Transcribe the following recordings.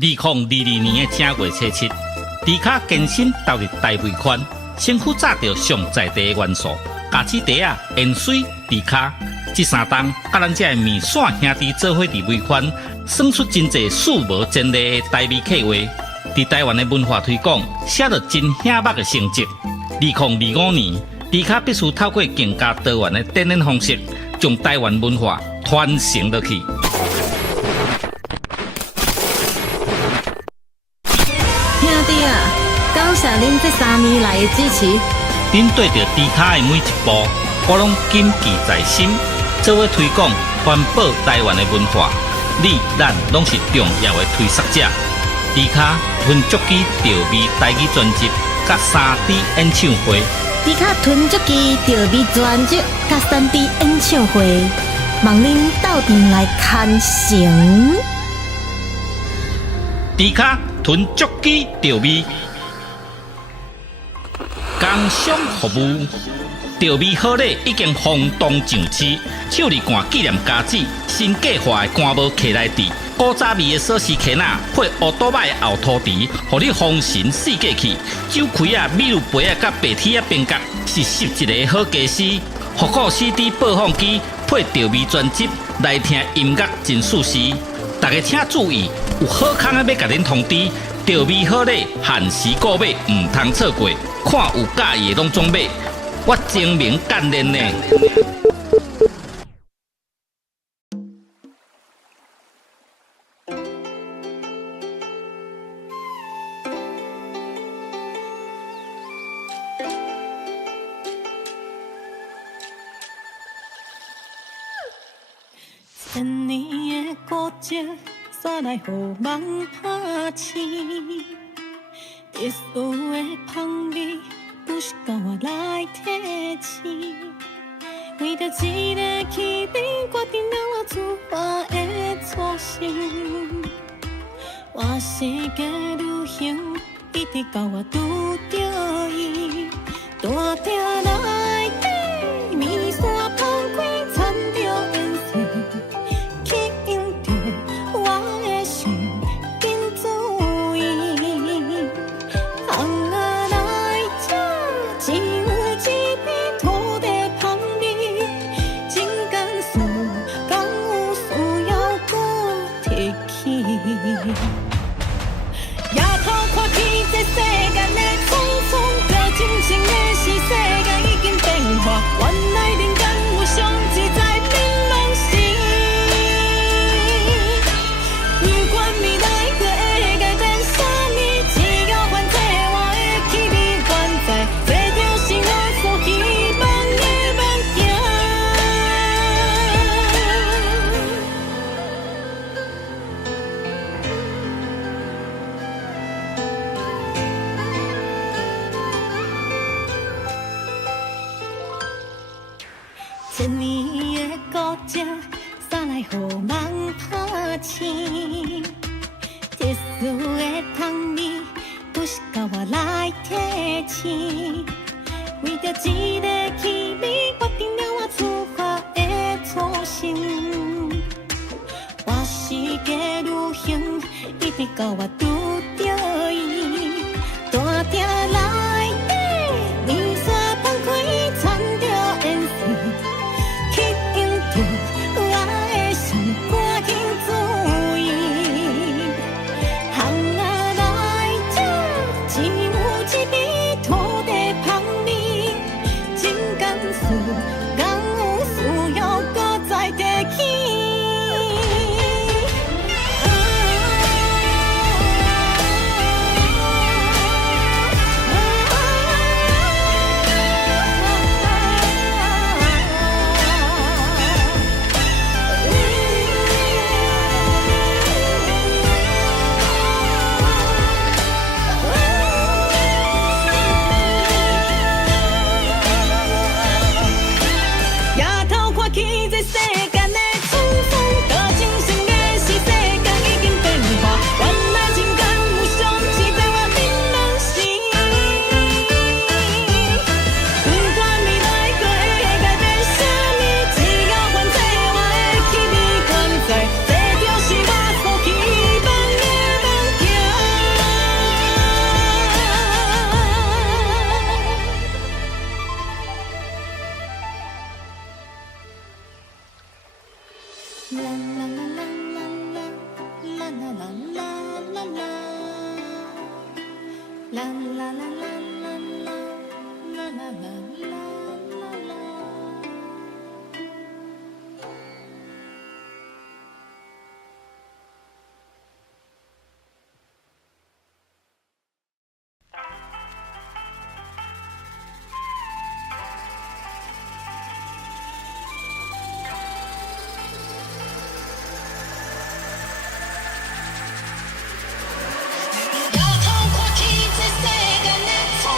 2022年的正月初七，迪卡健身投入大尾宽，身躯炸着上在地的元素，咖子茶啊、盐水、迪卡，这三档甲咱这的面线兄弟做伙伫尾宽，算出真侪数无前例的台味客话。伫台湾的文化推广，写着真显目的成绩。2025年，迪卡必须透过更加多元的展演方式，将台湾文化传承落去。兄弟啊，感谢恁这3年来的支持。恁对着迪卡的每一步，我拢谨记在心。做伙推广、环保台湾的文化，你咱拢是重要的推广者。迪卡吞足机调味台语专辑，甲3D 演唱会。迪卡吞足机调味专辑，甲3D 演唱会，望恁斗阵来看成。迪卡吞足机调味，工商服务。调味好礼已经轰动上市，手里干纪念家子，新计划的干帽徛内底，古早味的锁匙徛仔配乌多摆的后涂蹄，互你丰神四季气。酒开啊、米露杯啊、甲白铁啊边角是11个好家私。复古 CD 播放机配调味专辑，来听音乐真舒适。大家请注意，有好康的要甲恁通知，调味好礼限时购买，唔通错过。看有介意的拢总买。我精明干练呢。千年的古迹，煞来予人拍醒。特殊的香味。不是甲我来提醒，为着一个起点，决定了我出发的初心。我是个旅行，一直到我拄着伊，大鼎内底面线放开，掺着颜色，吸引着我的心，紧注意。只有一片土地香味，真甘肃敢有需要搁提起？夜头看起这世间的匆匆，这真情的是世界已经变化，原来人间有上自在槟榔心。不管未来可会改变啥物，只要反正我的气味关在。千年的古迹，煞来予人拍醒。特殊的香味，不是甲我来提醒。为着一个气味，决定了我出发的初心。我是个旅行，一直到我拄着伊，大鼎内底面线放开，掺着颜色。吸引着我的心，赶紧注意。行啊来这，只有一片土地香味，真甘肃敢有需要搁再提起？啦啦啦啦啦啦啦啦啦啦啦。要透过气质世界的错。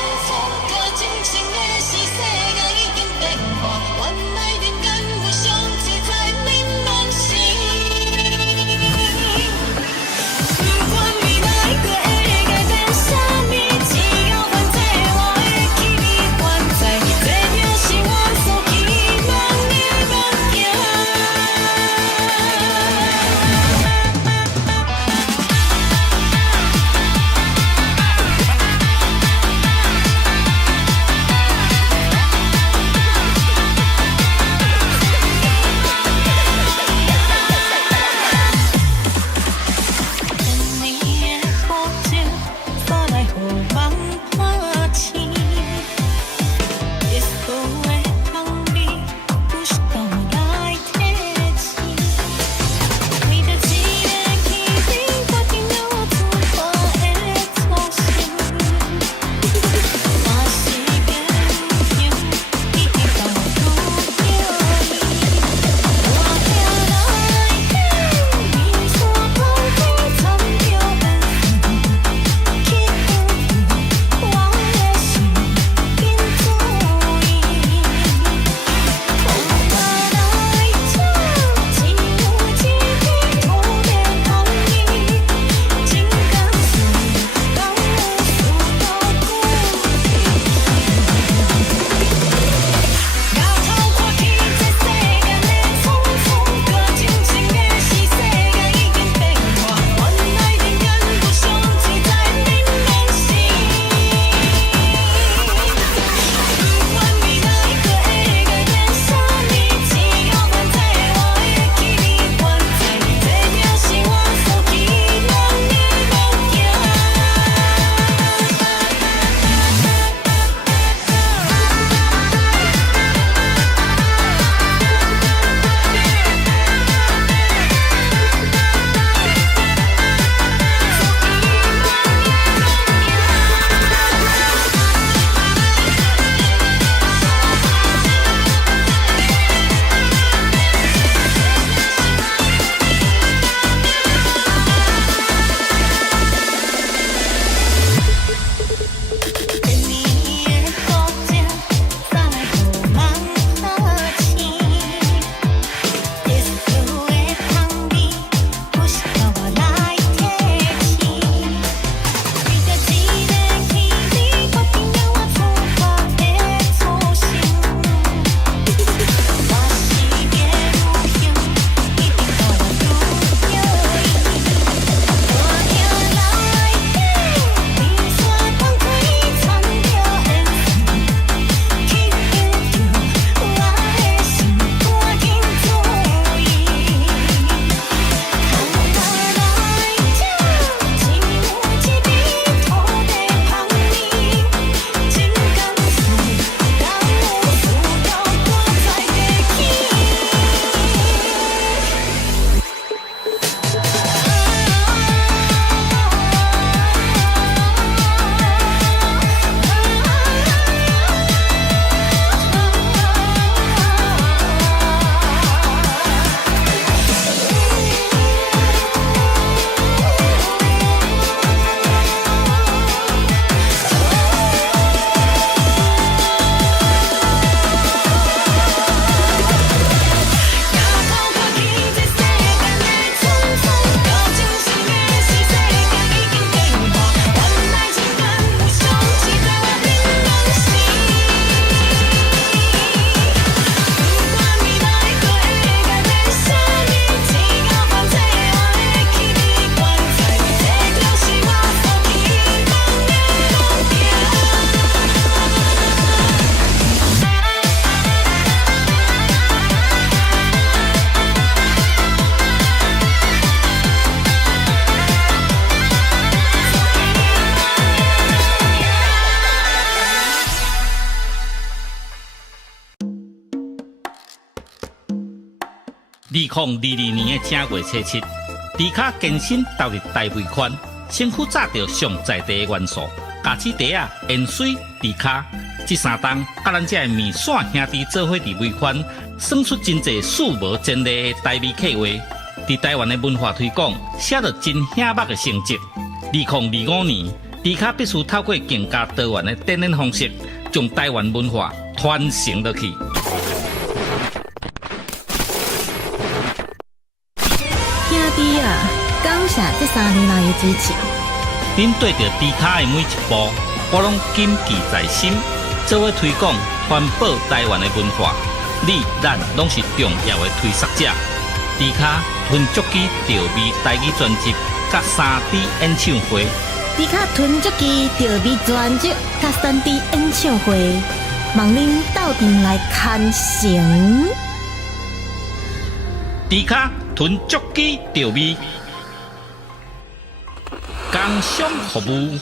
2022年的正月初七，迪卡健身投入大尾款，身躯炸着上在地的元素，咖子茶啊、盐水、迪卡，这三档甲咱这的面线兄弟做伙伫尾款，算出真侪数无前例的台味客话。伫台湾的文化推广，写着真显目的成绩。2025年，迪卡必须透过更加多元的展演方式，将台湾文化传承落去。兄弟啊，感谢这3年来的支持。恁对着迪卡的每一步，我拢谨记在心，做伙推广、环保台湾的文化。你、咱拢是重要的推广者。迪卡吞足机调味台语专辑，甲3D 演唱会。迪卡吞足机调味专辑甲3D 演唱会，望恁斗阵来看成。迪卡吞足机调味，工商服务。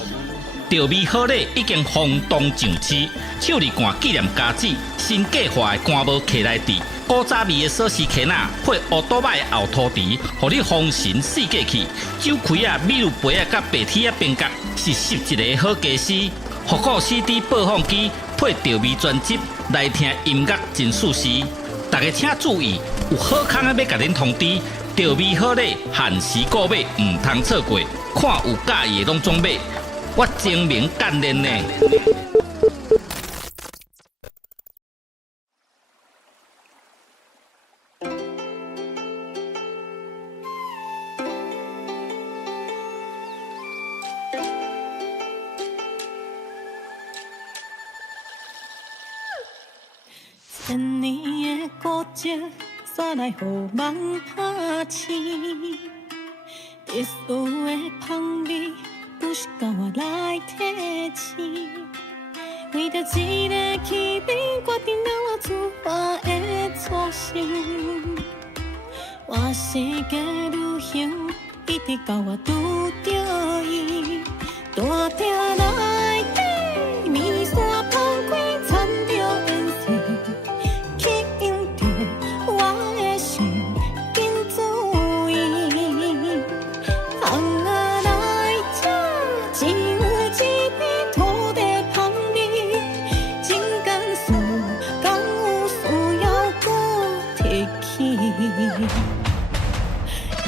调味好礼已经轰动上市，手里干纪念家子，新计划的干帽徛来底，古早味的锁匙徛仔配乌多摆的后涂池，互你丰神四界去。酒开啊、米露杯啊、甲白铁啊边角，是11个好家私。复古 CD 播放机配调味专辑，来听音乐真舒适。大家请注意，有好康的要甲恁通知，调味好礼限时购买，唔通错过。看有介意的拢总买。我精明干练呢。千年的古迹，煞来予梦拍醒。特殊的香味。不是甲我来提醒，为着一个气味，决定了我出发的初心。我世界旅行，一直到我拄着伊，大鼎内底面线放开，掺着颜色，吸引着我的心，紧注意。红啊！只有一片土地旁边，真干事，敢有需要搁提起？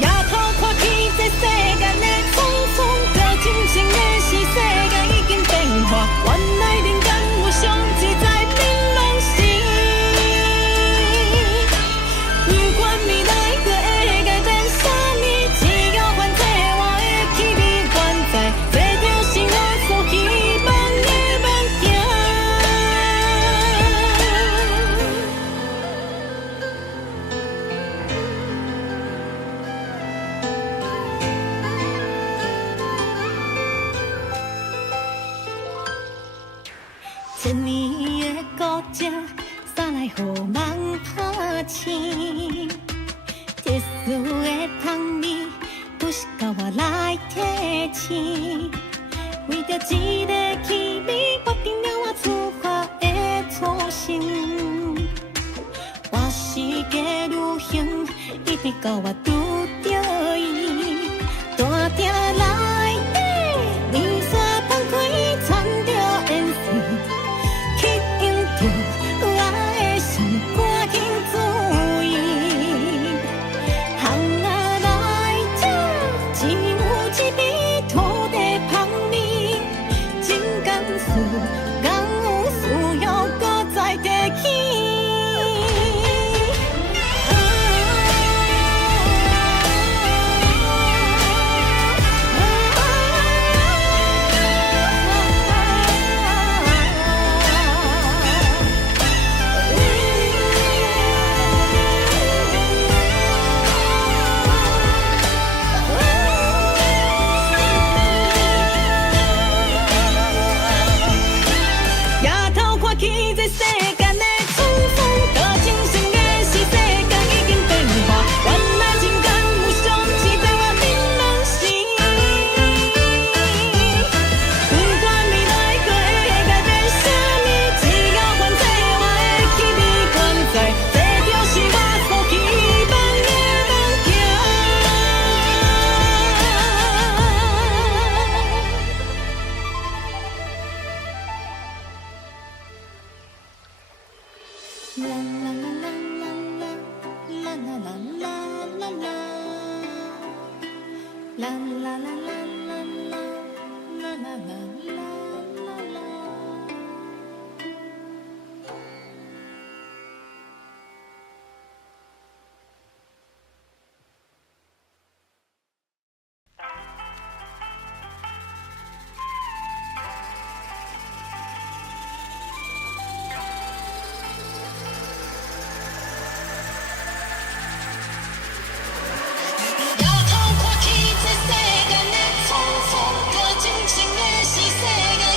夜头看起这世间的匆匆，这真情的是世界已经变化，原来人间有上自在槟榔心。不管未来搁会改变啥物，只要反正我的气味原在。千年的古迹，煞来予梦拍醒。特殊的香味，不是甲我来提醒。为着一个气味，决定了我出发的初心。我世界旅行，一直到我拄着伊，大鼎内底面线放开，掺着颜色。吸引着我的心，赶紧注意。红啊来这，只有一片土地旁边，真干事，敢有需要搁再提起？啦啦啦啦啦啦啦啦啦啦。要透过去这世间的沧桑，较真心的是世间。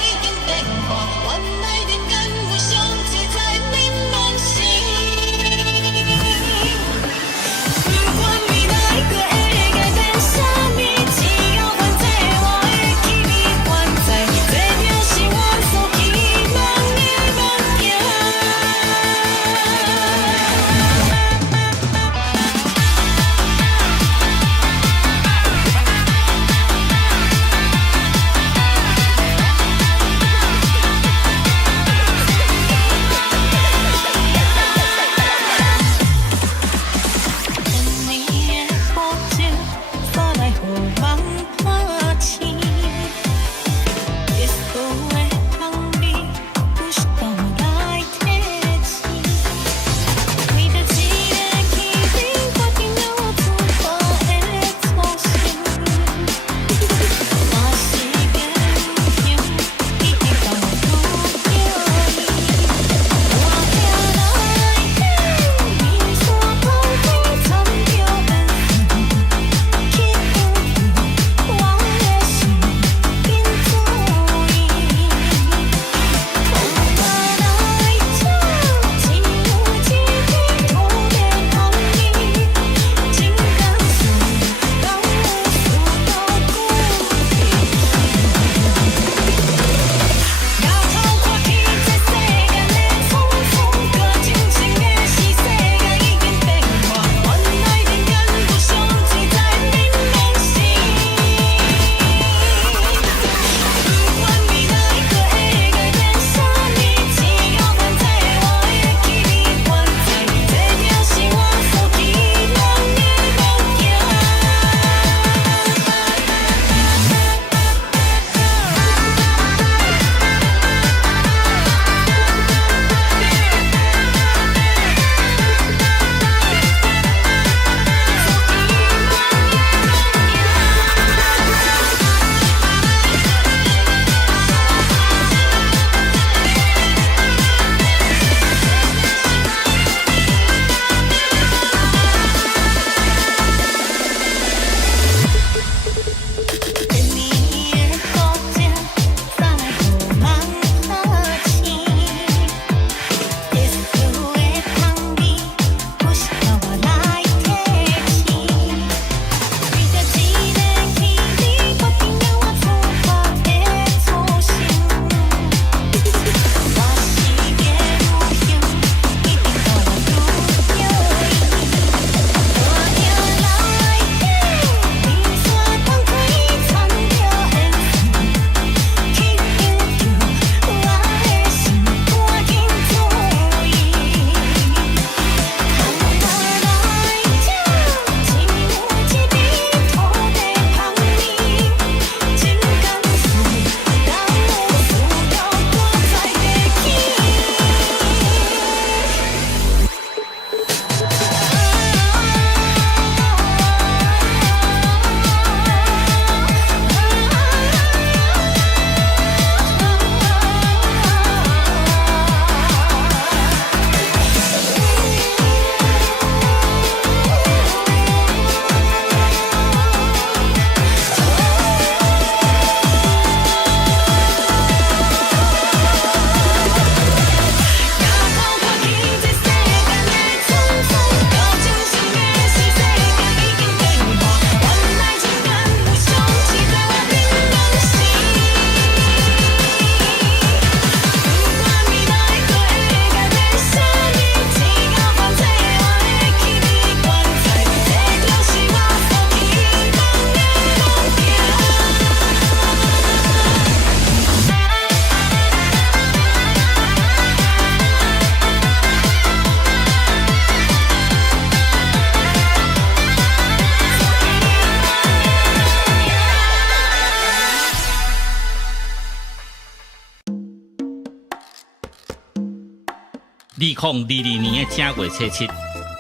2022年的正月初七，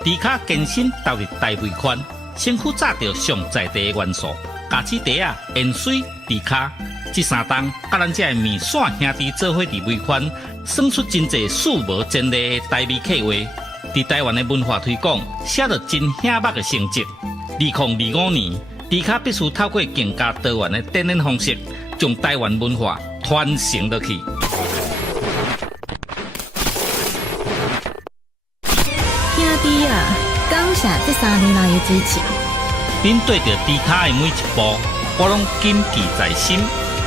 迪卡健身投入大尾款，身躯炸着上在地的元素，咖子茶啊、盐水、迪卡，这三档甲咱这面线兄弟做伙伫尾款，算出真侪数无前例的台味客话。伫台湾的文化推广，写着真显目的成绩。2025年，迪卡必须透过更加多元的展演方式，将台湾文化传承落去。兄弟啊，感谢这3年来的支持。恁对着迪卡的每一步，我拢谨记在心，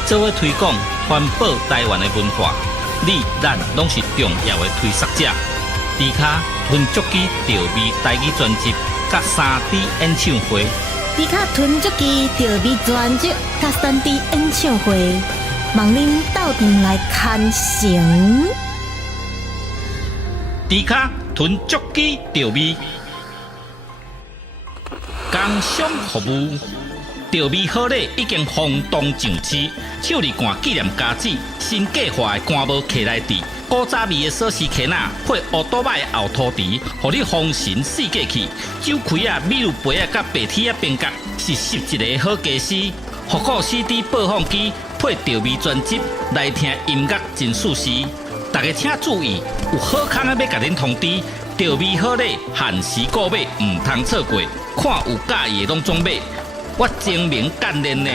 做伙推广、传播台湾的文化。你、咱拢是重要的推广者。迪卡吞足机调味台语专辑，甲3D 演唱会。迪卡吞足机调味专辑，甲3D 演唱会，望恁到店来看成。迪卡吞足机调味，工商服务。调味好礼已经轰动上市，手里灌纪念家子，新计划的干帽客来底，古早味的锁匙圈啊，配乌多摆的后涂池，互你丰神四季气。酒开啊、米露杯啊、甲白铁啊边角，是11个好家私。复古 CD 播放机配调味专辑，来听音乐真舒适。大家请注意，有好康啊要甲恁通知，调味好礼限时购买，唔通错过。看有介意的拢总买。我精明干练呢。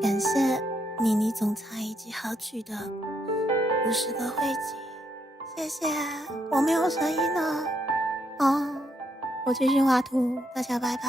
感谢妮妮总裁以及合曲的50个汇集，谢谢。我没有声音了，我继续画图，大家拜拜。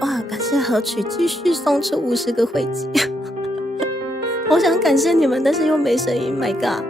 哇，感谢合曲继续送出50个汇集，好想感谢你们，但是又没声音 ，My God。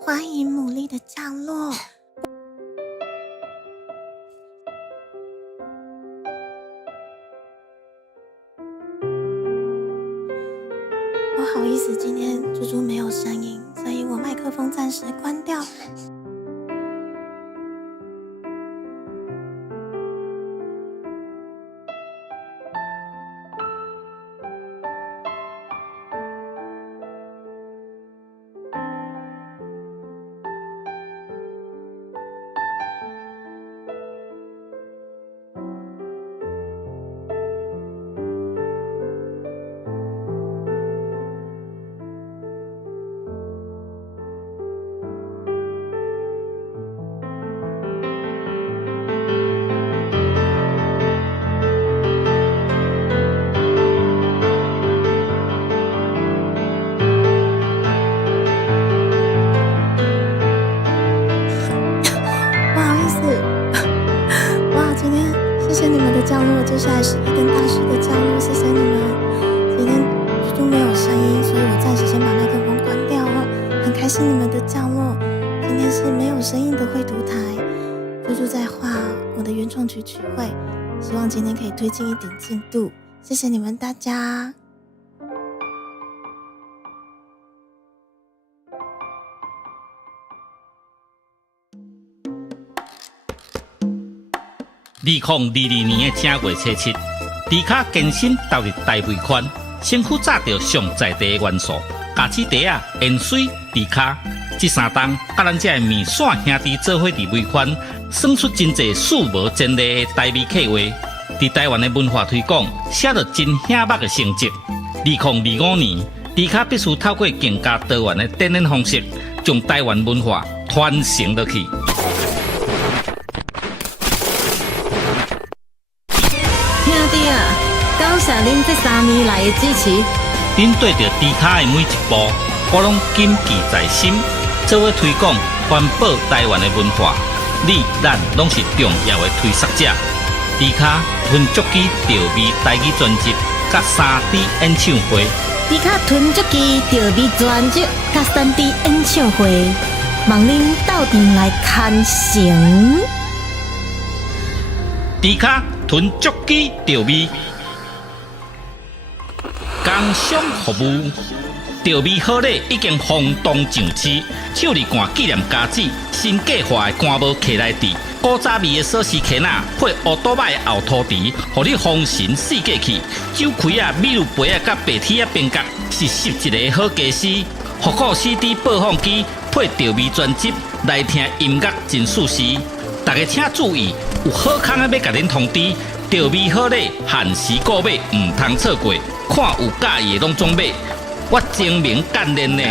欢迎牡蛎的降落。不好意思，今天猪猪没有声音，所以我麦克风暂时关掉。降落，接下来是伊登大师的降落，谢谢你们。今天猪猪没有声音，所以我暂时先把麦克风关掉哦。很开心你们的降落，今天是没有声音的绘图台，猪猪在画我的原创曲曲绘，希望今天可以推进一点进度，谢谢你们大家。2022年的正月初七，迪卡健身投入大肥宽，身躯炸着上在地的元素，咖喱茶啊、盐水、迪卡，这三档甲咱这面线兄弟做伙伫微宽，算出真侪数无前例的台味客话。伫台湾的文化推广，写着真显目的成绩。2025年，迪卡必须透过更加多元的展演方式，将台湾文化传承落去。感谢恁这3年来的支持。恁对着迪卡的每一步，我拢谨记在心。做伙推广环保台湾的文化，你咱拢是重要的推广者。迪卡吞足机调味台语专辑，甲3D 演唱会。迪卡吞足机调味专辑，甲3D 演唱会，望恁斗阵来看成。迪卡吞足机调味。工商服务，调味好礼已经轰动上市。手里干纪念家子，新计划的干帽客来底，古早味的锁匙圈仔配乌多摆的后涂池，互你丰神四界去。酒开啊、米露杯啊、甲白铁啊边角，是11个好家私。复古 CD 播放机配调味专辑，来听音乐真舒适。大家请注意，有好康的要甲恁通知。调味好礼，限时购买，唔通错过。看有介意的拢总买，我精明干练呢。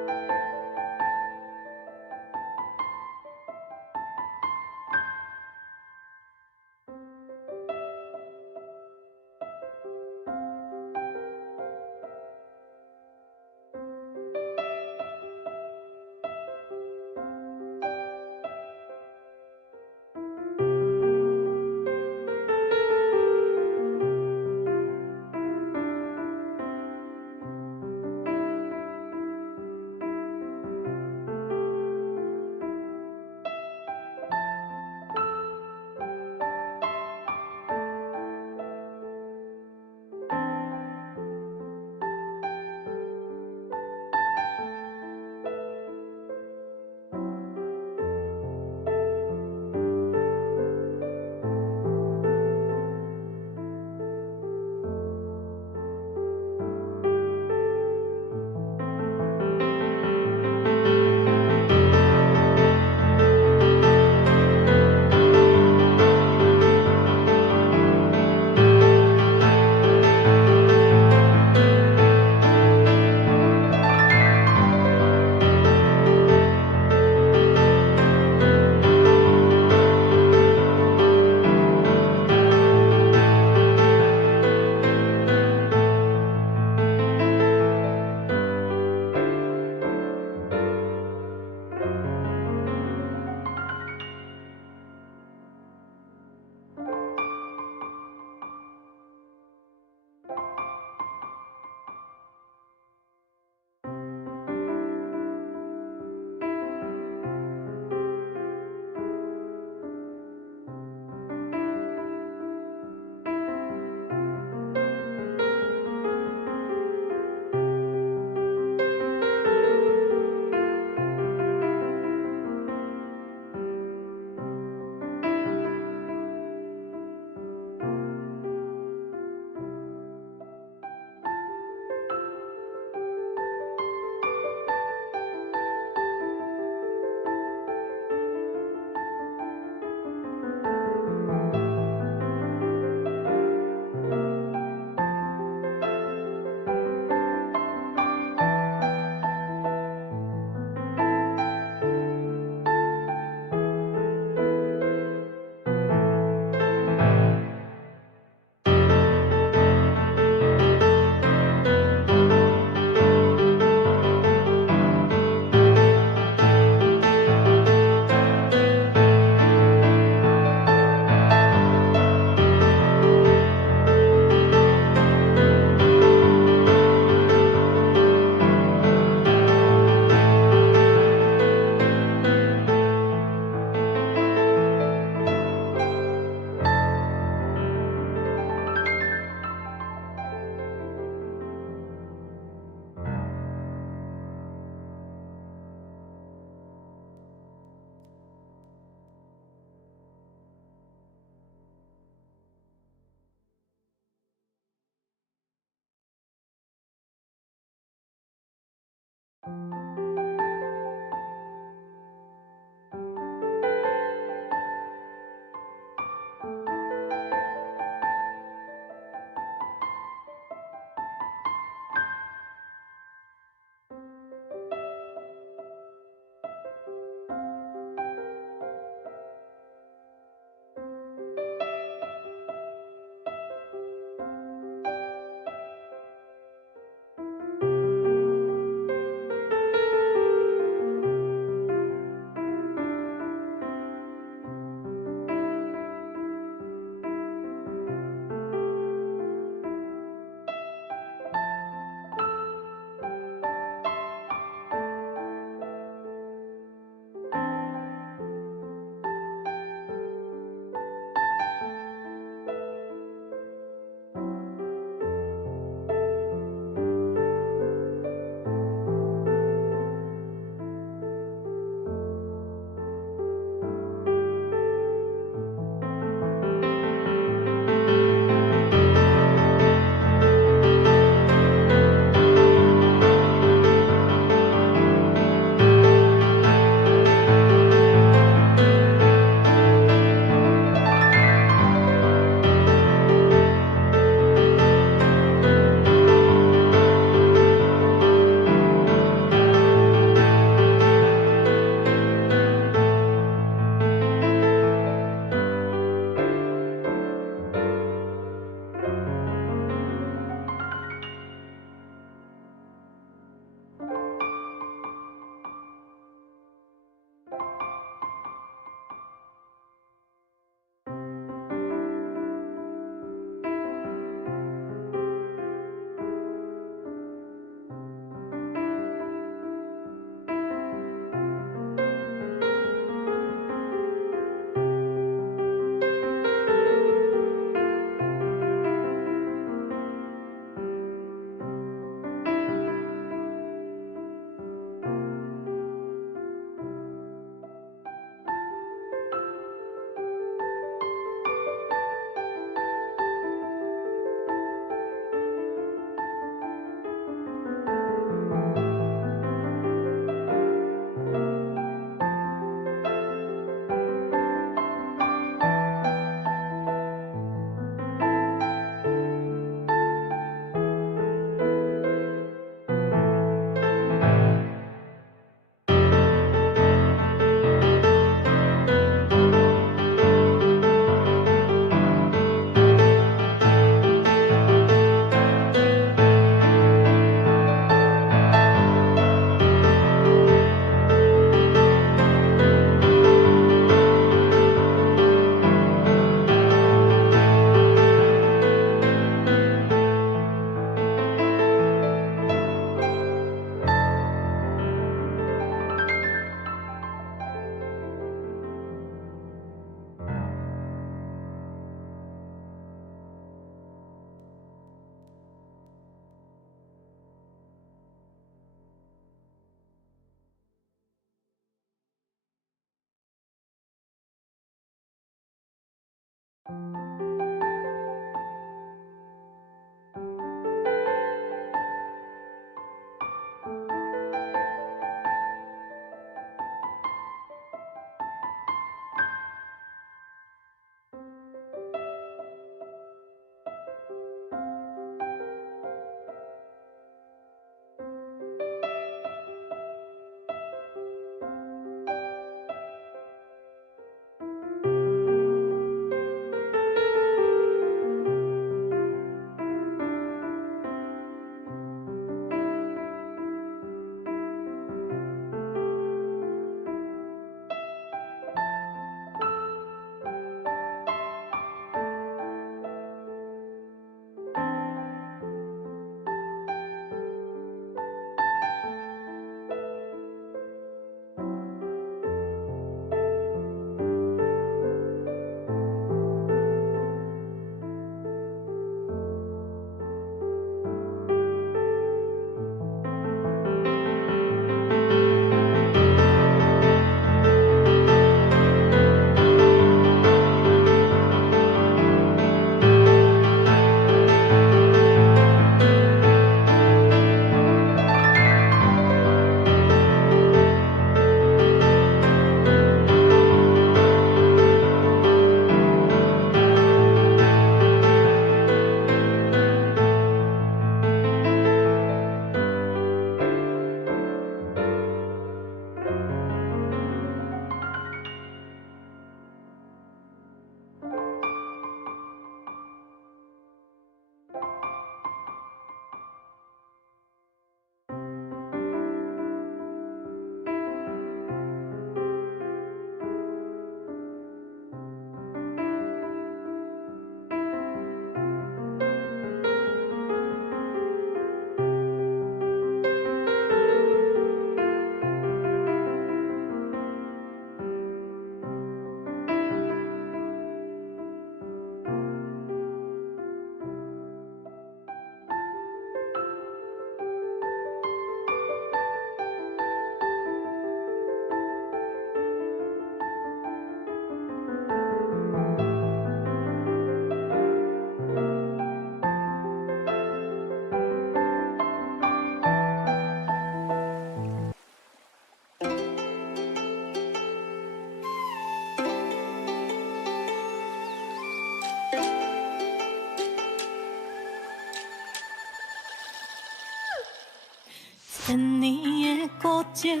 千年的孤寂，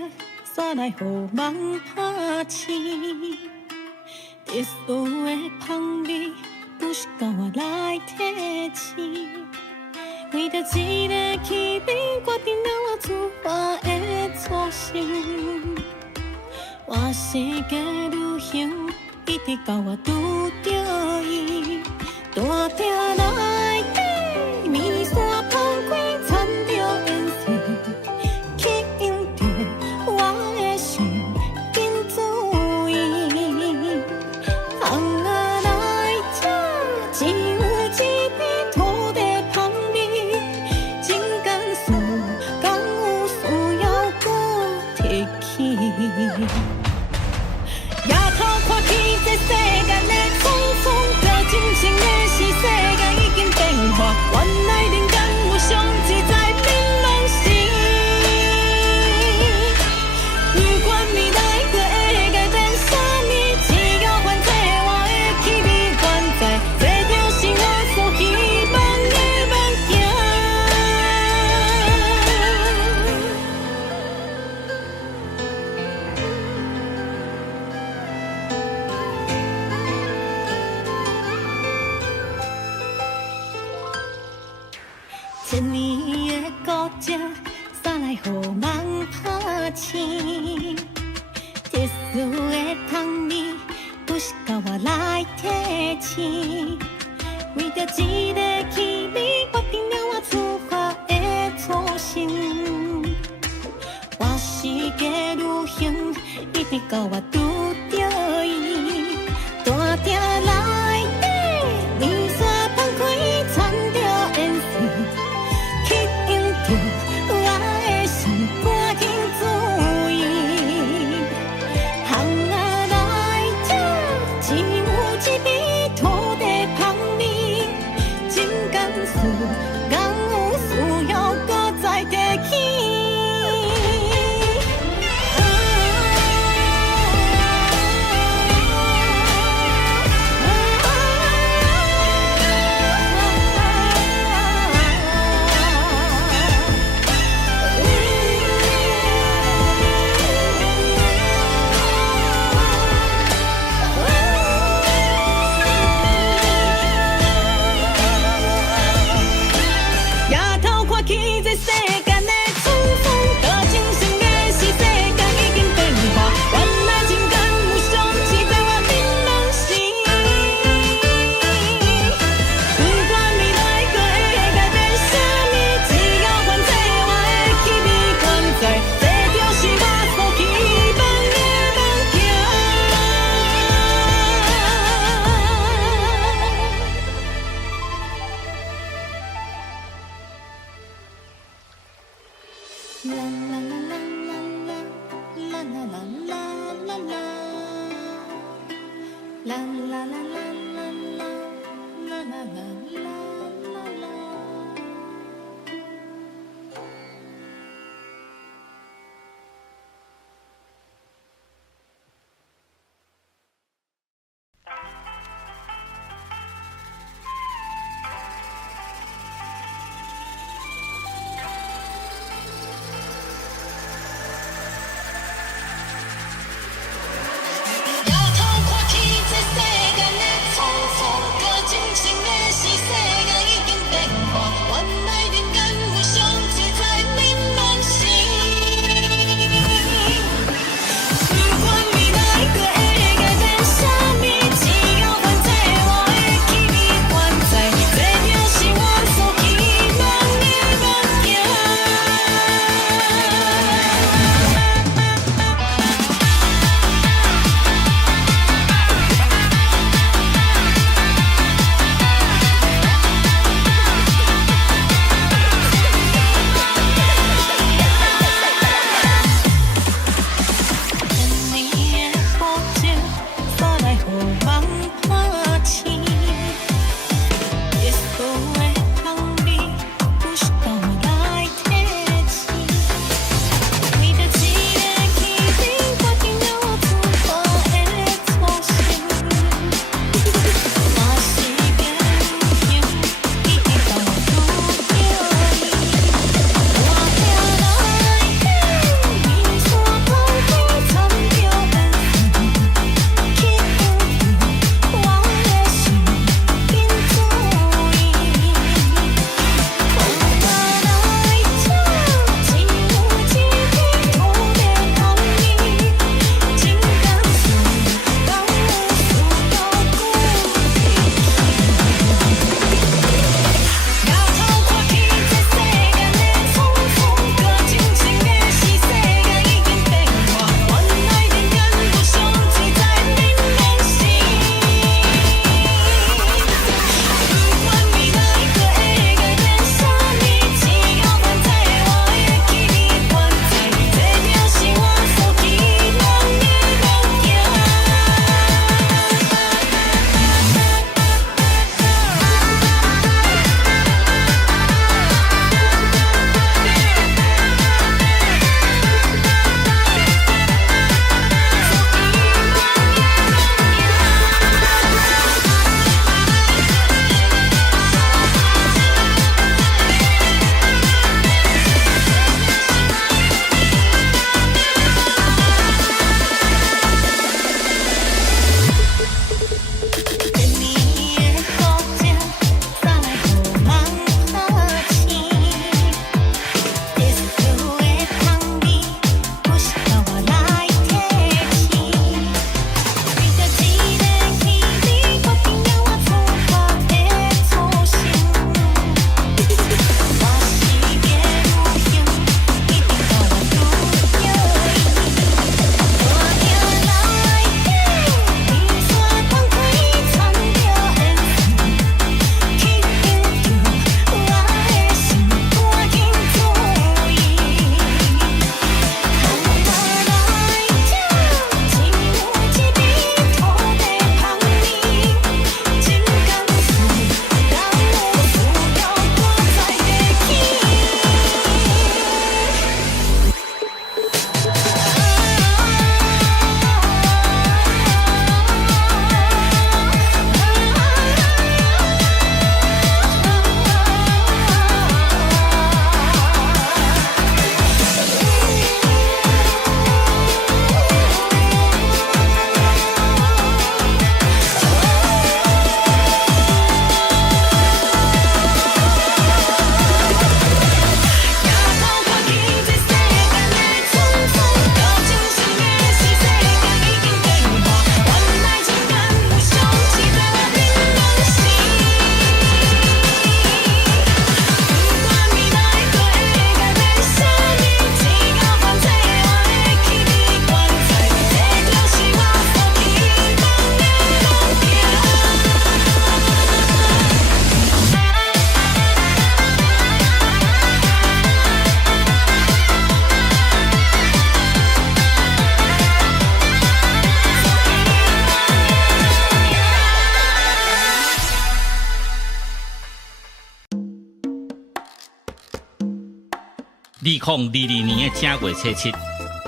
煞来予梦拍醒。特殊的香味，不是靠我来提醒。为着一个气味，决定了我出发的初心。我世界旅行，一直到我拄着伊。大鼎内底，面线放开，掺着烟水，吸引着我的心，紧注意。红仔来吃，一有一片土地香味，情感事，敢有需要搁提起？夜头看起这世间的匆匆，这真情的是世界已经变化，原来人间有上自在槟榔心。不管未来搁会改变啥物，只要反正我的气味原在，这就是我所希望的梦境。千年的孤寂，煞来予梦拍醒。特殊的香味，不是靠我来提醒。为着一个气味，决定了我出发的初心。我世界旅行，一直到我拄着伊。大鼎内底，面线放开，掺着烟水。吸引着我的心，赶紧注意。红仔来吃，只有一味土地啦啦啦啦啦啦啦啦啦啦。要透过体制世界的2022年的正月初7，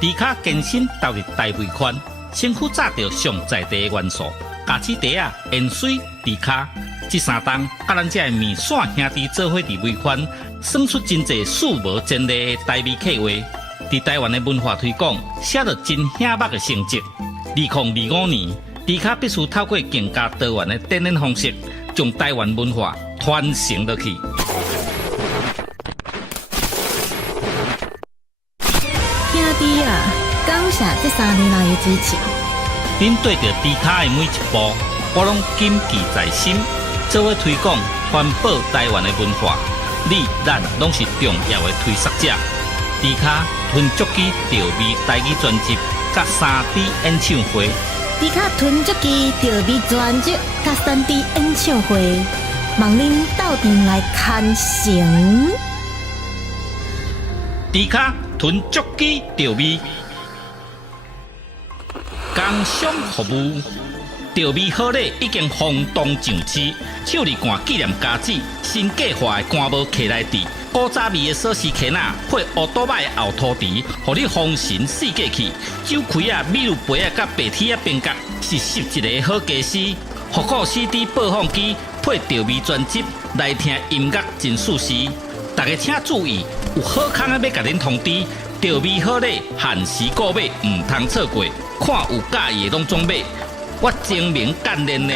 迪卡健身投入大肥宽，身躯炸着上在地的元素，咖子茶啊、盐水、迪卡，这三档甲咱这面线兄弟做伙伫微宽，算出真侪数无前例的台味客话。伫台湾的文化推广，写着真显目的成绩。2025年，迪卡必须透过更加多元的展演方式，将台湾文化传承落去。兄弟啊，感谢这3年来的支持。恁对着迪卡的每一步，我拢谨记在心。做伙推广、环保台湾的文化，你咱拢是重要的推广者。迪卡吞足机调味台语专辑，甲3D 演唱会。迪卡吞足机调味专辑，甲3D 演唱会，望恁斗阵来看成。迪卡吞足机调味，工商服务。调味好礼已经轰动上市，手里罐纪念家子，新计划的干帽徛来底，古早味的锁匙徛仔配乌多摆的后涂池，互你丰神四季气。酒开啊、米露杯啊、甲白铁啊边角，是11个好家私。复古 CD 播放机配调味专辑，来听音乐真舒适。大家请注意，有好康的要甲恁通知，调味好礼限时购买，唔通错过。看有介意的拢总买。我精明干练呢。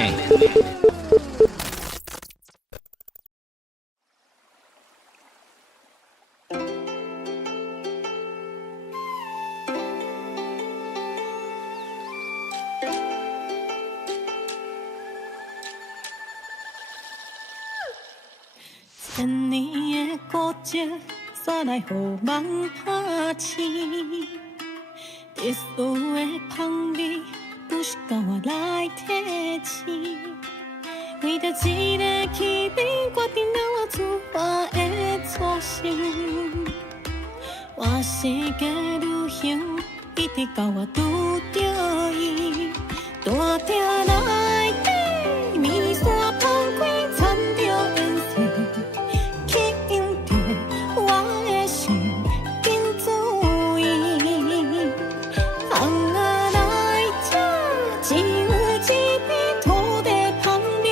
千年的古迹，煞来予梦拍醒。特殊的香味。不是甲我来提醒，为着一个气味，决定了我出发的初心。我世界旅行，一直到我拄着伊，大鼎内底，面线放开，掺着颜色，吸引着我的心，紧注意。只有一片土地香味，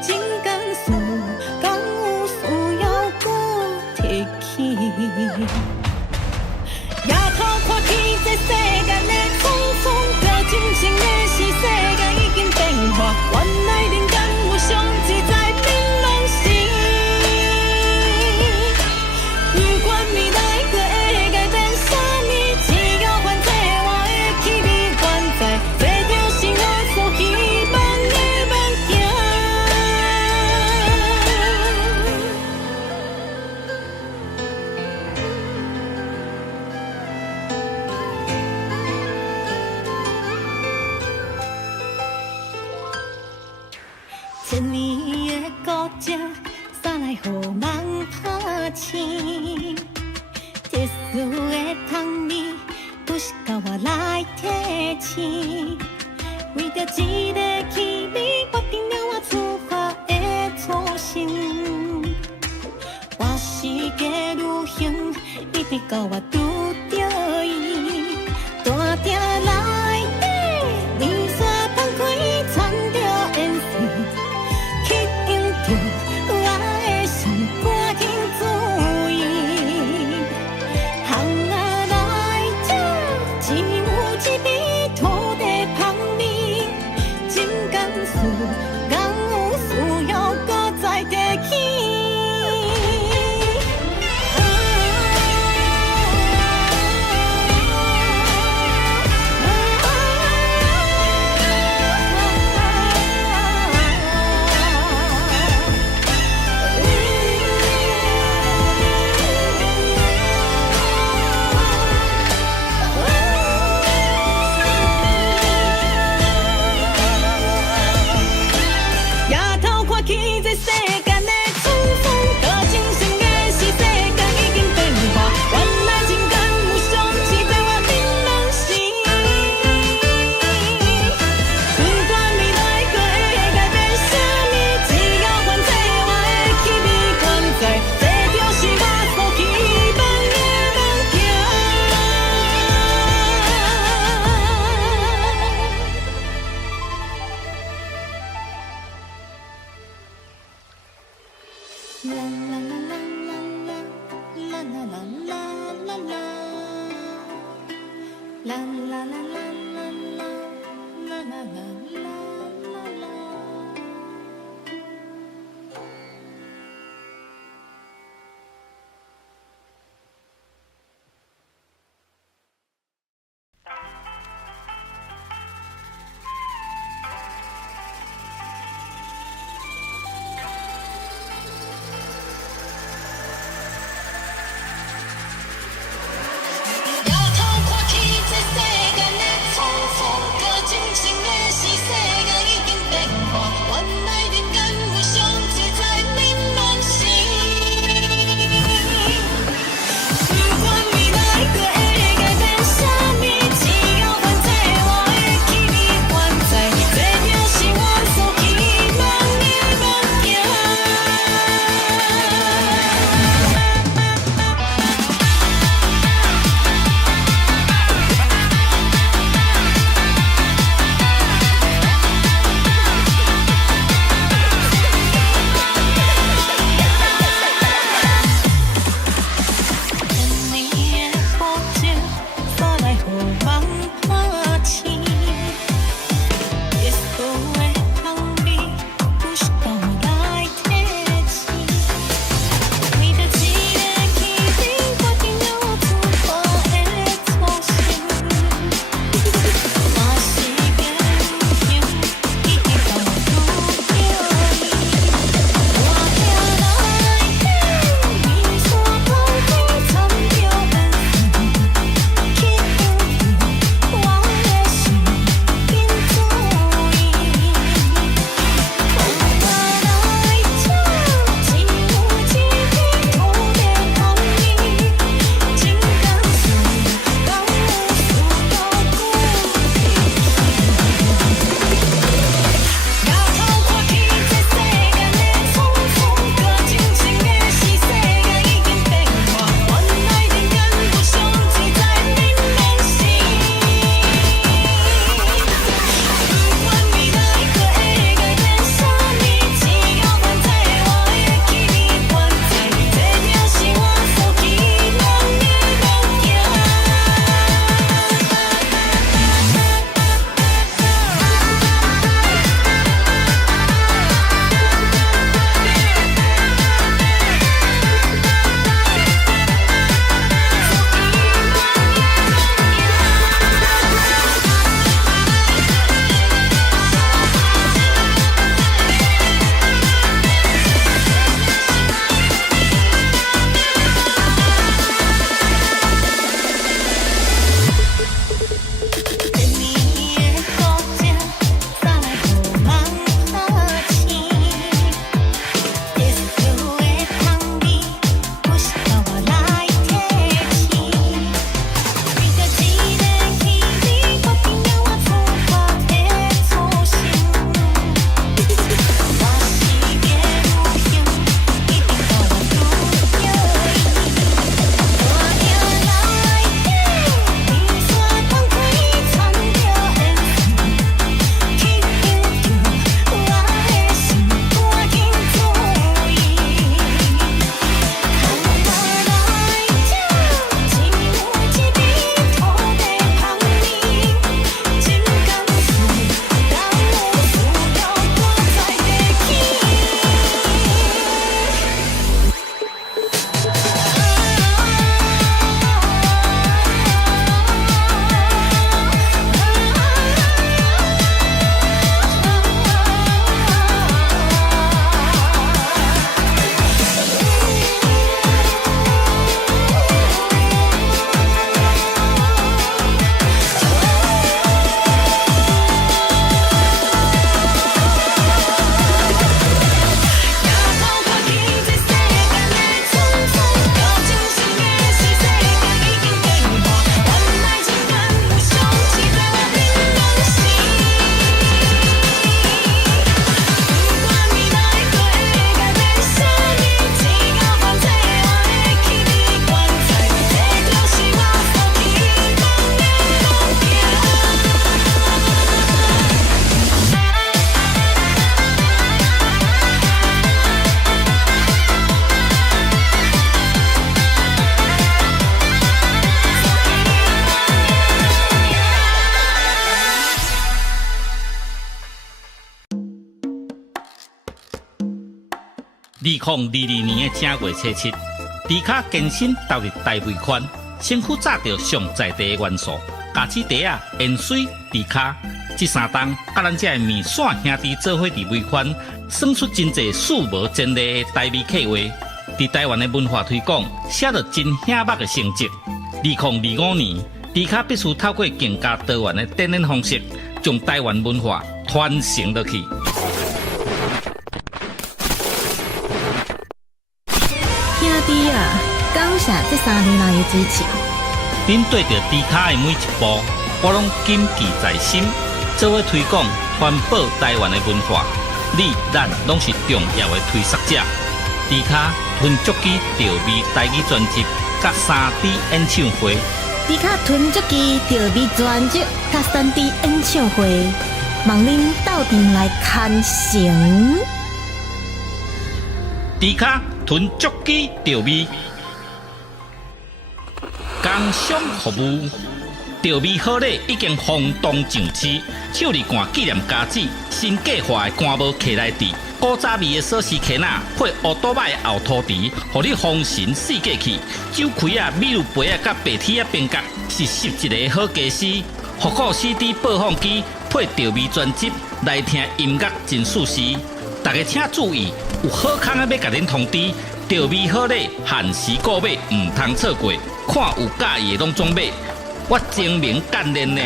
真甘肃，敢有需要搁提起？夜头看起这世间的匆匆，着真情的是世界已经变化，原来人间有上自在明朗时。不管未来搁会改变啥物，只要反正我的气味原在。千年的古迹，煞来予梦拍醒。特殊的香味，不是甲我来提醒。为着一个气味，决定了我出发的初心。我世界旅行，一直到我拄着伊，大鼎内底，面线放开，掺着颜色。我的心赶紧注意，行啊来这，只有一杯土地香味，真甘肃，敢有需要搁再提起？ 2022年的正月初7，迪卡健身投入大尾款，身躯炸着上在地的元素，咖子茶啊、盐水、迪卡，这三档甲咱这面线兄弟做伙伫尾款，算出真侪数无前例的台味客话。伫台湾的文化推广，写着真显目的成绩。2025年，迪卡必须透过更加多元的展演方式，将台湾文化传承落去。兄弟啊，感谢这3年来的支持。恁对着迪卡的每一步，我拢谨记在心，做伙推广、传播台湾的文化。你、咱拢是重要的推广者。迪卡吞足机调味台语专辑，甲3D 演唱会。迪卡吞足机调味专辑，甲3D 演唱会，望恁斗阵来看成。迪卡吞足机调味，工商服务。调味好礼已经轰动上市，手里干纪念家子，新计划的干帽客来底，古早味的锁匙圈仔配乌多摆的后涂池，互你丰神四界去。酒开啊、米露杯啊、甲白铁啊边角，是11个好家私。复古 CD 播放机配调味专辑，来听音乐真舒适。大家请注意，有好康的要甲恁通知，调味好礼限时购买，唔通错过。看有介意的拢总买。我精明干练呢。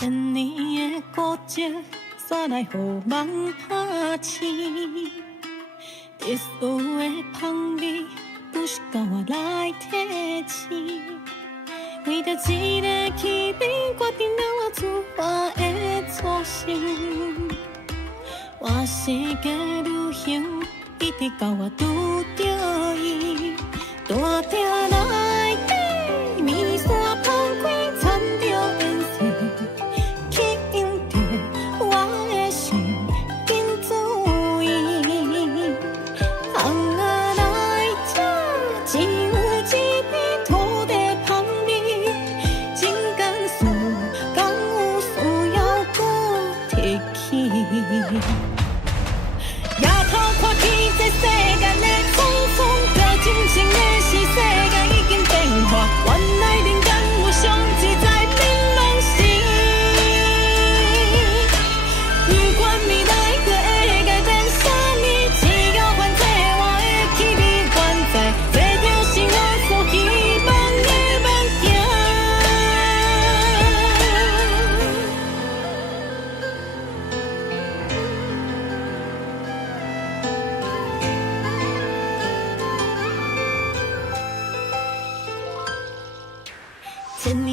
千年的古迹，煞来予梦拍醒。特殊的香味。不是甲我来提醒，为着一个气味，决定了我出发的初心。我世界旅行，一直到我拄着伊，大鼎内底面线放开，掺着烟水，吸引着我的心，紧注意。只有一片土地香味，真甘肃敢有需要搁提起？夜头看起这世间的匆匆，这真情的是世界已经变化，原来人间有上自在槟榔心。不管未来可会改变啥物，只要还这我的气味原在。千年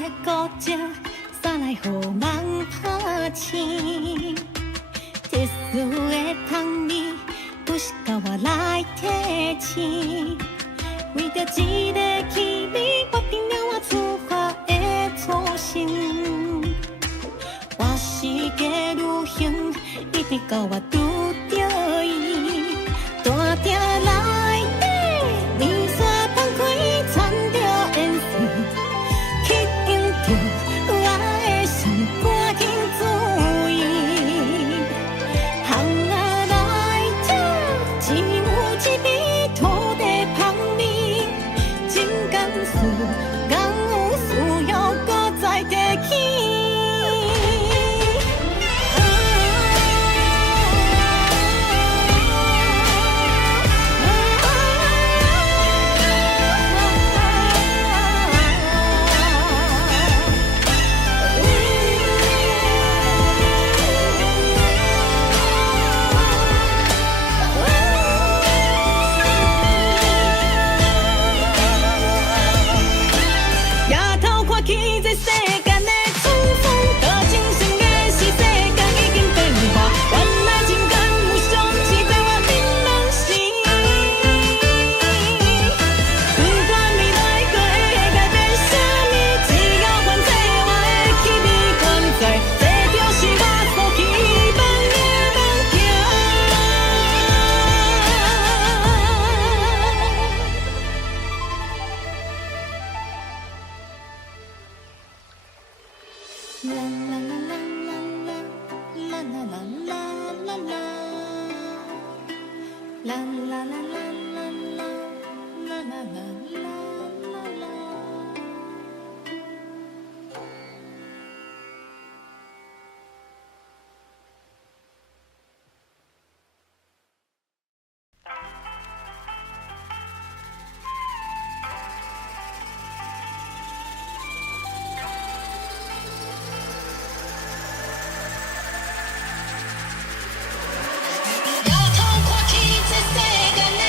的古迹，煞来予梦拍醒。特殊的香味，不是甲我来提醒。为着一个气味，决定了我出发的初心。我世界旅行，一直到我拄着伊，大鼎内底面线放开，掺着烟水。吸引着我的心，赶紧注意。行啊来这，只有一味土地香味，真甘肃敢有需要搁再提起？啦啦啦啦啦啦，啦啦啦啦啦啦，啦啦啦啦啦啦，啦啦啦啦啦啦。摇头看天，这世间的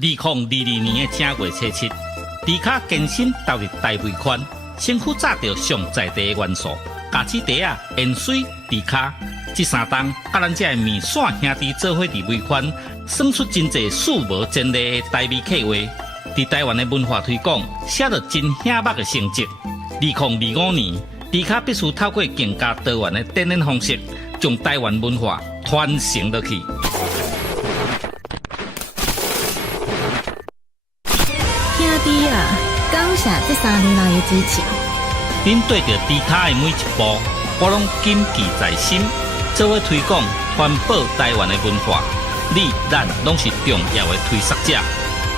2022年的正月初七，迪卡健身投入大尾款，身躯炸着上在地的元素，咖子茶啊、盐水、迪卡，这三档甲咱这的面线兄弟做伙伫尾款，算出真侪数无前例的台美客话。伫台湾的文化推广，写着真显目的成绩。2025年，迪卡必须透过更加多元的展演方式，将台湾文化传承落去。兄弟啊，感谢这3年来的支持。恁对着迪卡的每一步，我拢谨记在心，做伙推广、传播台湾的文化。你、咱拢是重要的推广者。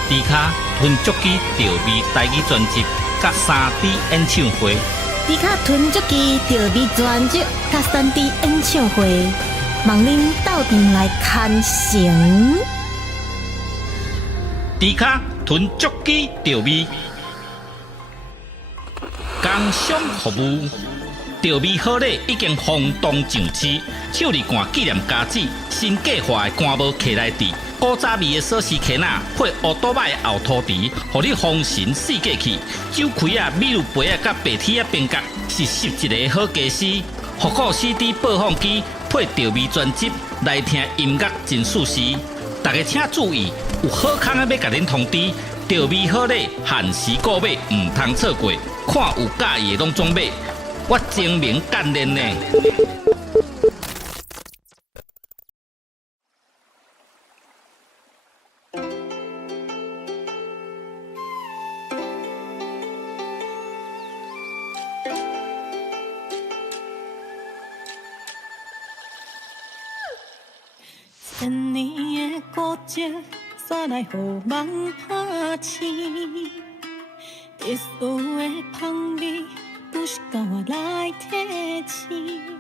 迪卡吞足机调味台语专辑，甲3D 演唱会。迪卡吞足机调味专辑，甲3D 演唱会，望恁斗阵来看成。迪卡吞足机调味，工商服务。调味好礼已经轰动上市，手里干纪念家子，新计划的干帽徛来底，古早味的锁匙徛仔配乌多摆的后涂池，互你风神四过去。酒开啊、米露杯啊、甲白铁啊边角，是11个好家私。复古 CD 播放机配调味专辑，来听音乐真舒适。大家请注意，有好康的要甲恁通知，调味好礼限时购买，唔通错过。看有介意的拢总买。我精明干练呢。千年的古迹，煞来予梦拍醒。特殊的香味。不是甲我来提醒，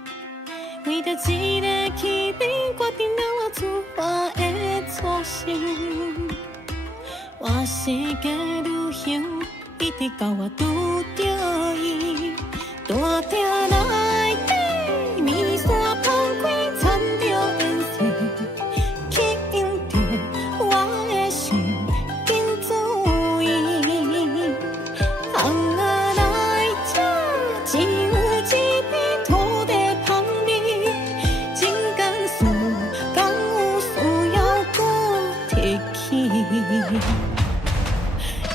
为着一个气味，决定了我出发的初心。我世界旅行，一直到我拄着伊，大鼎内底面线放开，掺着烟水，吸引着我的心，紧注意。红啊！只有一片土地香味，真甘肃敢有需要搁提起？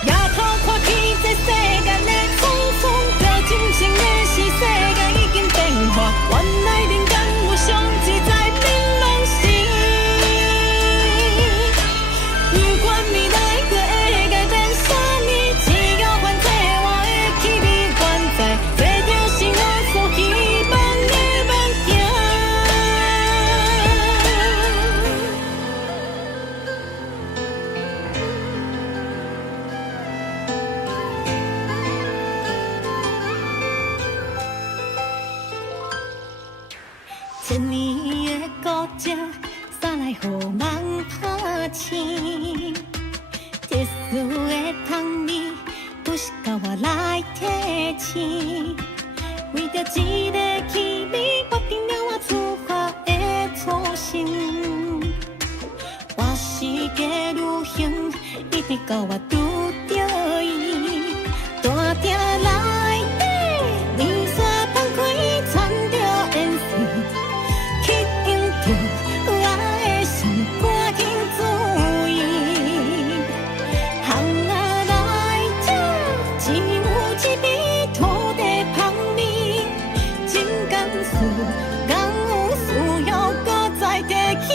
夜头看起这世间的匆匆，着真情的是世界已经变化，原来人间有上自在槟榔心。不管未来搁会改变啥物，只要反正我的气味原在。千年的古迹，煞来予梦拍醒。特殊的香味，不是甲我来提醒。为着一个气味，决定了我出发的初心。我世界旅行，一直到我拄着伊，大鼎内底面线放开，掺着烟水。吸引着我的心，赶紧注意。红啊来这，只有一片土地香味，真甘肃敢有需要搁再提起？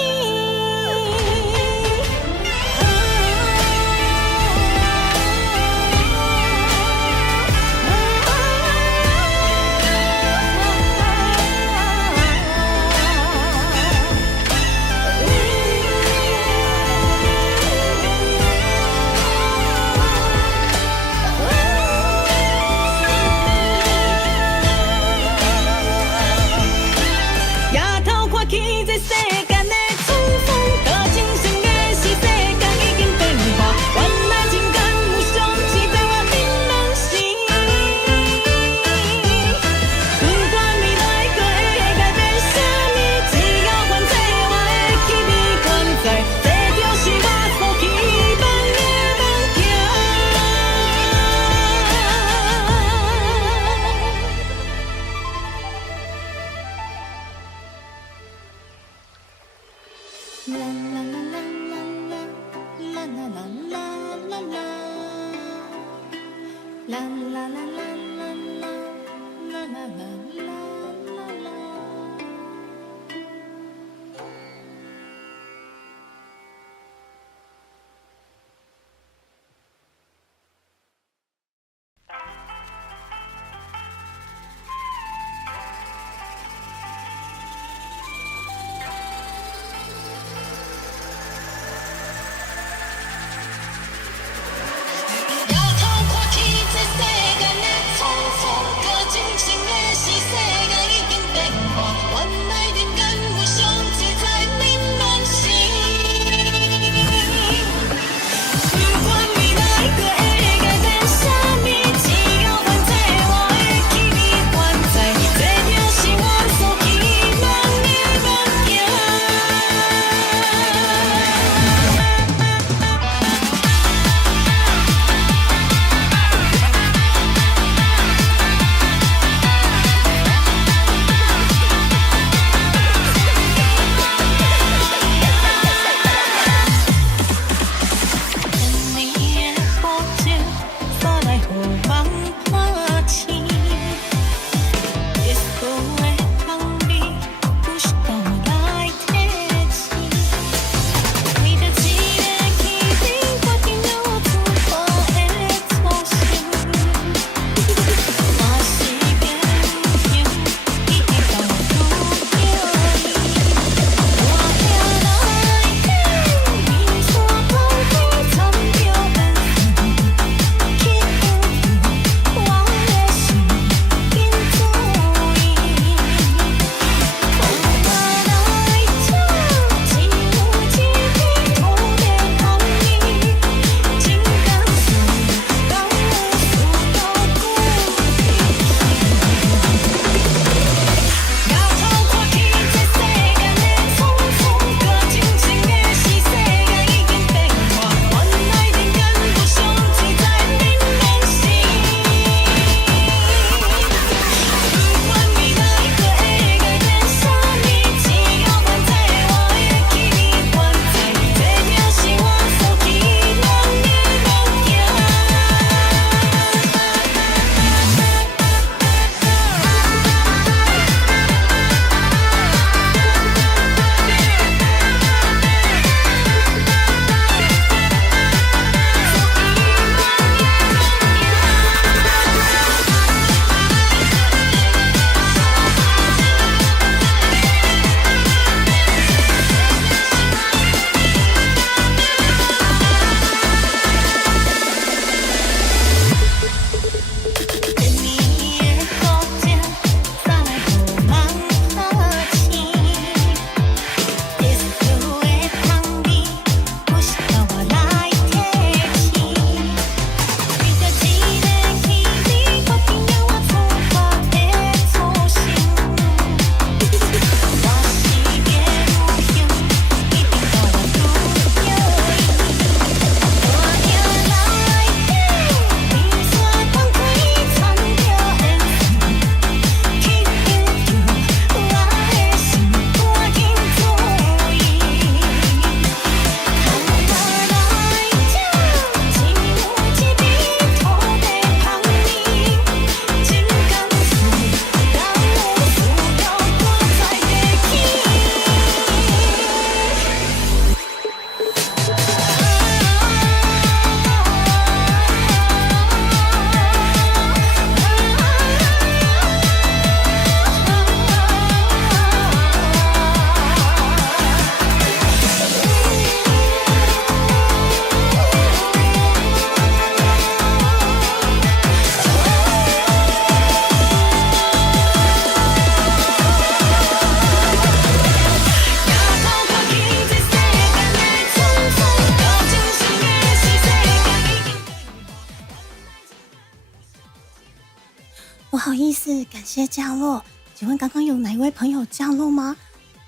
不好意思，感谢降落。请问刚刚有哪一位朋友降落吗？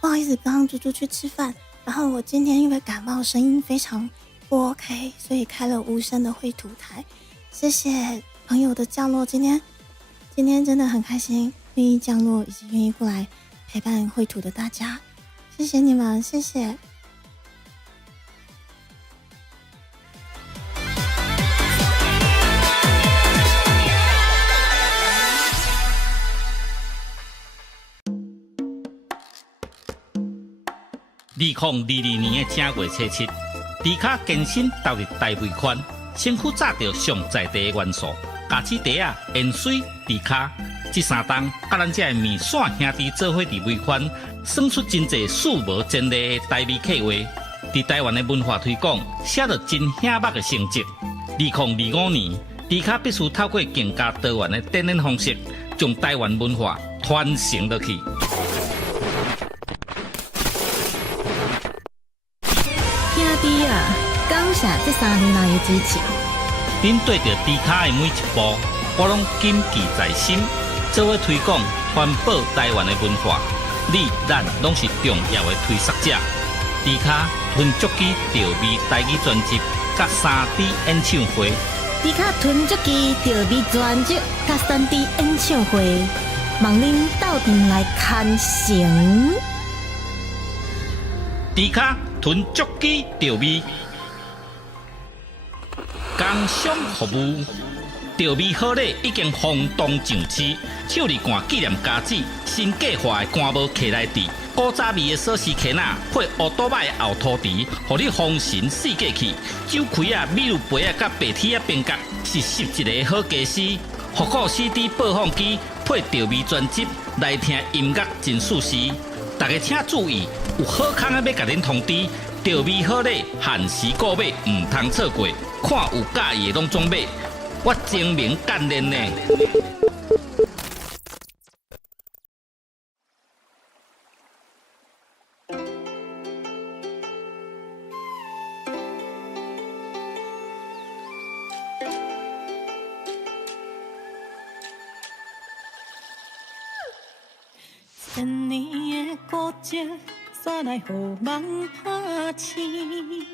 不好意思，刚刚猪猪去吃饭，然后我今天因为感冒，声音非常不 OK， 所以开了无声的绘图台。谢谢朋友的降落，今天真的很开心，愿意降落以及愿意过来陪伴绘图的大家，谢谢你们，谢谢。2022年的正月初7，迪卡健身投入大尾款，身躯炸着上在地的元素，咖子茶啊、盐水、迪卡，这三档甲咱这面线兄弟做伙伫尾款，算出真侪数无前例的台味客话。伫台湾的文化推广，写着真显目的成绩。2025年，迪卡必须透过更加多元的展演方式，将台湾文化传承落去。兄弟啊，感谢这3年来的支持。恁对着迪卡的每一步，我拢谨记在心，做伙推广环保台湾的文化。你咱拢是重要的推广者。迪卡吞足机调味台语专辑，甲3D 演唱会。迪卡吞足机调味专辑，甲3D 演唱会，望恁斗阵来看成。迪卡吞足机调味，工商服务。调味好礼已经轰动上市，手里灌纪念家子，新计划的干帽徛来底，古早味的锁匙徛仔配乌多摆的后涂池，互你丰神四季气。酒开啊、米露杯啊、甲白铁啊边角，是11个好家私。复古 CD 播放机配调味专辑，来听音乐真舒适。大家请注意，有好康的要甲恁通知，调味好礼限时购买，唔通错过。看有介意的拢总买。我精明干练呢。千年的古迹，煞来予梦拍醒。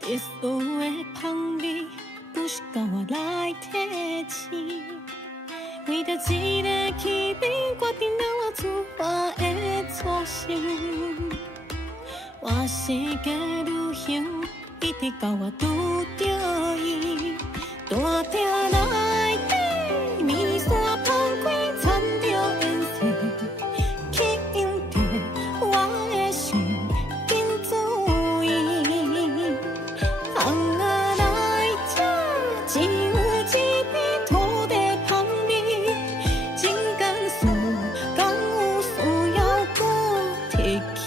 特殊的香味。不是甲我来提醒，为着一个气味，决定了我出发的初心。我世界旅行，一直到我拄着伊，大鼎内底面线放开，掺着颜色，吸引着我的心，紧注意。只有一片土地香味，真甘肃，敢有需要搁提起？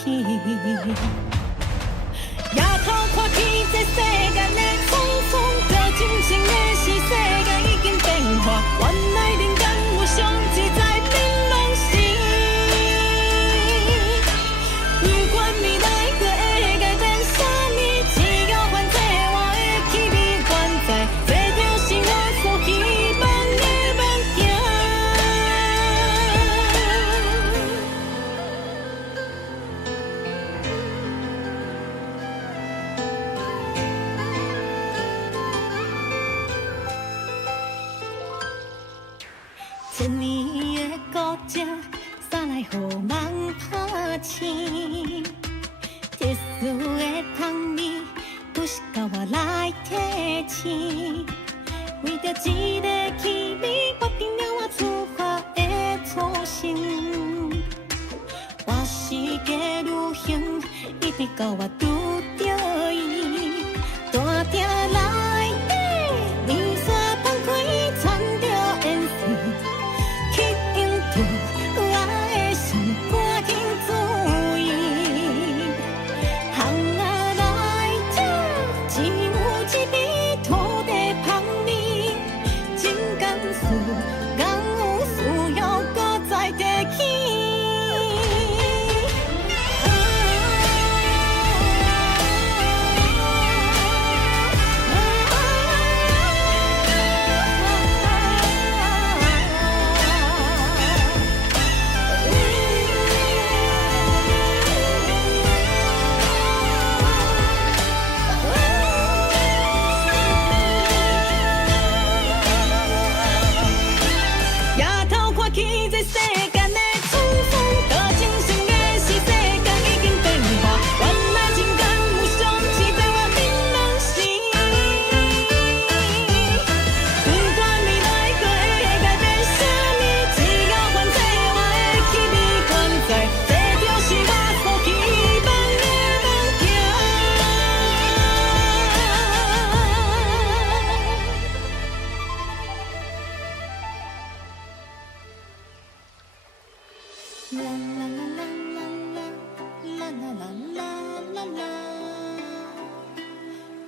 夜头看起这世间的匆匆，着真情的是世界已经变化，原来人间有上自在美拢是。不管未来搁会改变啥物，只要反正我的气味原在。千年的古迹，煞来予梦拍醒。特殊的香味，不是甲我来提醒。为着一个气味，决定了我出发的初心。我世界旅行，一直到我拄着伊，大鼎内底面线放开，掺着颜色。吸引着我的心，赶紧注意。巷仔内这只有一味土地香味，真甘肃，敢有需要搁再提起？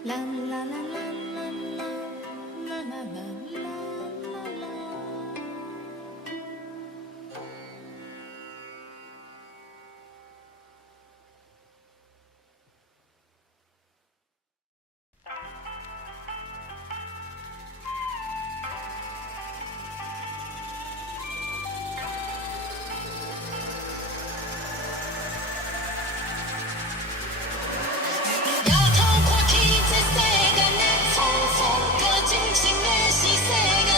啦啦啦啦啦啦啦啦啦啦啦。摇头看去，这世间的错错，搁真心的是世间。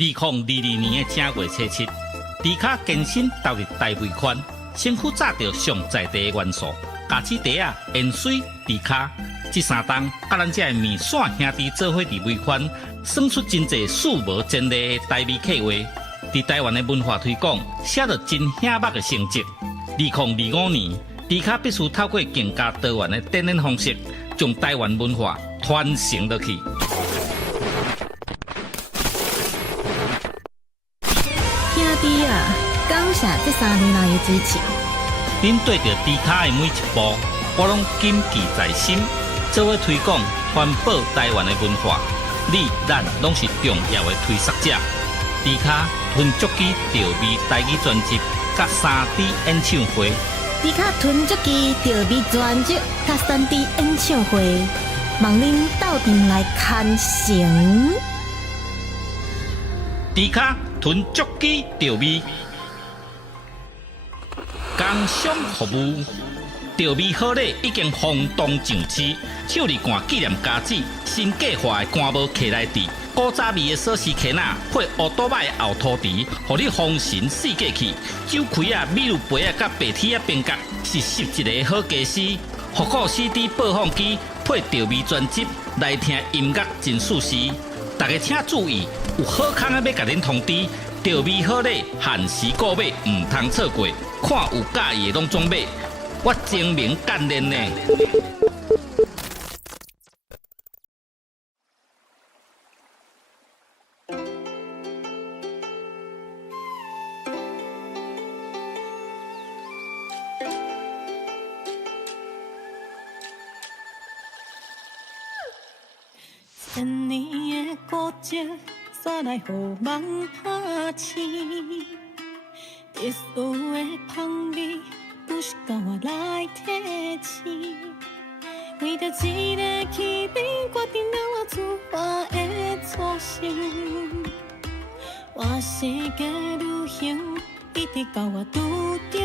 年的正月初七，迪卡健身投入大尾款，身躯炸着上在地的元素，咖子茶啊、盐水、迪卡，这三档甲咱这面线兄弟做伙伫尾款，算出真侪数无前例的台味客话。伫台湾的文化推广，写着真显目的成绩。2025年，迪卡必须透过更加多元的展演方式，将台湾文化传承落去。兄弟啊，感谢这3年来的支持。恁对着迪卡的每一步，我拢谨记在心。做伙推广、环保台湾的文化，你咱拢是重要的推广者。迪卡吞足机调味台语专辑，甲3D 演唱会。迪卡吞足机调味专辑甲3D 演唱会，望恁斗阵来看成。迪卡吞足机调味，工商服务。调味好礼已经轰动上市，手里干纪念家子，新计划的干帽徛来底，古早味的锁匙徛仔配乌多摆的后涂池，互你丰神四界去。酒开啊、米露杯啊、甲白铁啊边角，是11个好家私。复古 CD 播放机配调味专辑，来听音乐真舒适。大家请注意，有好康的要甲恁通知，调味好礼限时购买，唔通错过。看有介意的拢总买。我精明干练呢。千年的古迹，煞来予梦拍醒。特殊的香味。不是甲我来提醒，为着一个气味，决定了我出发的初心。我世界旅行，一直到我拄着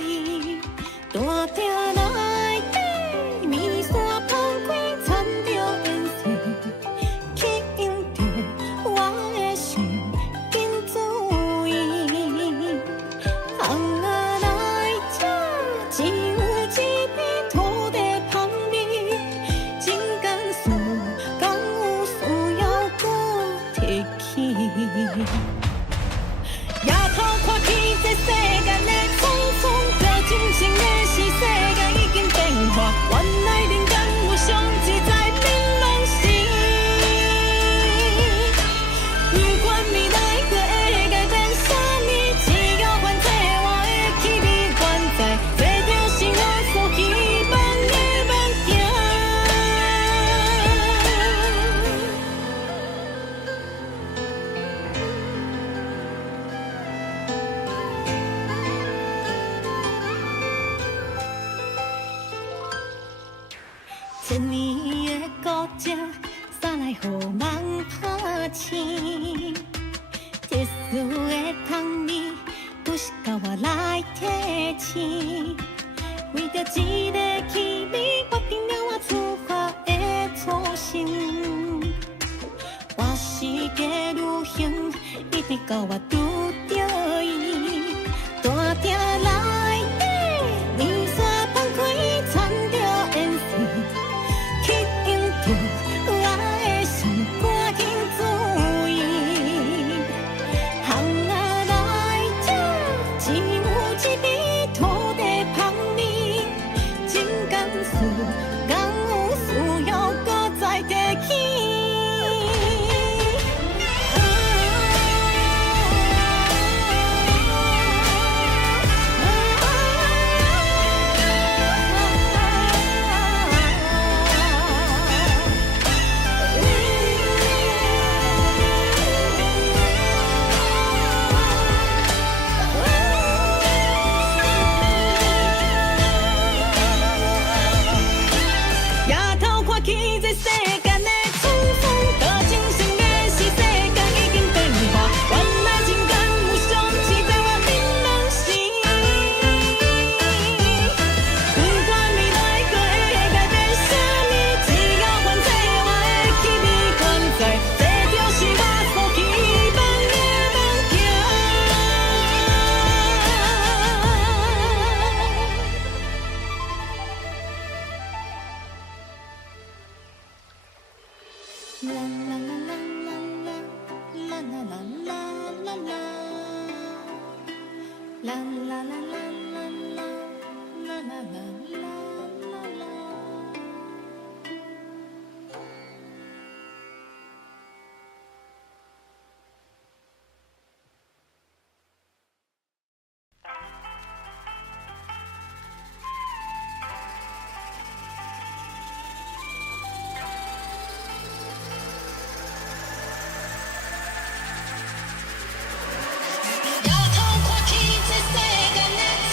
伊，大鼎内底面线放开，掺着烟水，吸引着我的心，紧注意。只有一片土地香味，真甘肃，敢有需要搁提起？夜头看起这世间的匆匆，这真情的是世界已经变化，原来人间有上自在槟榔心。不管未来过会改变啥物，只要还在我的气味原在。千年的古迹，煞来予梦拍醒。特殊的香味，不是甲我来提醒。为着一个气味，决定了我出发的初心。我世界旅行，一直到我拄着伊，大鼎内底面线放开，掺着烟水。吸引着我的心，赶紧注意。行啊来这，只有一味土地香味，啦啦啦啦啦啦啦啦啦啦啦，啦啦啦啦啦啦啦啦啦啦。要痛快去这世间的。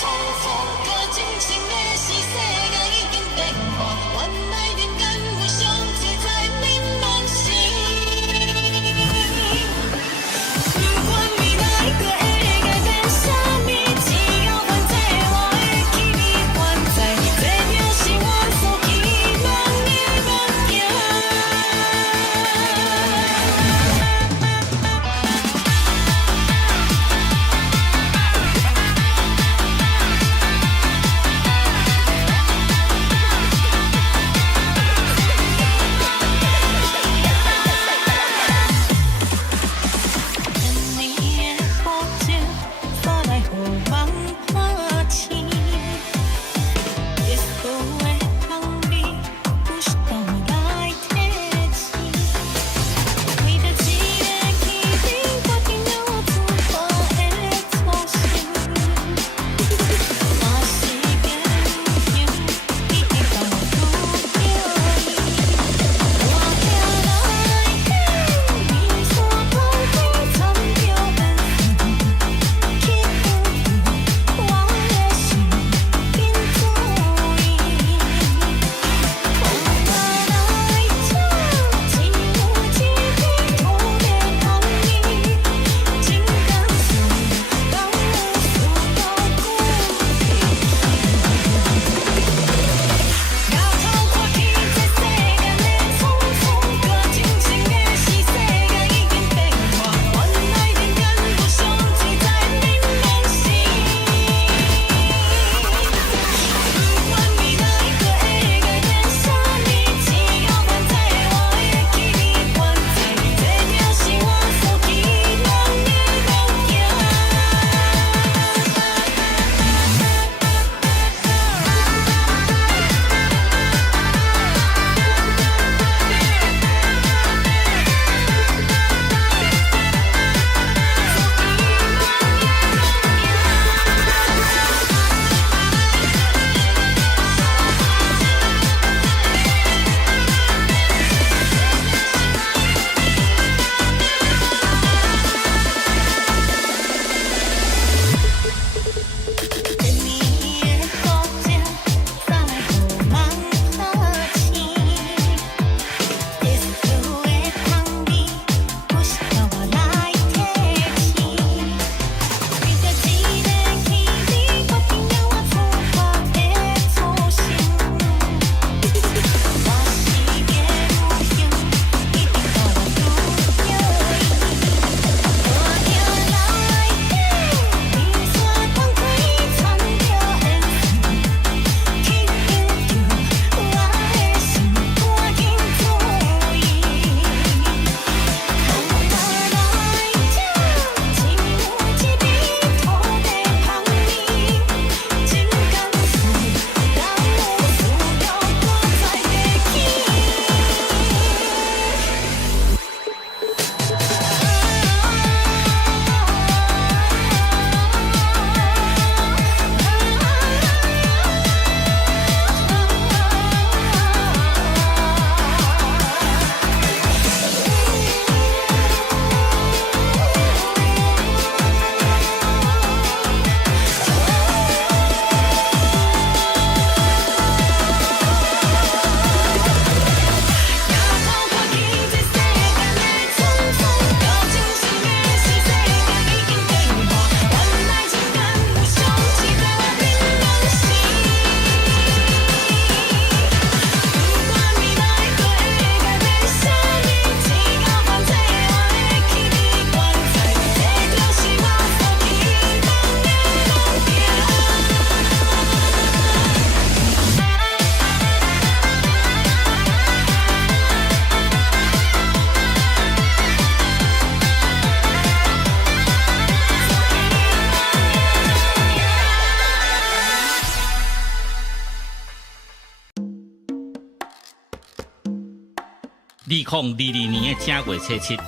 2022年的正月初七，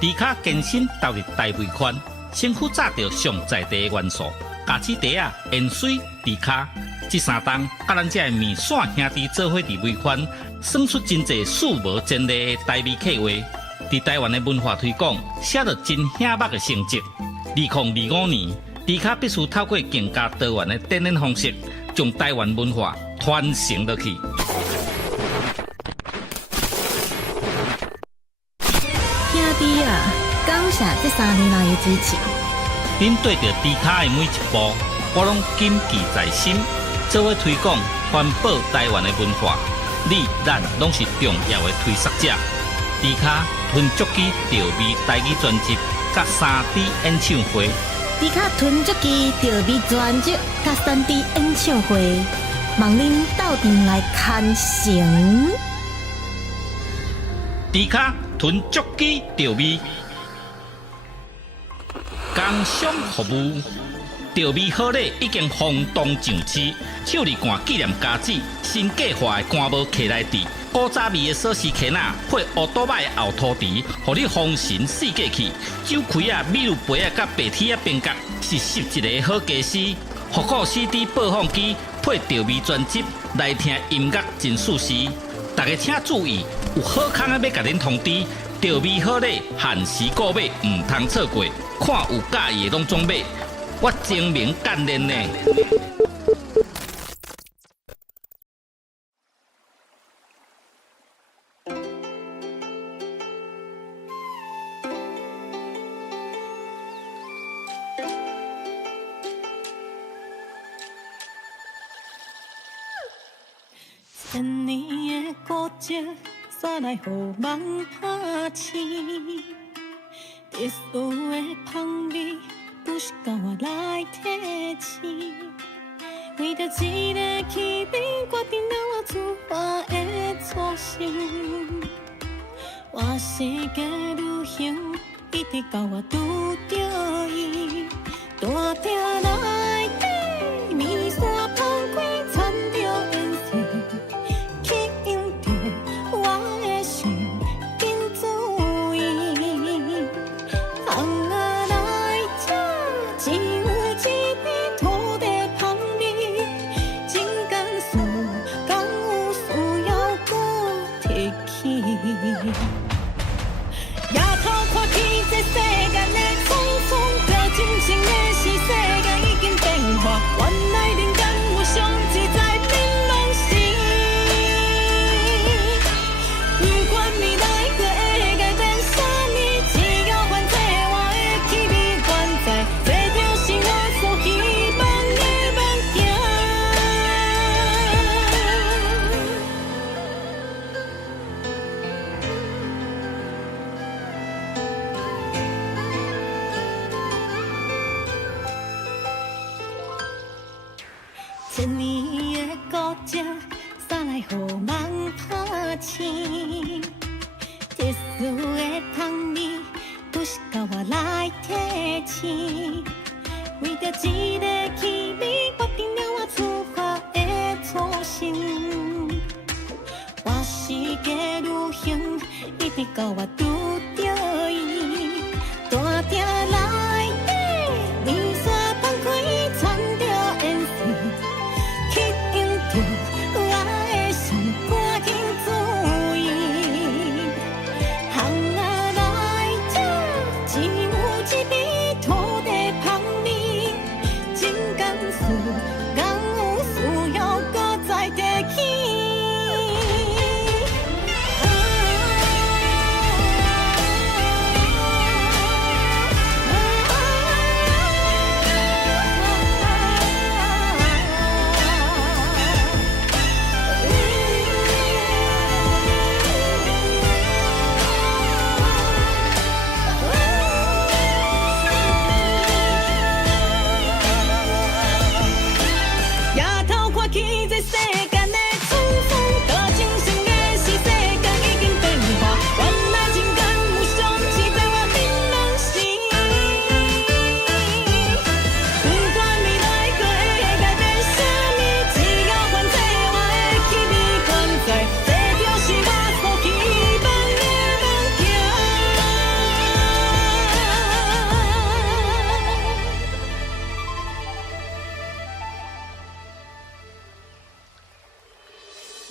迪卡健身投入大尾款，身躯炸着上在地的元素，咖子茶啊、盐水、迪卡，这三档甲咱这的面线兄弟做伙伫尾款，算出真侪数无前例的台味客话。伫台湾的文化推广，写着真醒目的成绩。2025年，迪卡必须透过更加多元的展演方式，将台湾文化传承落去。兄弟啊，感谢这3年来的支持。恁对着迪卡的每一步，我拢谨记在心，做伙推广环保台湾的文化。你咱拢是重要的推广者。迪卡吞足机调味台语专辑，甲3D 演唱会。迪卡吞足机调味专辑，甲3D 演唱会，望恁斗阵来看成。迪卡吞足机调味，工商服务。调味好礼已经轰动上市，手里干纪念家子，新计划的干无摕来滴，古早味的锁匙圈仔配乌多摆的后涂池，互你丰神四界去。酒开啊、米露杯啊、甲白铁啊边角是11个好家私。复古 CD 播放机配调味专辑来听音乐真舒适。大家请注意，有好康的要甲恁通知，调味好礼限时购买，唔通错过。看有介意的拢总买。我精明干练呢。千年的古迹，煞来予梦拍醒。特殊的香味。不是甲我来提醒，为着一个气味，决定了我出发的初心。我世界旅行，一直到我拄着伊，大鼎内底面线芳开，掺着颜色，吸引着我的心，紧注意。红啊！只有一片土地香味，真甘肃敢有需要搁提起？夜头看起这世间的匆匆，着真情的是世界已经变化，原来人间有上自在美拢是。不管未来搁会改变啥物，只要反正我的气味原在。千年的古迹，煞来予梦拍醒。特殊的香味，不是甲我来提醒。为着一个气味，决定了我出发的初心。我世界旅行，一直到我拄着伊，大鼎内底面线放开，掺着颜色。吸引着我的心，赶紧注意。红啊来这，只有一片土地香味，真甘肃敢有需要搁再提起？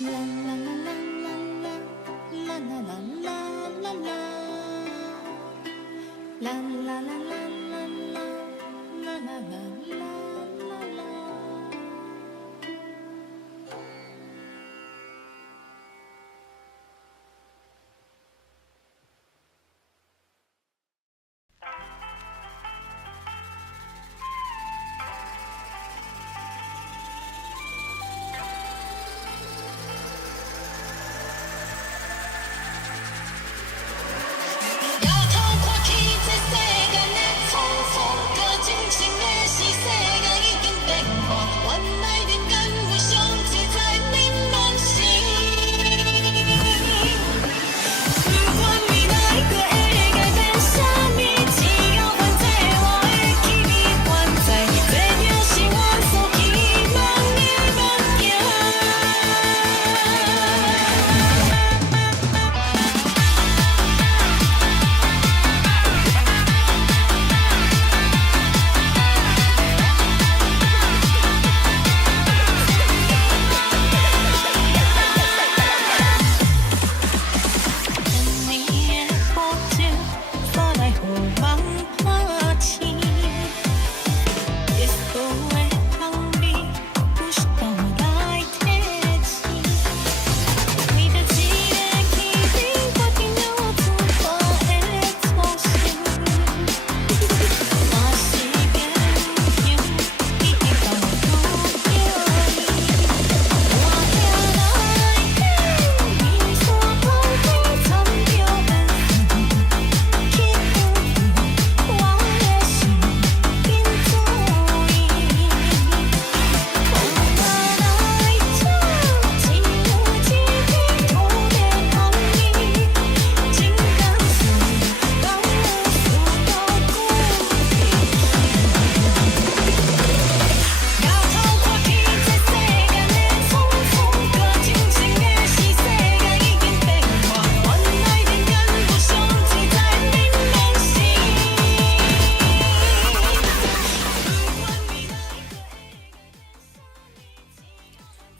啦啦啦啦啦啦啦啦啦啦啦，啦啦啦啦啦啦啦啦啦啦。抬头看起这世间的匆匆，搁真情的是世界已经变化，原来人间有上自在冷暖心。不管未来搁会改变啥物，只要反正我会去你还在，这就是我所希望的梦境。你的抱枕，带来予梦破醒。结束的香味，不是到我来提醒。为着一个气味，决定让我出发的初心。我是变形，已经到我愈摇伊。我听来听，你说风景参照本性，去我的心紧注意。风来这，只有一片土地同意，情感是让我输到谷底。抬头看起这世间的匆匆，搁真情的是世界已经变化，原来人间有上自在冷暖心。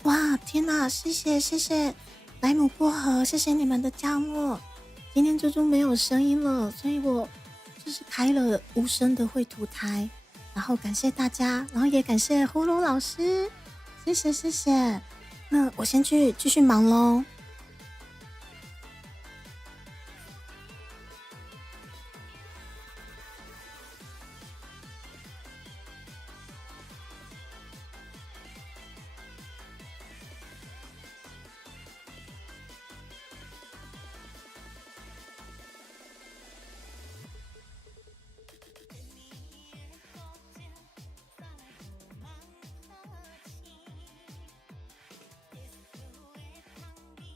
哇，天哪！谢谢莱姆薄荷，谢谢你们的加入。今天猪猪没有声音了，所以我就是开了无声的绘图台，然后感谢大家，然后也感谢呼噜老师，谢谢。那我先去继续忙喽。结束的香味。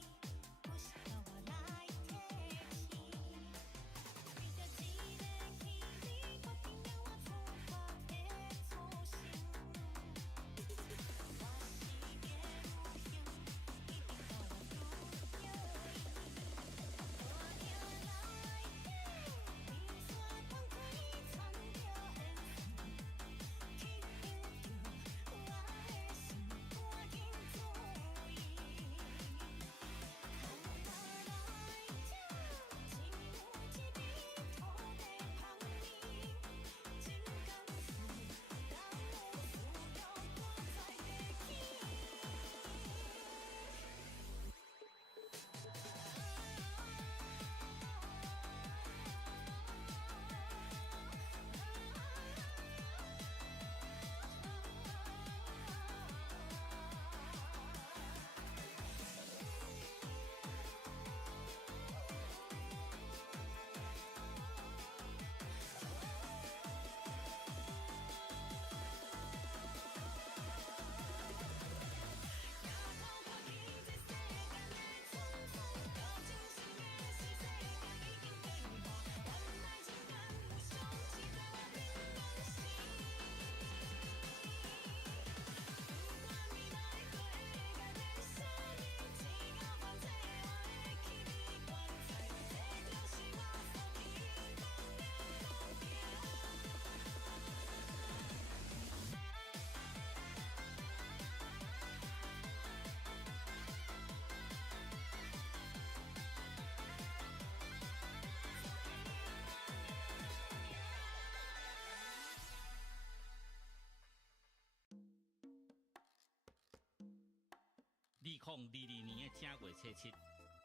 年的正月初七，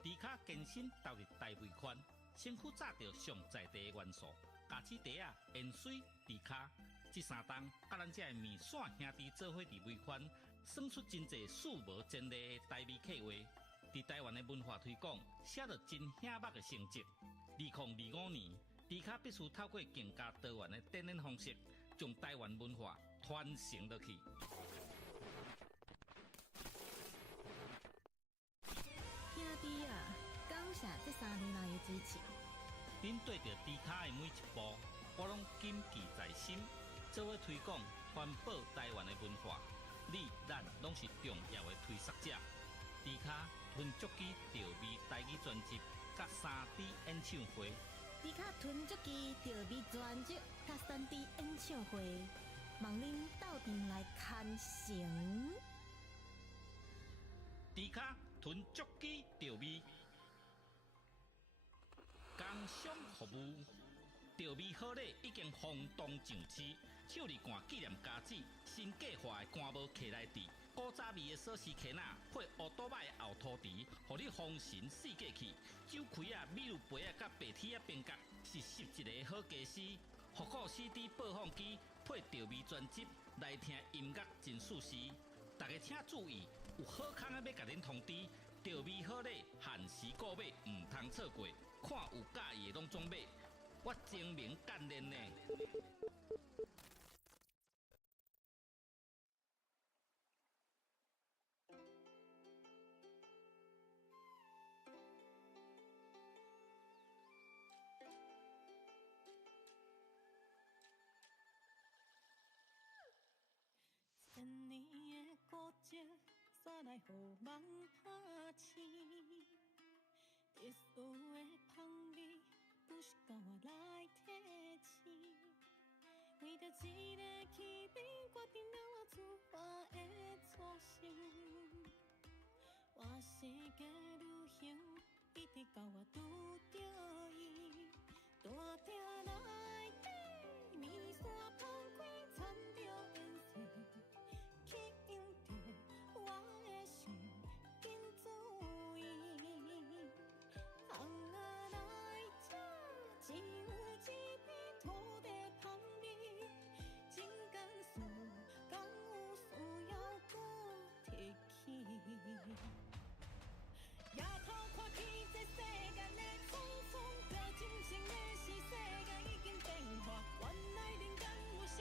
迪卡健身投入大尾款，身躯炸着上在地的元素，咖子茶啊、盐水、迪卡，这三档甲咱这面线兄弟做伙伫尾款，算出真侪数无前例的台味客话。伫台湾的文化推广，写着真显目的成绩。2025年，迪卡必须透过更加多元的展演方式，将台湾文化传承落去。兄弟啊，感谢这3年来的支持。恁对着迪卡的每一步，我拢谨记在心，做伙推广、传播台湾的文化。你、咱拢是重要的推广者。迪卡吞足机调味台语专辑，甲3D 演唱会。迪卡吞足机调味专辑甲3D 演唱会，望恁斗阵来看成。迪卡吞足机调味，工商服务。调味好礼已经轰动上市，手里罐纪念家子，新计划的干帽客来滴，古早味的锁匙壳仔配乌多摆的后涂池，互你丰神四季气。酒开啊、米露杯啊、甲白铁啊边角，是11个好家私。复古 CD 播放机配调味专辑，来听音乐真舒适。大家请注意，有好康的要甲恁通知，调味好礼限时购买，唔通错过。看有介意的拢总买。我精明干练呢。千年的古迹，煞来予梦拍醒。特殊的香味。不是甲我来提醒，为着一个气味，决定了我出发的初心。我世界旅行，一直到我拄着伊，大鼎内底面线放开，掺着颜色，去引着我的心紧注意。只有一片土地香味，真甘肃敢有需要搁提起？夜头看起这世间的匆匆，着真心的是世界已经变化，原来人间有上。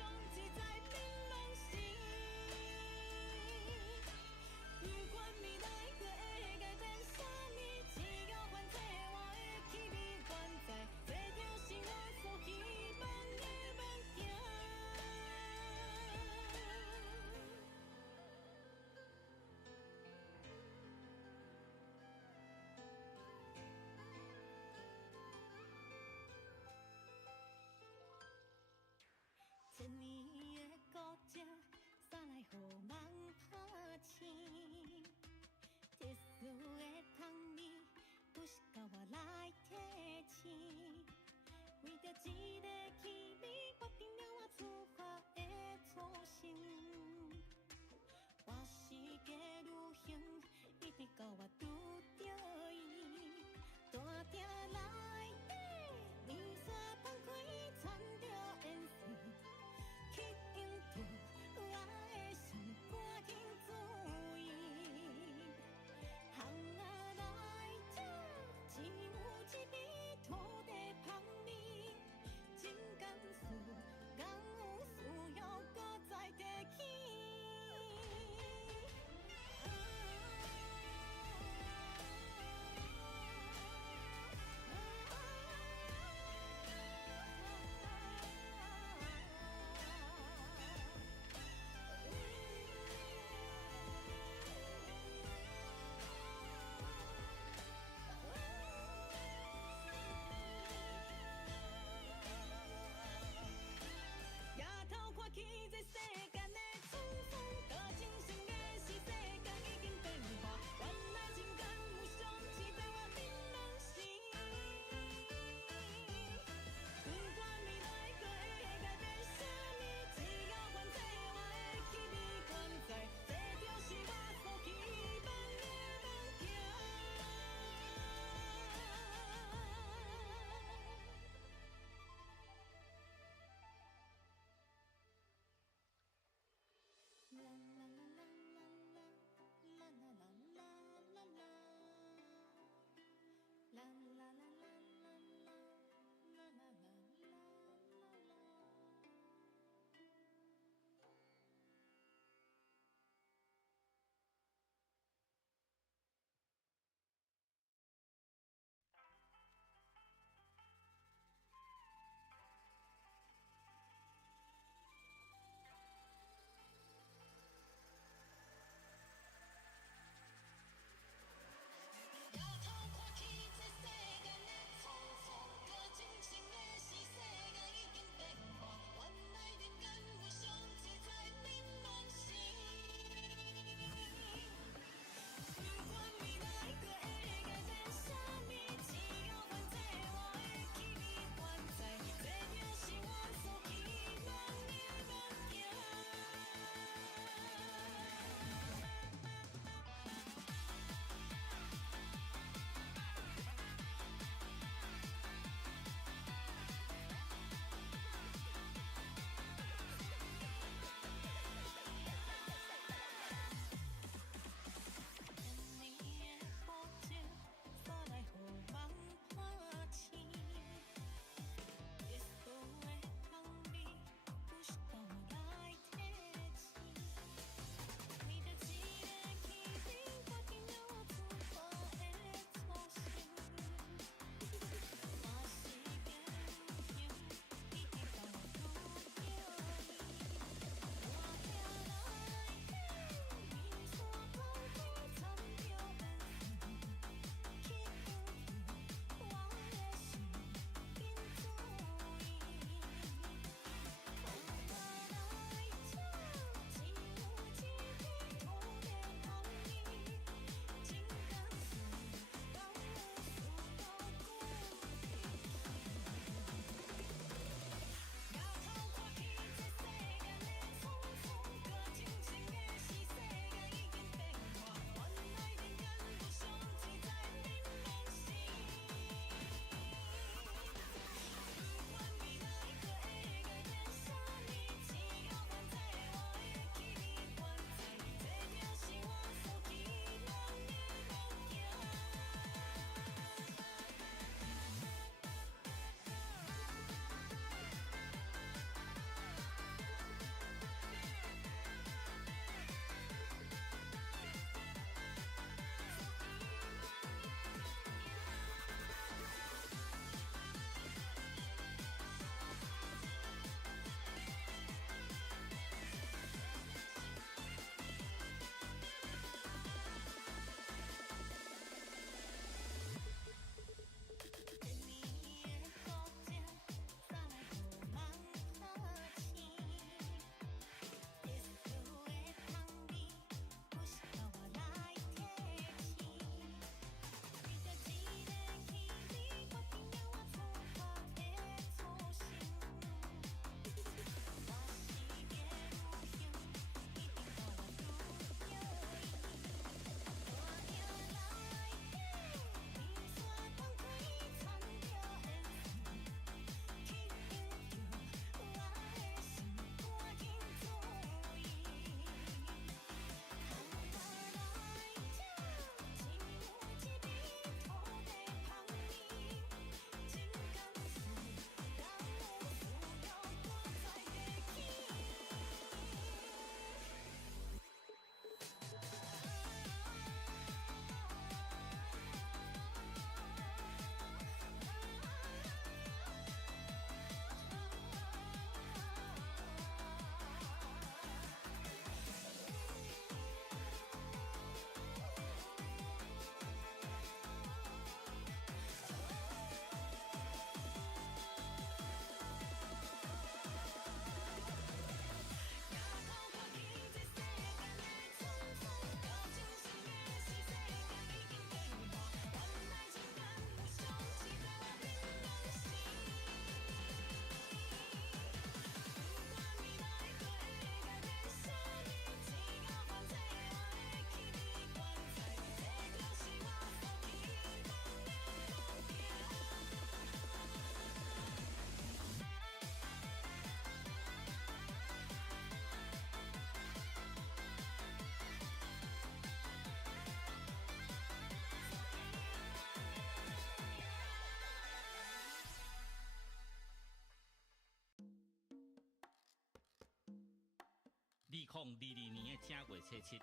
年的正月初七，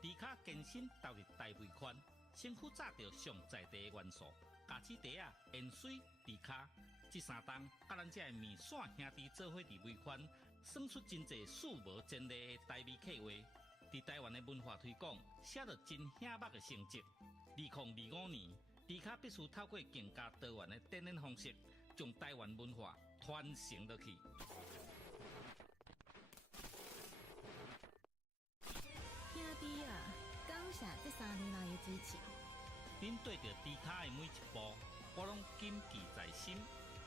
迪卡健身投入大胃圈，身躯炸着上在地的元素，咖子茶啊、盐水、迪卡，这三档甲咱这面线兄弟做伙伫胃圈，算出真侪数无前例的台味客话。伫台湾的文化推广，写着真显目的成绩。2025年，迪卡必须透过更加多元的展演方式，将台湾文化传承落去。兄弟啊，感谢这3年来的支持。恁对着迪卡的每一步，我拢谨记在心。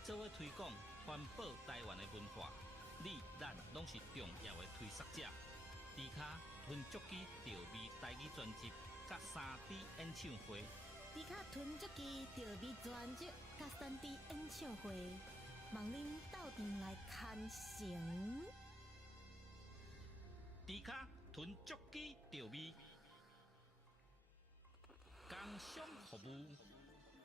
做伙推广、传播台湾的文化，你咱拢是重要的推广者。迪卡吞足机调味台语专辑，甲3D 演唱会。迪卡吞足机调味专辑甲3D 演唱会，望恁斗阵来看成。迪卡吞足机调味，工商服务。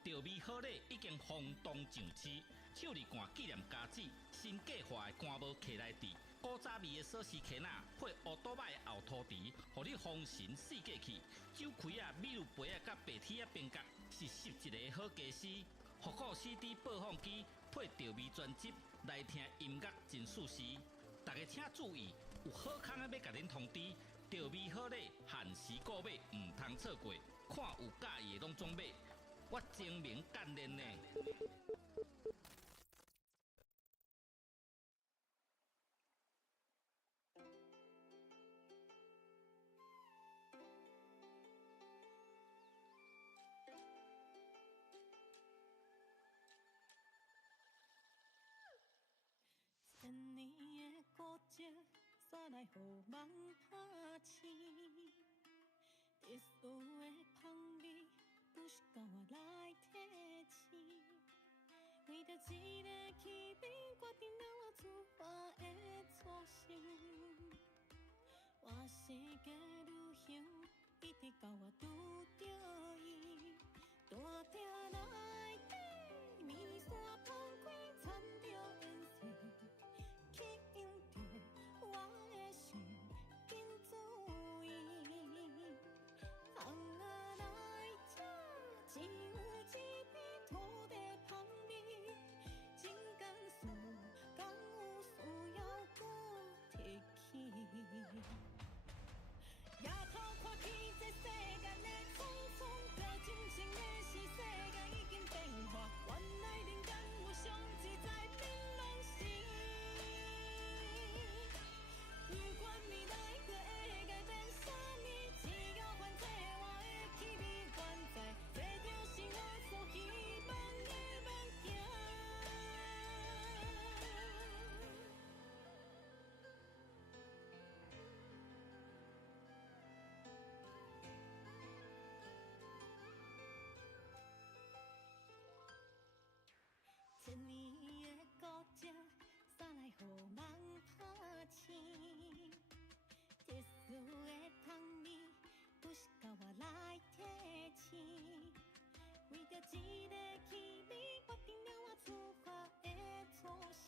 调味好礼已经轰动上市，手里干纪念家子，新计划的干帽客来滴，古早味的锁匙圈仔配乌多摆的后涂蹄，互你丰神四界去。酒开啊、米露杯啊、甲白铁啊边角是11个好家私。复古 CD 播放机配调味专辑来听音乐真舒适。大家请注意，有好康的要甲恁通知，调味好礼限时购买，唔通错过。看有介意的拢总买。我精明干练呢。千年的古迹，煞来予梦拍醒。特殊的香味。不是到我来提醒，为着一个气味，决定了我出发的初心。我世界旅行，一直到我拄着伊，大鼎内底面线放开，掺着颜色，吸引着我的心，紧注意。只有一片土地香味，真甘肃敢有需要搁提起？夜头看起这世间的匆匆，这真情的是世界已经变化，原来人间有上自在槟榔心。不管未来搁会改变啥物，只要反正我的气味原在。千年的古迹，煞来予梦拍醒。特殊的香味，不是到我来提醒。为着一个气味，决定了我出发的初心。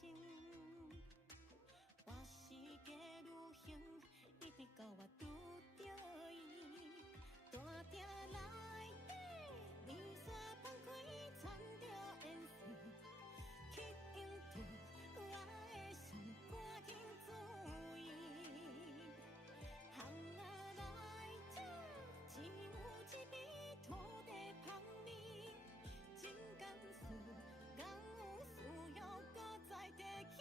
我世界旅行，一直到我拄着伊，大鼎内底面线放开，掺着颜色。吸引着我的心，赶紧注意。巷仔内这只有一味土地香味，真甘肃敢有需要搁再提起？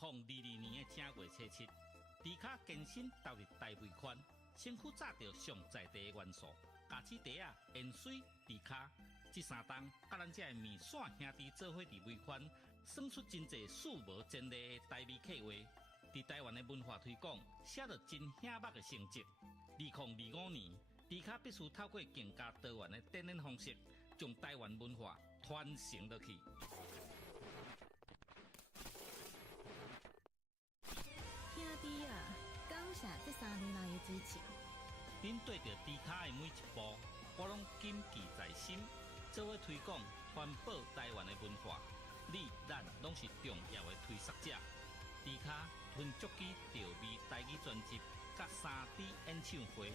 2022年的正月初七，迪卡健身投入大尾款，身躯炸着上在地的元素，咖子茶啊、盐水、迪卡，这三档甲咱这的面线兄弟做伙伫尾款，算出真侪数无前例的台味客话。伫台湾的文化推广，写着真显目的成绩。2025年，迪卡必须透过更加多元的展演方式，将台湾文化传承落去。兄弟啊，感谢这3年来的支持。恁对着迪卡的每一步，我拢谨记在心，做伙推广、传播台湾的文化。你、咱拢是重要的推广者。迪卡吞足机调味台语专辑，甲3D 演唱会。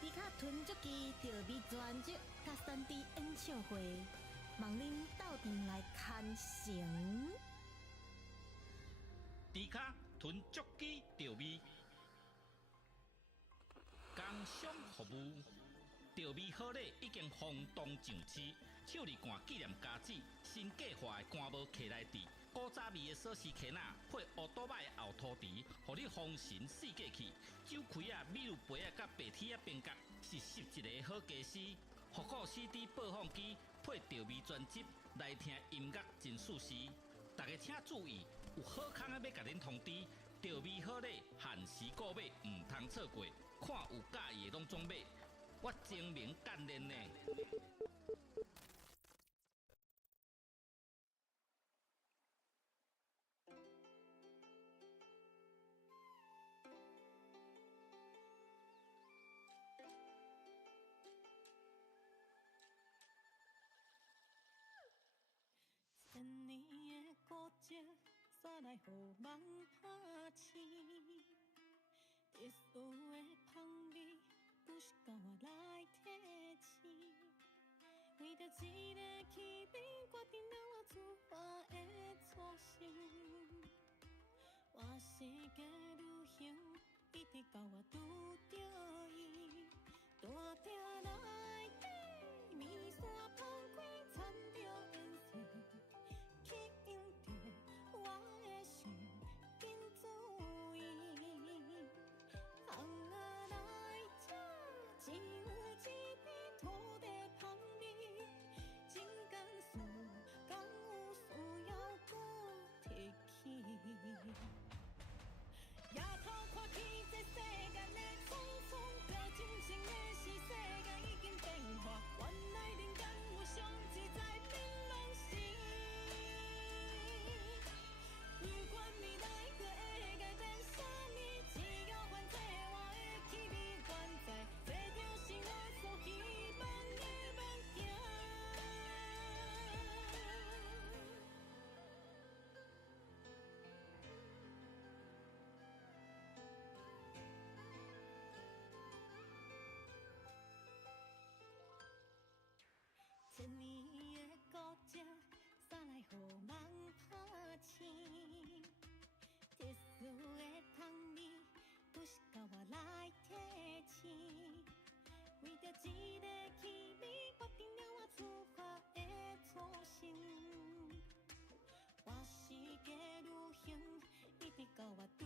迪卡吞足机调味专辑，甲3D 演唱会，望恁斗阵来看成。迪卡吞足机调味，工商服务。调味好礼已经轰动上市，手里干纪念家子，新计划的干帽徛来底，古早味的锁匙徛仔配乌多摆的后涂池，互你丰神四季气。酒开啊、米露杯啊、甲白铁啊边角，是11个好家私。复古 CD 播放机配调味专辑，来听音乐真舒适。大家请注意，有好康的要甲恁通知，调味好礼限时购买，唔通错过。看有介意的拢总买。我精明干练呢。千年的古迹，煞来予梦拍醒。特殊的香味。不是甲我来提醒，为着一个气味，决定了我出发的初心。我世界旅行，一直到我拄着伊，大鼎内底面线放开，掺着颜色，吸引着我的心，紧注意。红啊！只有一片土地香味，真甘肃敢有需要搁提起？夜头看起这世间的匆匆，着真情的是世界已经变化，原来人间有上自在变拢是。不管未来搁会改变啥物，只要反正我的气味原在。千年的古迹，煞来予梦拍醒。特殊的香味，不是甲我来提醒。为着一个气味，决定了我出发的初心。我世界旅行，一直到我拄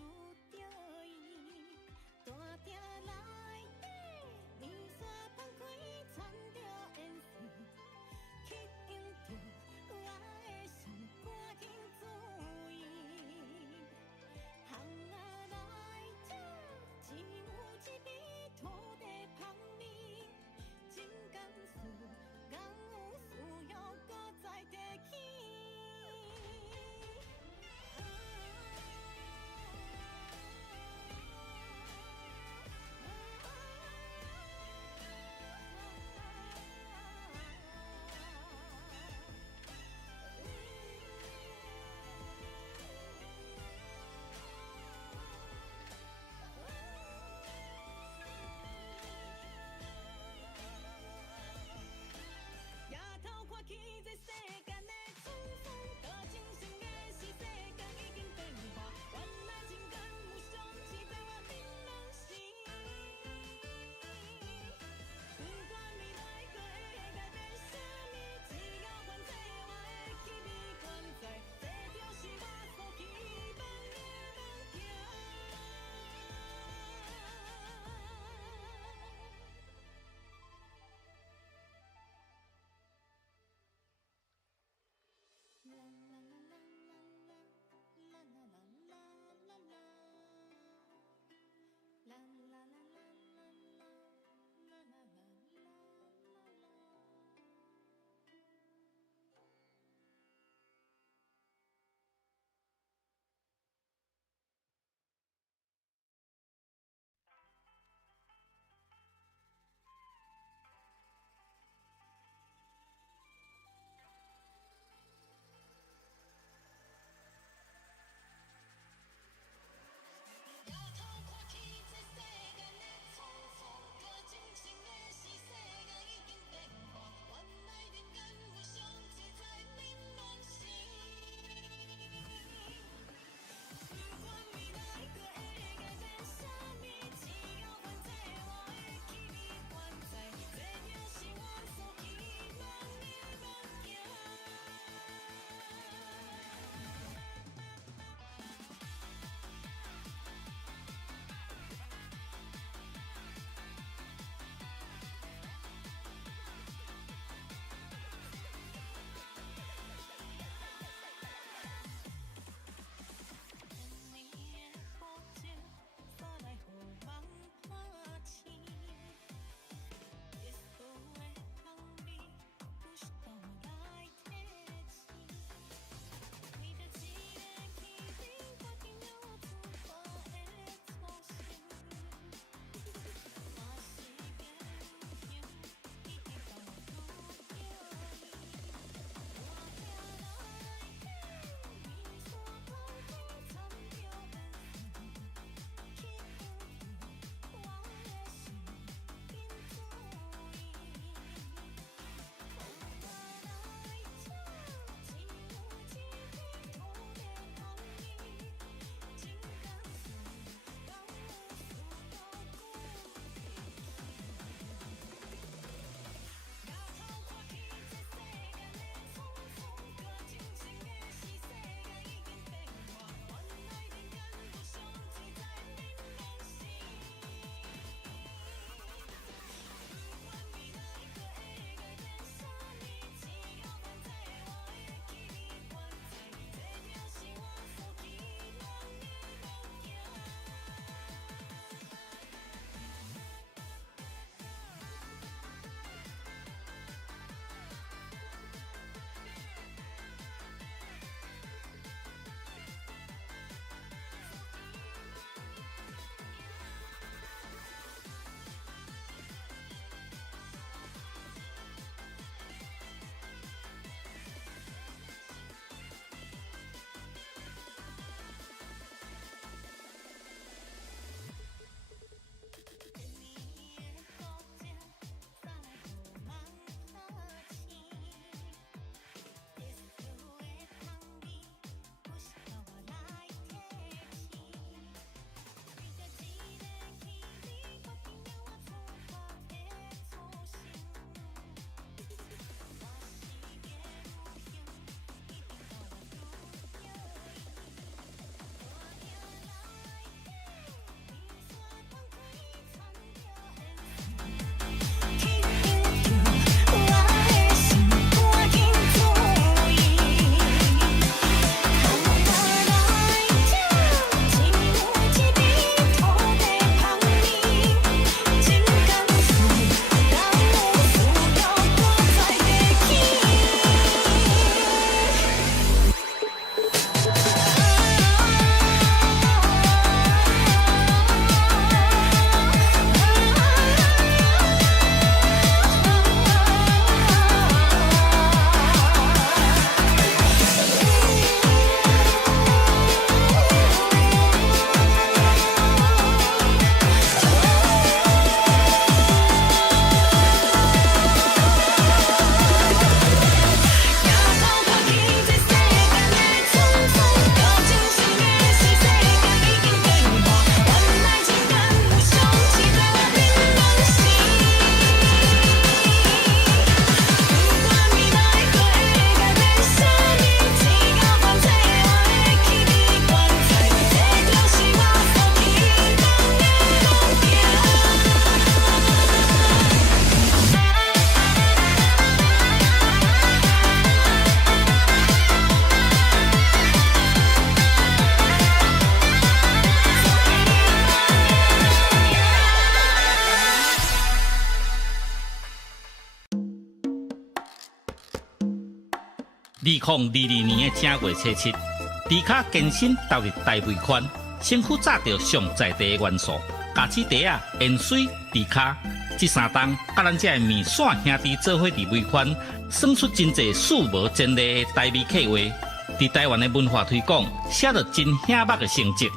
着伊，大鼎内底面线放开，掺着颜色。吸引着我的心，赶紧注意。红啊来这，只有一片土地香味，真甘肃敢有需要搁再提起？ 2022年的正月初七，迪卡健身投入大尾款，身躯炸着上在地的元素，咖子茶啊、盐水、迪卡，这三档甲咱这面线兄弟做伙伫尾款，算出真侪数无前例的台味客话。伫台湾的文化推广，写着真显目的成绩。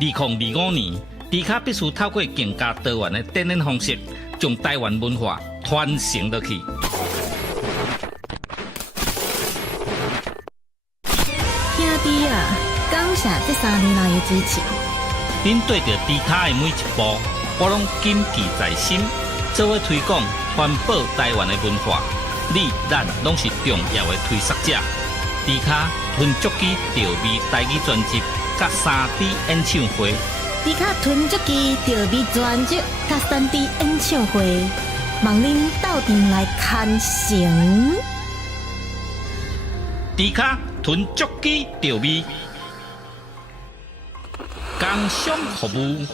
2025年，迪卡必须透过更加多元的展演方式，将台湾文化传承落去。兄弟啊，感谢这3年来的支持。恁对着迪卡的每一步，我拢谨记在心，做伙推广环保台湾的文化。你咱拢是重要的推广者。迪卡吞足机调味台语专辑，甲3D 演唱会。迪卡吞足机调味专辑甲3D 演唱会，望恁到店来看成。迪卡吞足机调味，工商服务。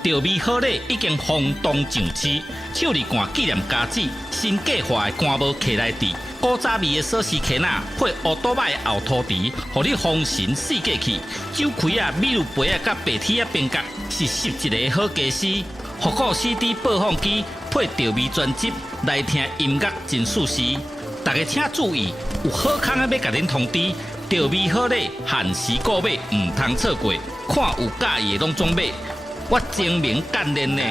调味好礼已经轰动上市，手里干纪念家子，新计划的干帽客来底，古早味的锁匙圈啊，配乌多摆的后涂池，互你丰神四季气。酒开啊、米露杯啊、甲白铁啊边角，是11个好家私。复古 CD 播放机配调味专辑，来听音乐真舒适。大家请注意，有好康的要甲恁通知，调味好礼限时购买，唔通错过。看有介意的拢总买。我精明干练呢。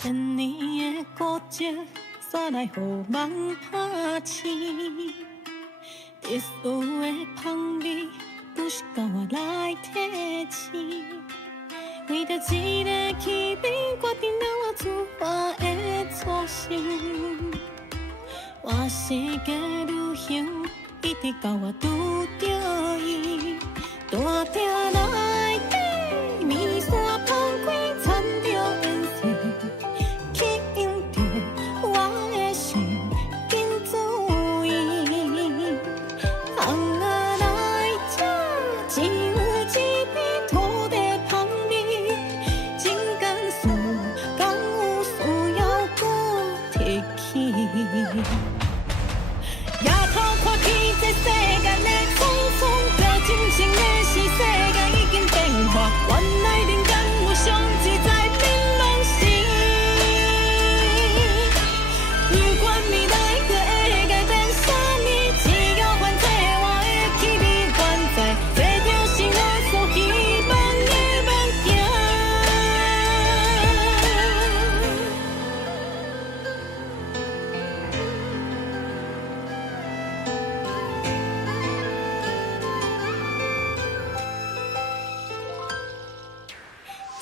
千年的古迹，煞来予梦拍醒。特殊的香味。不是甲我来提醒，为着一个气味，决定了我出发的初心。我世界旅行，一直到我拄着伊，大鼎内底，面线放开，掺着颜色，吸引着我的心，紧注意。只有一片土地香味，真甘肃，敢有需要搁提起？夜头看起这世间的匆匆，着真心的是世界已经变化，原来人间有上自在变拢是。不管未来可会改变啥呢，只要还在我的气味原在。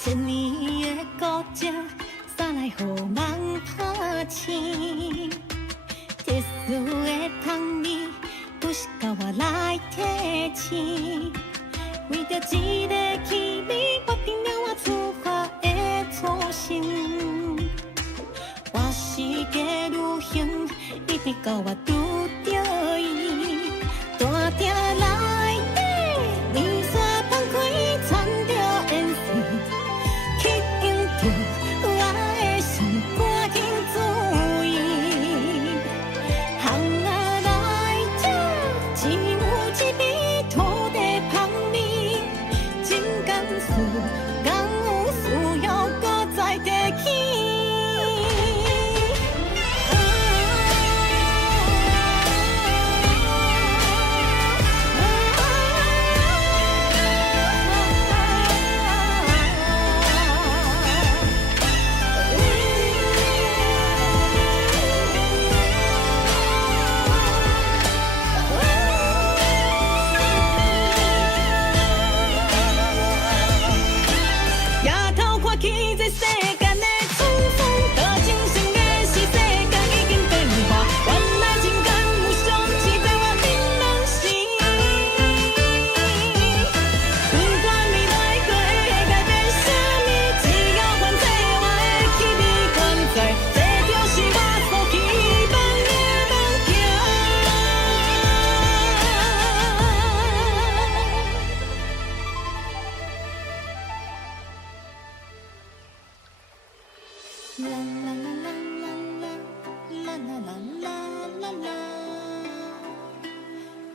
千年的古迹，煞来予梦拍醒。特殊的香味，不是甲我来提醒。为着一个气味，决定了我出发的初心。我世界旅行，一直到我拄着伊，大鼎内底，面线放开，掺着颜色。吸引着我的心，赶紧注意。行啊来这，只有一味土地香味，真甘肃，敢有需要搁再提起？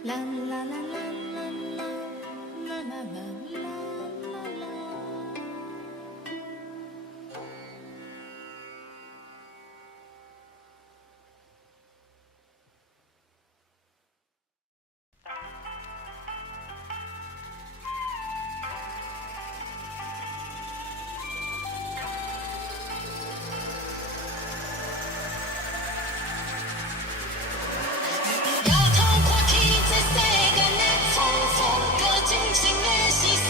啦啦啦啦啦啦啦啦啦啦啦。摇头看去，这世间的匆匆，搁真情的是世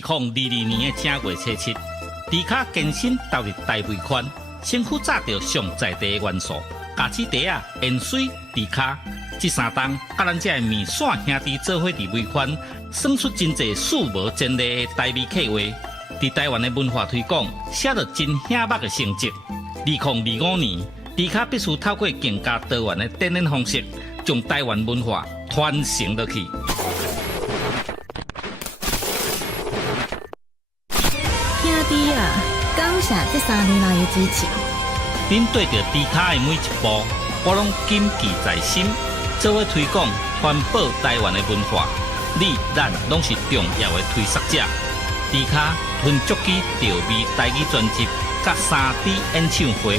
年的正月初七，迪卡健身投入大尾款，身躯炸着上在地的元素，咖子茶啊、盐水、迪卡，这三档甲咱这面线兄弟做伙伫尾款，算出真侪数无前例的台味客话。伫台湾的文化推广，写着真显目的成绩。2025年，迪卡必须透过更加多元的展演方式，将台湾文化传承落去。兄弟啊，感谢这3年来的支持。恁对着迪卡的每一步，我拢谨记在心，做伙推广环保台湾的文化。你咱拢是重要的推广者。迪卡吞足机调味台语专辑，甲3D 演唱会。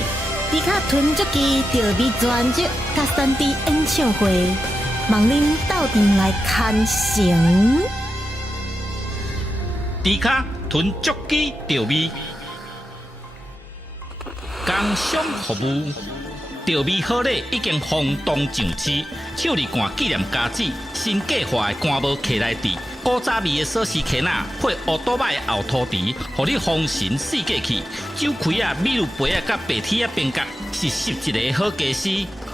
迪卡吞足机调味专辑甲3D 演唱会，望恁斗阵来看成。迪卡吞足机调味，工商服务。调味好礼已经轰动上市，手里干纪念家子，新计划的干帽徛来底，古早味的锁匙徛仔配乌多摆的后涂蹄，互你丰神四界去。酒开啊、米露杯啊、甲白铁啊边角是11个好家私。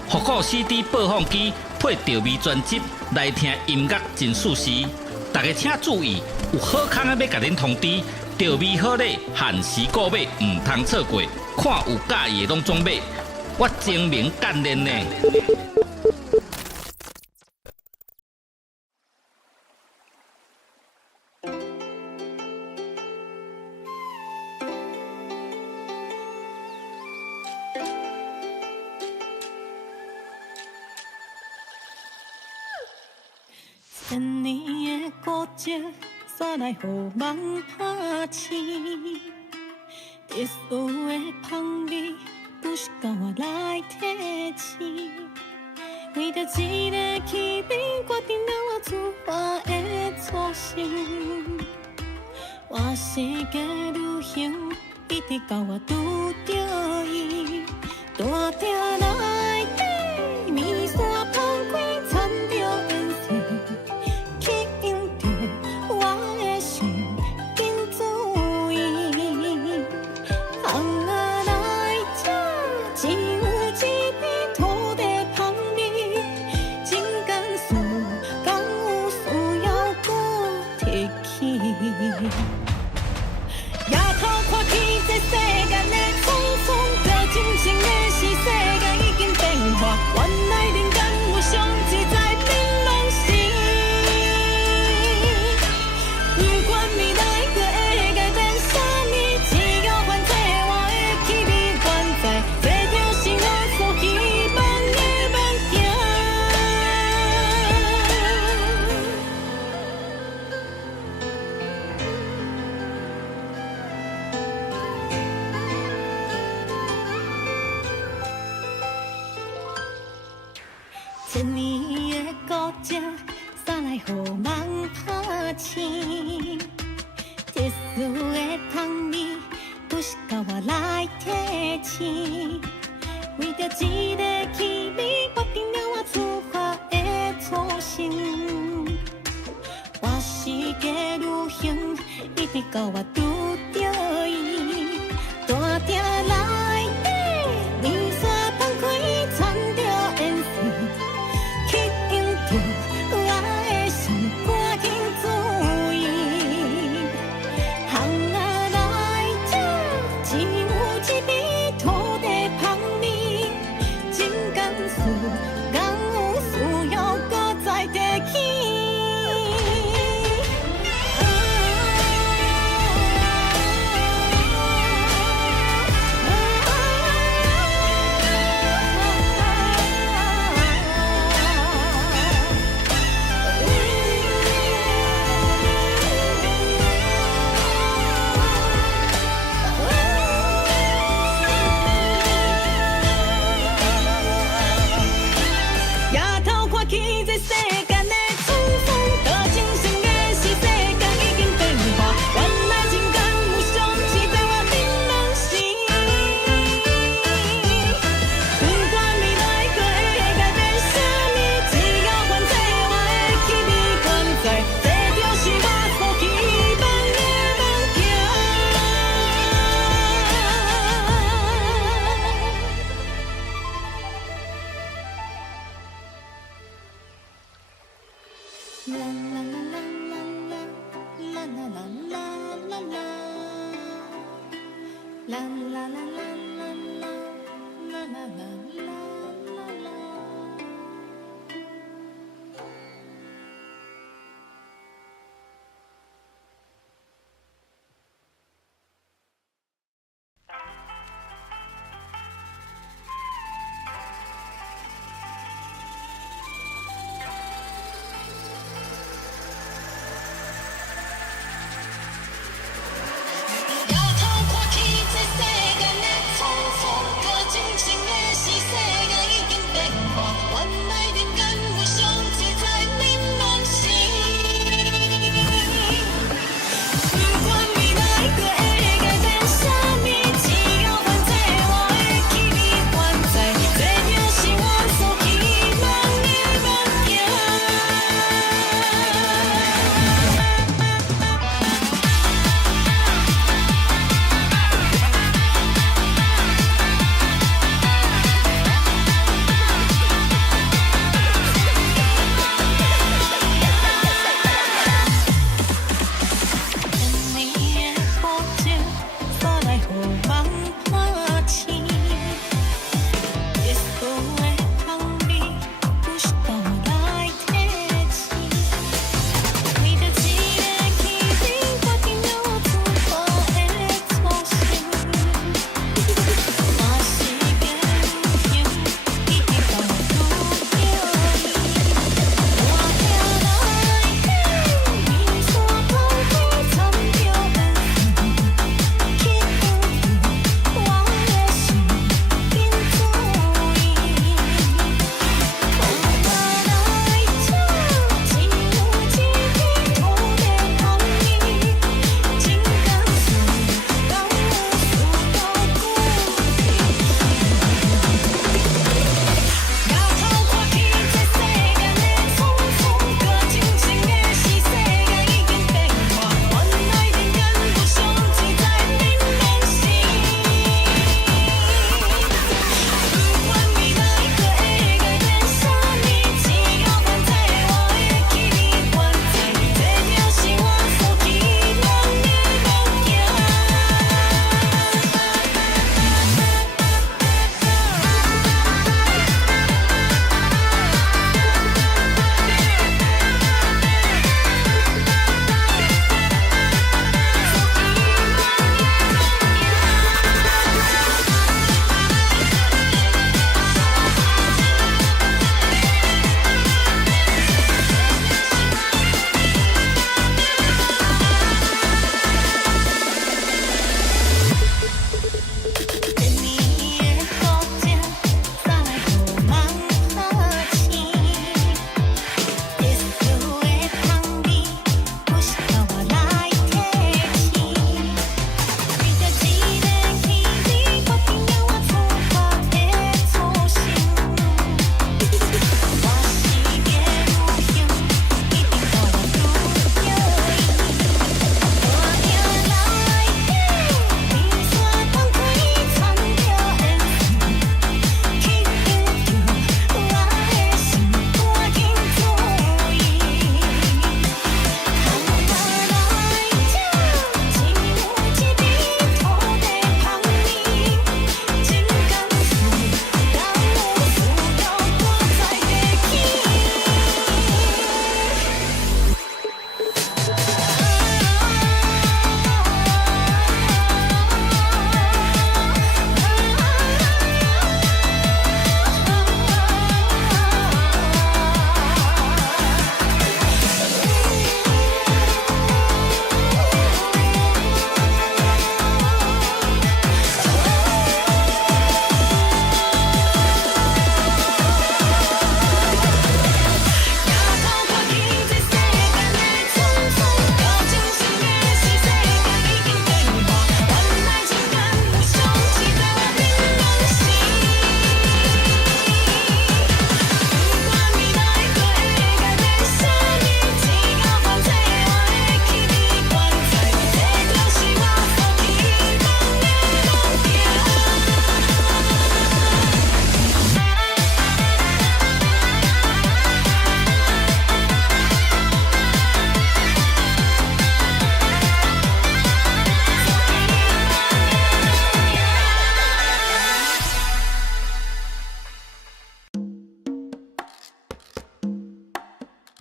复古 CD 播放机配调味专辑来听音乐真舒适。大家请注意，有好康的要甲恁通知，调味好礼限时购买，唔通错过。看有介意的拢总买。我精明干练呢。千年的古迹，煞来予梦拍醒。特殊的香味。不是甲我来提醒，为着一个气味，决定了我出发的初心。我世界旅行，一直到我拄着伊，大鼎内底面线放开，掺着烟水，吸引着我的心，紧注意。只有一片土地香味，真甘肃，敢有需要搁提起？夜头看起这世间的匆匆，着真情的是世界已经变化，原来人间有上自在槟榔心。不管未来搁会改变啥物，只要反正我的气味原在。千年的古迹，煞来予梦拍醒。特殊的香味，不是甲我来提醒。为着一个气味，决定了我出发的初心。我世界旅行，一直到我拄着伊，大鼎内底面线放开，掺着烟水。吸引着我的心，赶紧注意。行啊来这，只有一杯土地香味，真甘肃，敢有需要搁再提起？啦啦啦啦啦啦啦啦啦啦。摇头看去，这世间的错错，搁真心的是世间。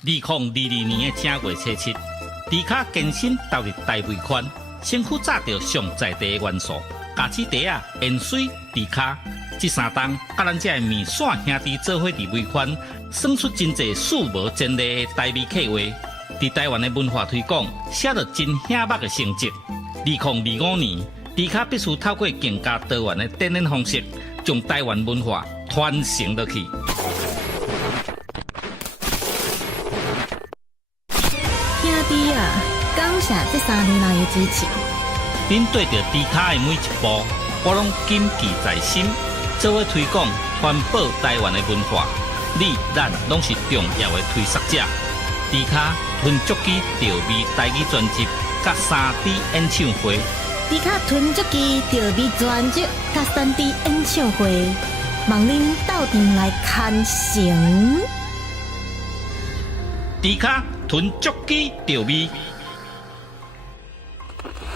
2022年的正月初七，迪卡健身投入大胃圈，身躯炸着上在地的元素，咖子茶啊、盐水、迪卡，这三档甲咱这面线兄弟做伙伫胃圈，算出真侪数无前例的台味客话。伫台湾的文化推广，写着真显目的成绩。2025年，迪卡必须透过更加多元的展演方式，将台湾文化传承落去。兄弟啊，感谢这3年来的支持。恁对着迪卡的每一步，我拢谨记在心，做伙推广、传播台湾的文化。你、咱拢是重要的推广者。迪卡吞足机调味台语专辑，甲3D 演唱会。迪卡吞足机调味专辑，甲3D 演唱会，望恁斗阵来看成。迪卡吞足机调味，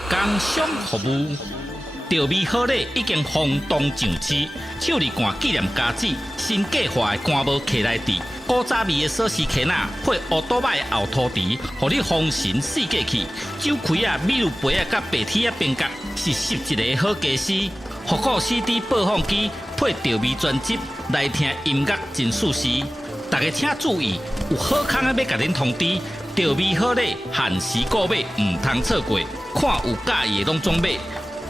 工商服务。调味好礼已经轰动上市，手里干纪念家子，新计划的干帽徛来底，古早味的锁匙徛仔配乌多摆的后涂池，互你丰神四季气。酒开啊、米露杯啊、甲白铁啊边角，是11个好家私。复古 CD 播放机配调味专辑，来听音乐真舒适。大家请注意，有好康啊要甲恁通知，调味好礼限时购买，唔通错过。看有介意的拢总买。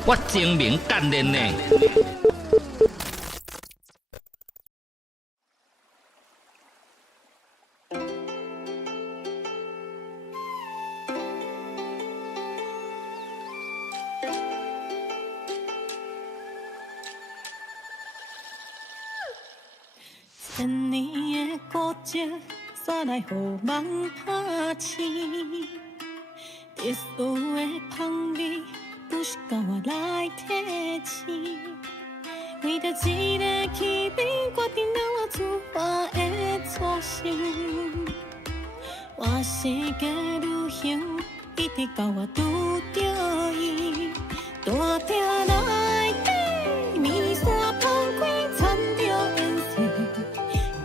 我精明干练呢。千年的古迹，煞来予梦拍醒。特殊的香味。不是甲我来提醒，为着一个气味，决定了我出发的初心。我世界旅行，一直到我拄着伊，大鼎内底面线放开，掺着颜色，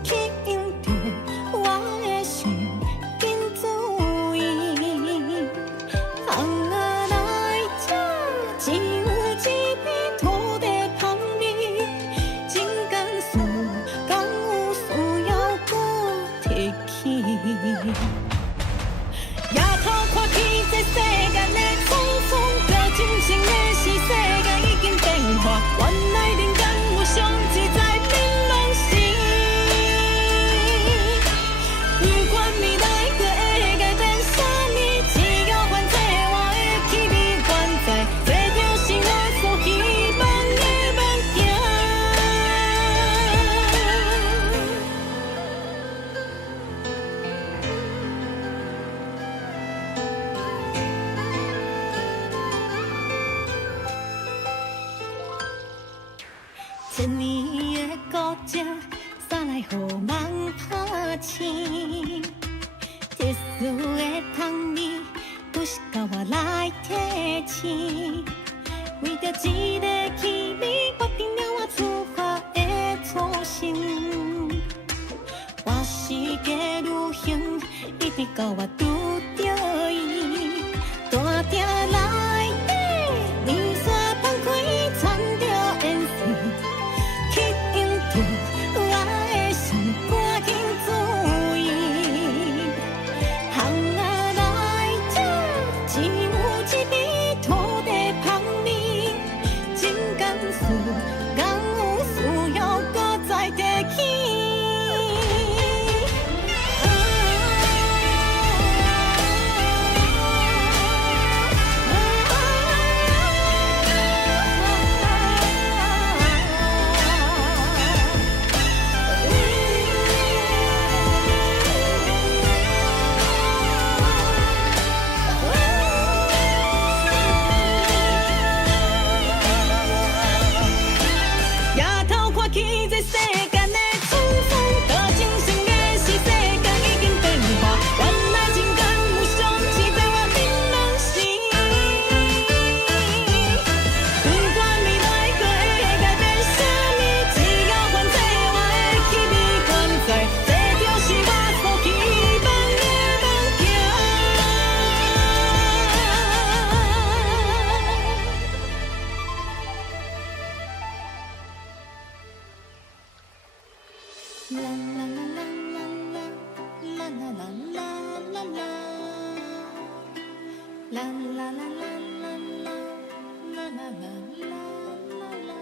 吸引着我的心，紧注意。只有一片土地香味，真甘肃，敢有需要搁提起？夜头看起这世间的匆匆，这真正的是世界已经变化，原来人间有上自在变拢是。不管未来搁会改变啥物，只要反正我的气味原在。千年的古迹，煞来予梦拍醒。特殊的香味，不是甲我来提醒。为着一个气味，决定了我出发的初心。我世界旅行，一直到我拄着伊，大鼎内底面线放开，掺着颜色。吸引着我的心，赶紧注意。行啊来这，只有一味土地香味，真甘肃，敢有需要搁再提起？啦啦啦啦啦啦啦啦啦啦啦。啦啦啦啦啦啦啦啦啦啦啦。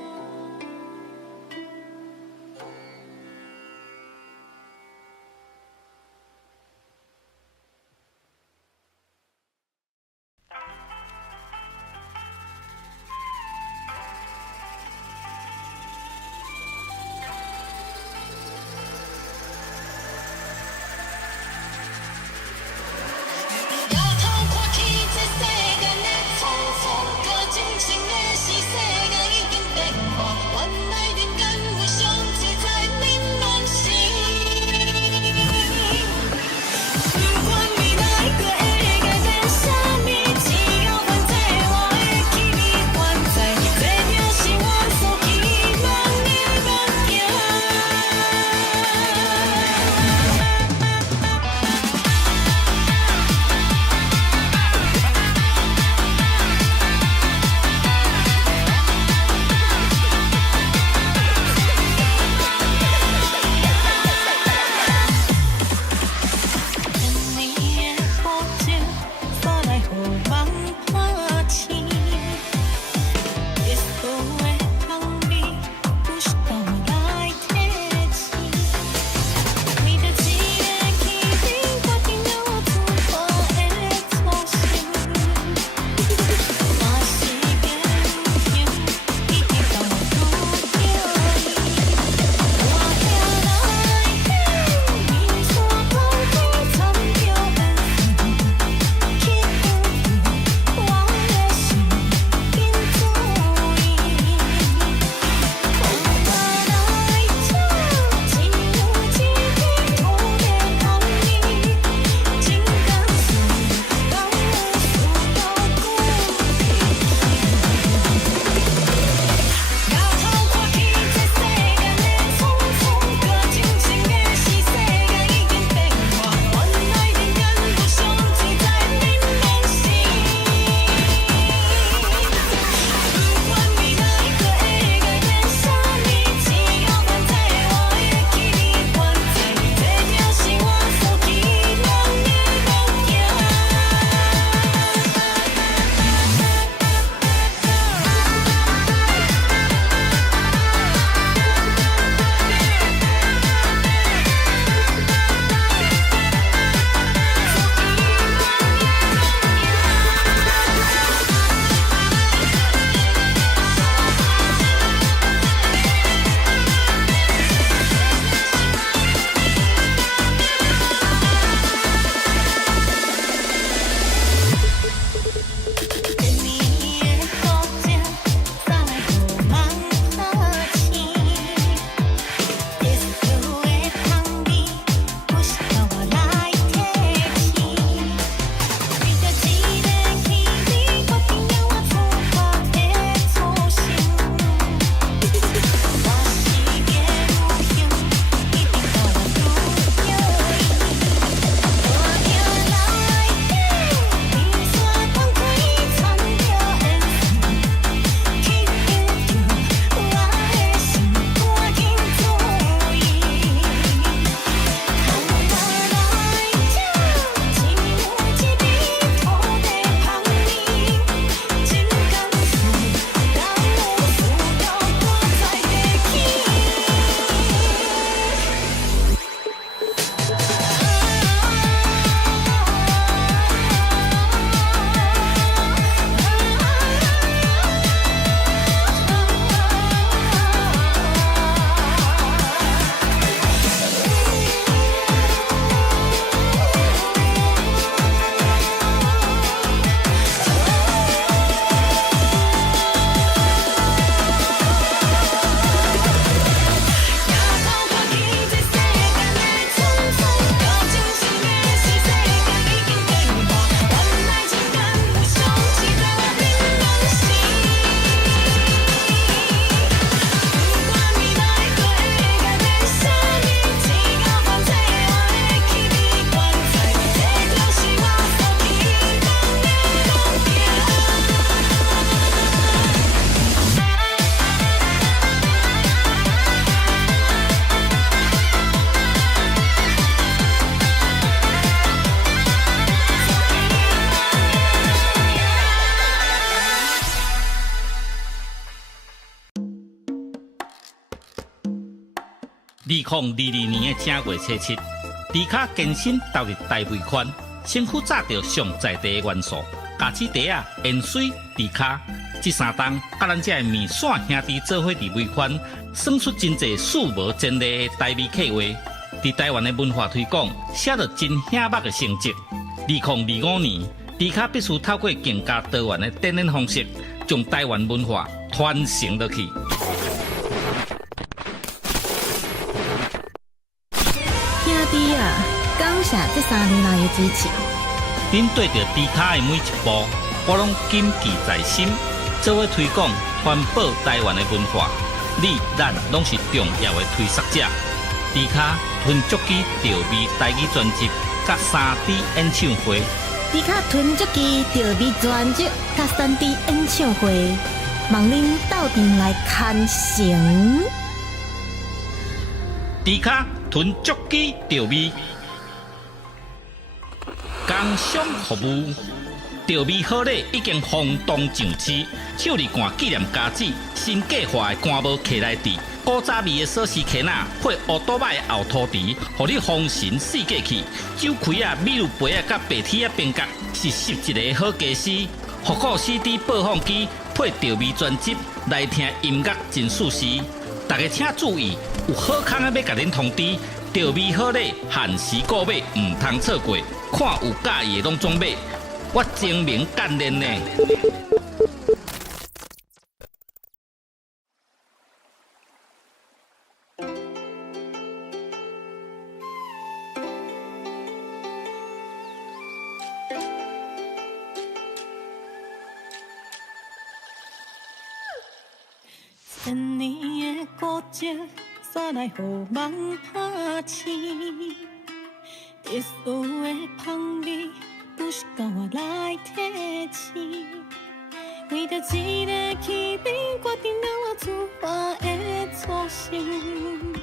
要透过体制这个难题。2022年的正月初7，迪卡健身投入大尾款，身躯炸着上在地的元素，咖子茶啊、盐水、迪卡，这三档甲咱这面线兄弟做伙伫尾款，算出真侪数无前例的台味客话。伫台湾的文化推广，写着真显目的成绩。2025年，迪卡必须透过更加多元的展演方式，将台湾文化传承落去。兄弟啊，感谢这3年来的支持。恁对着迪卡的每一步，我拢谨记在心，做伙推广、传播台湾的文化。你、咱拢是重要的推广者。迪卡吞足机调味台语专辑，甲3D 演唱会。迪卡囤足机调味专辑甲3D 演唱会，望恁斗阵来看成。迪卡囤足机调味，工商服务。调味好礼已经轰动上市，手里干纪念家子，新计划的干帽客来底，古早味的锁匙圈仔配乌多摆的后涂池，互你丰神四季去。酒开啊、米露杯啊、甲白铁啊边角是11个好家私。复古 CD 播放机配调味专辑来听音乐真舒适。大家请注意，有好康的要甲恁通知，调味好礼限时购买，唔通错过。看有介意的拢总买。我精明干练呢。千年的古迹，煞来予梦拍醒。特殊的香味。不是甲我来提醒，为着一个气味，决定了我出发的初心。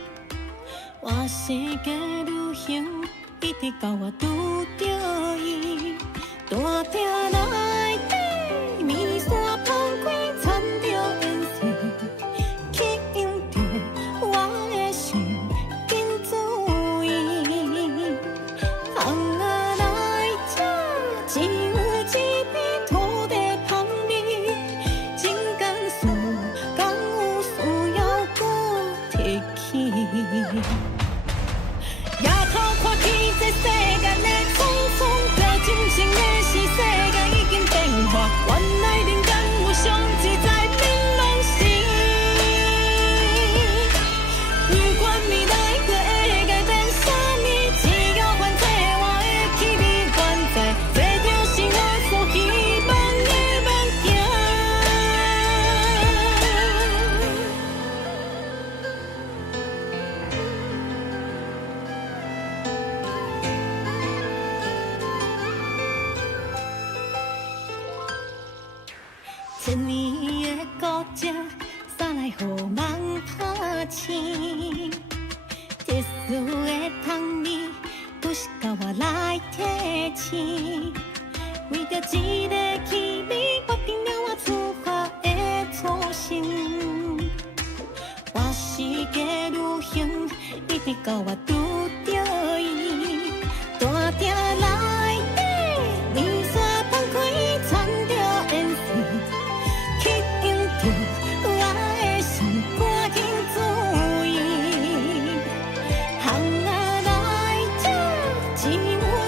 我世界旅行，一直到我拄着伊，大鼎内底，面线放开，掺着颜色，吸引着我的心，紧注意。只有一片土地香味，真甘肃，敢有需要搁提起？夜头看起这世间的匆匆，这真情的是世界已经变化，原来人间有上自在变拢是。不管未来可会改变啥物，只要还在我的气味原在。千年的古迹，煞来予梦拍醒。特殊的香味，不是甲我来提醒。为着一个气味，决定了我出发的初心。我世界旅行，一直到我拄着伊，大鼎内底，面线放开，掺着颜色。吸引着我的心，赶紧注意。行啊来这，只有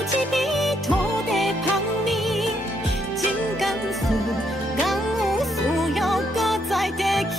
一味土地香味，真甘肃，敢有需要搁再提起？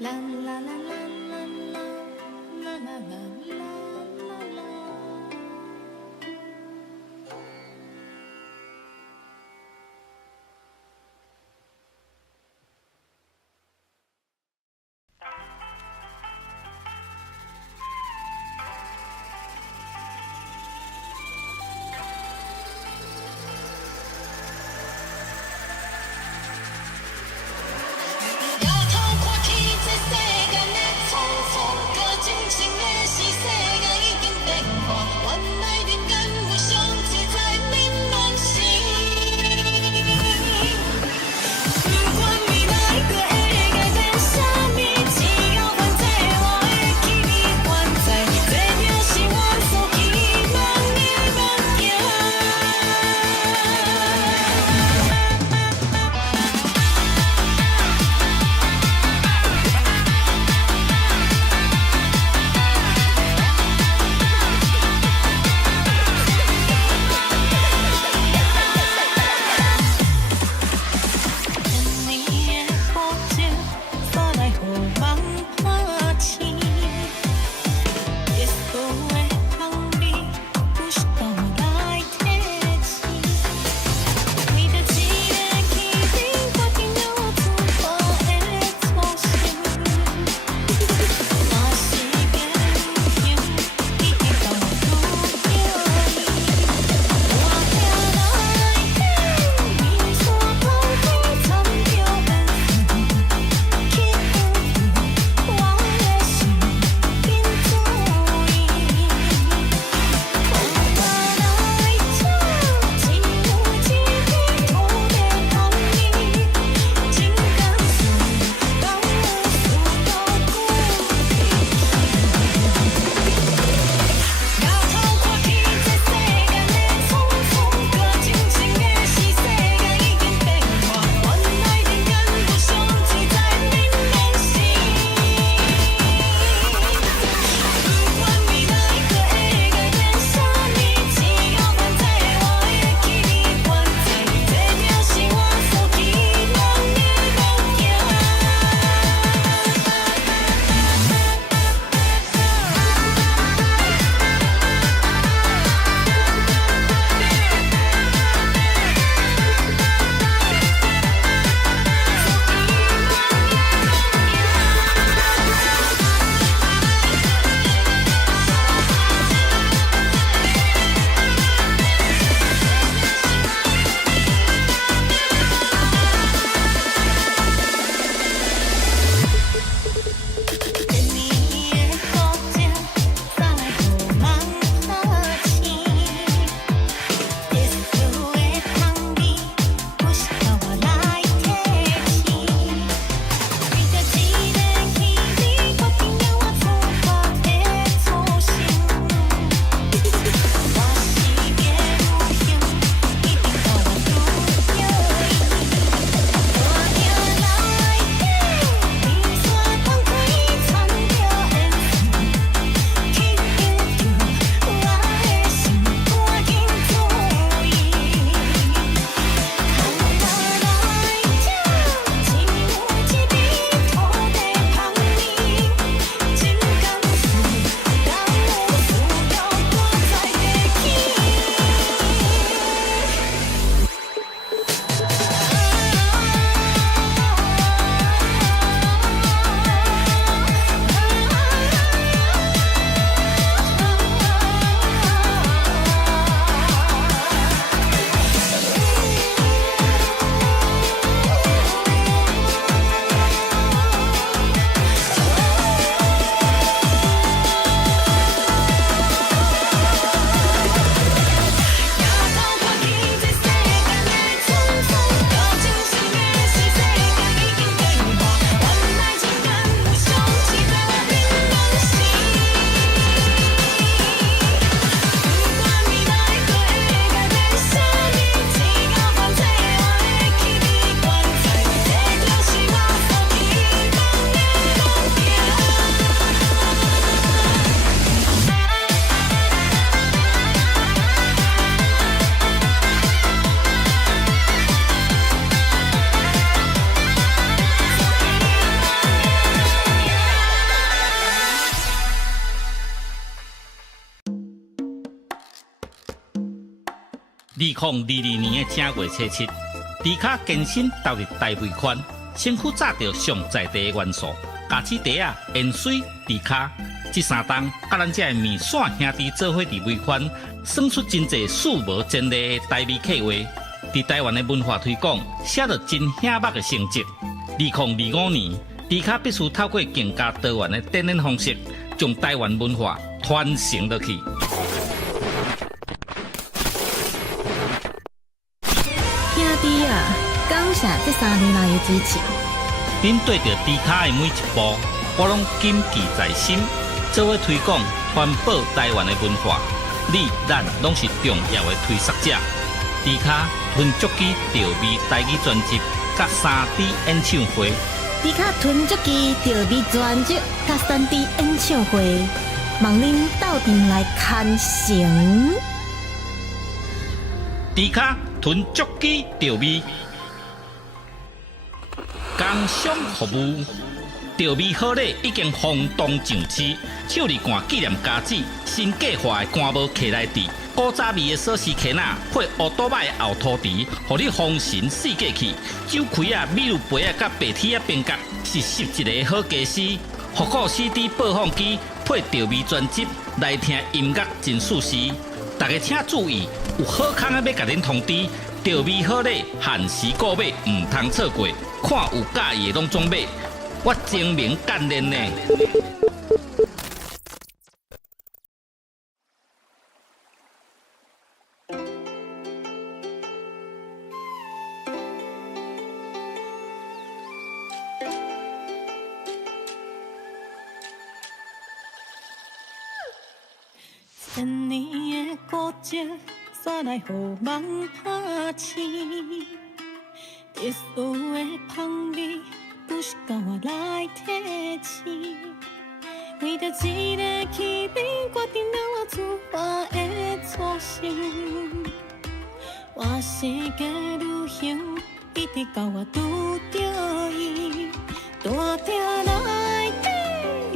啦啦啦啦啦啦啦啦啦啦啦。抬头看天，这世间的错年的正月初七，迪卡健身投入大尾款，身躯炸着上在地的元素，咖子茶啊、盐水、迪卡，这三档甲咱这的面线兄弟做伙伫尾款，算出真侪数无前例的台美客话。伫台湾的文化推广，写着真显目的成绩。2025年，迪卡必须透过更加多元的展演方式，将台湾文化传承落去。兄弟啊，感谢这3年来的支持。恁对着迪卡的每一步，我拢谨记在心，做伙推广、传播台湾的文化。你、咱拢是重要的推广者。迪卡吞足机调味台语专辑，甲3D 演唱会。迪卡吞足机调味专辑甲3D 演唱会，望恁斗阵来看成。迪卡吞足机调味，工商服务。调味好礼已经轰动上市，手里干纪念家子，新计划的干帽徛来底，古早味的锁匙徛仔配乌多摆的后涂蹄，互你丰神四季气。酒开啊、米露杯啊、甲白铁啊边角是11个好家私。复古 CD 播放机配调味专辑来听音乐真舒适。大家请注意，有好康的要甲恁通知，调味好礼限时购买，唔通错过。看有介意的拢总买。我精明干练呢。千年的古迹，煞来予梦拍醒。特殊的香味。不是甲我来提醒，为着一个气味，决定了我出发的初心。我世界旅行，一直到我拄着伊，大鼎内底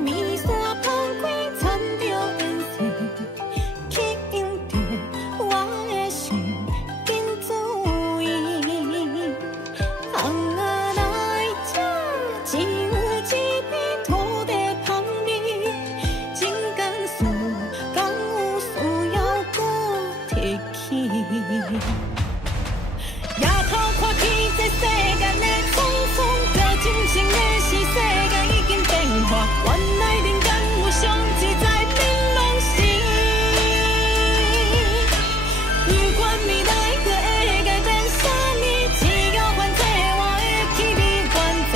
面线放开，掺着颜色，吸引着我的心，紧注意。只有一片土地香味，真甘肃敢有需要搁提起？夜头看起这世间的匆匆，着真情的是世界已经变化，原来人间有上自在变拢是。不管未来可会改变啥物，只要反正我的气味原在。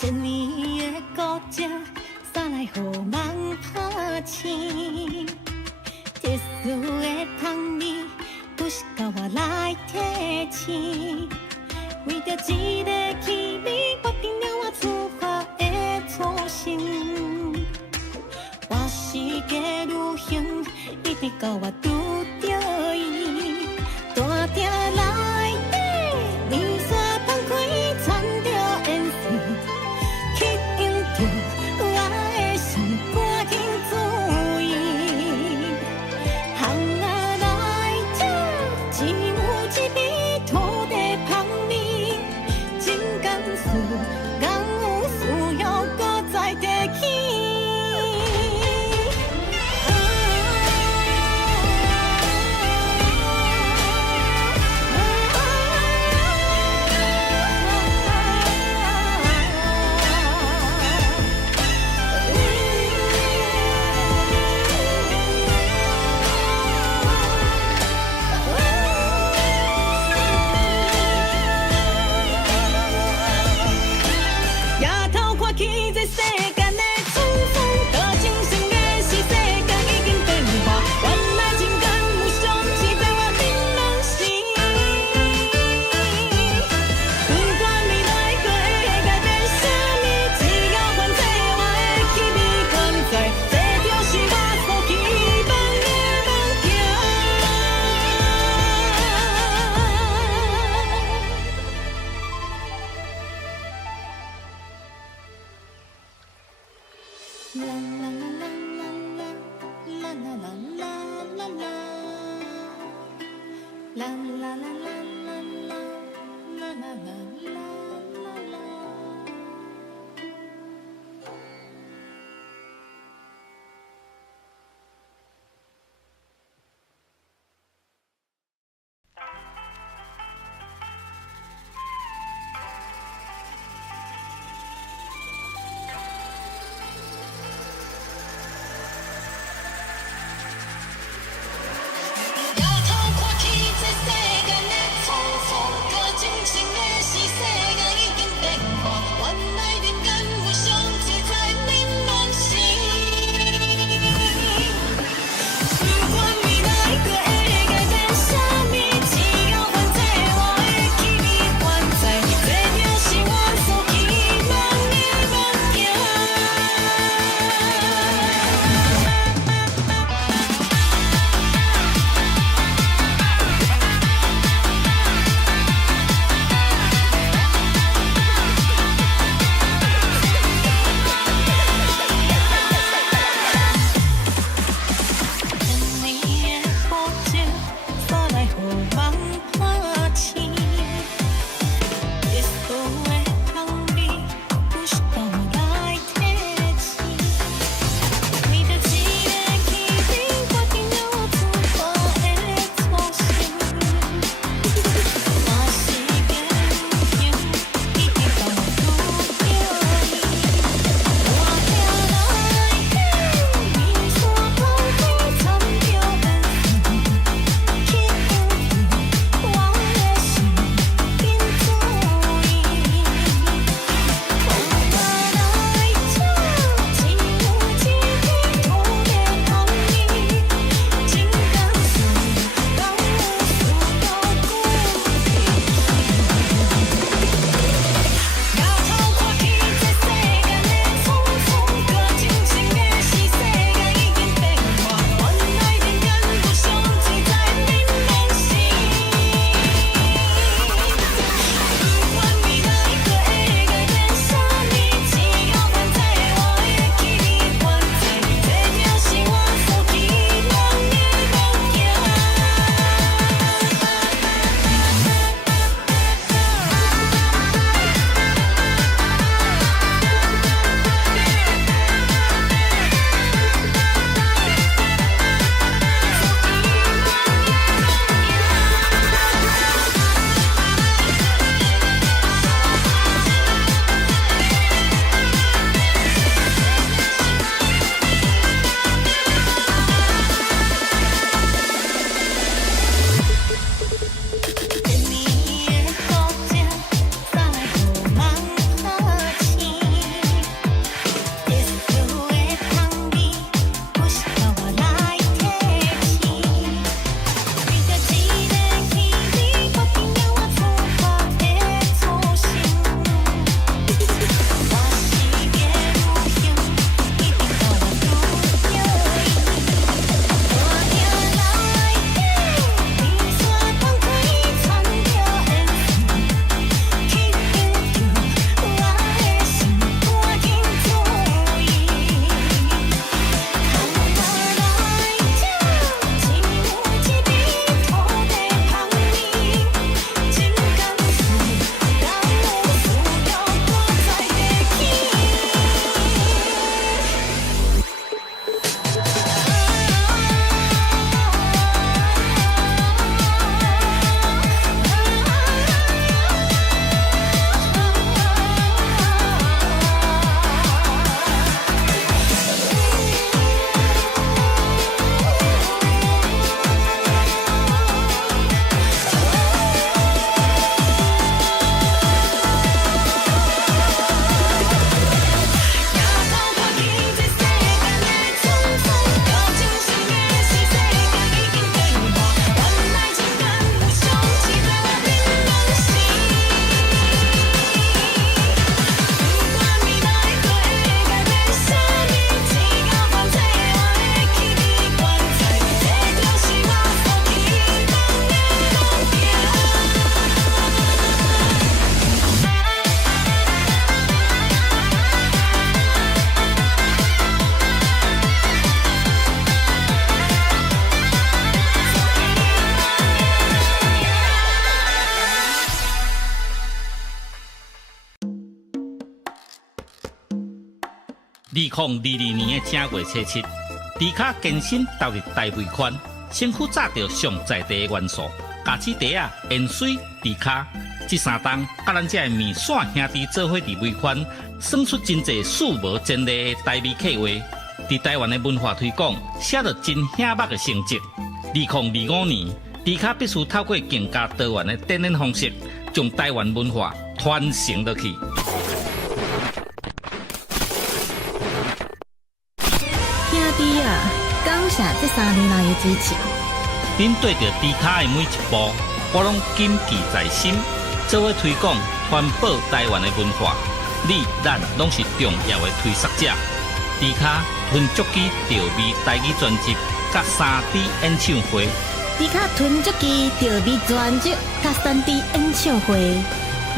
千年的古迹，煞来予梦拍醒。特殊的香味，不是甲我来提醒。为着一个气味，决定了我出发的初心。我世界旅行，一直到我拄着伊，大鼎内底面线放开，掺着颜色。吸引着我的心，赶紧注意。行啊来这，只有一片土地香味，真甘肃敢有需要搁再提起？啦啦啦啦啦啦啦啦啦啦啦。摇头看去，这世间的错错，搁真心的是世间。2022年的正月初七，迪卡健身投入大尾款，身躯炸着上在地的元素，咖子茶啊、盐水、迪卡，这三档甲咱这面线兄弟做伙伫尾款，算出真侪数无前例的台味客话。伫台湾的文化推广，写着真显目的成绩。2025年，迪卡必须透过更加多元的展演方式，将台湾文化传承落去。兄弟啊，感谢这3年来的支持。恁对着迪卡的每一步，我拢谨记在心，做伙推广、传播台湾的文化。你、咱拢是重要的推广者。迪卡吞足机调味台语专辑，甲3D 演唱会。迪卡吞足机调味专辑甲3D 演唱会，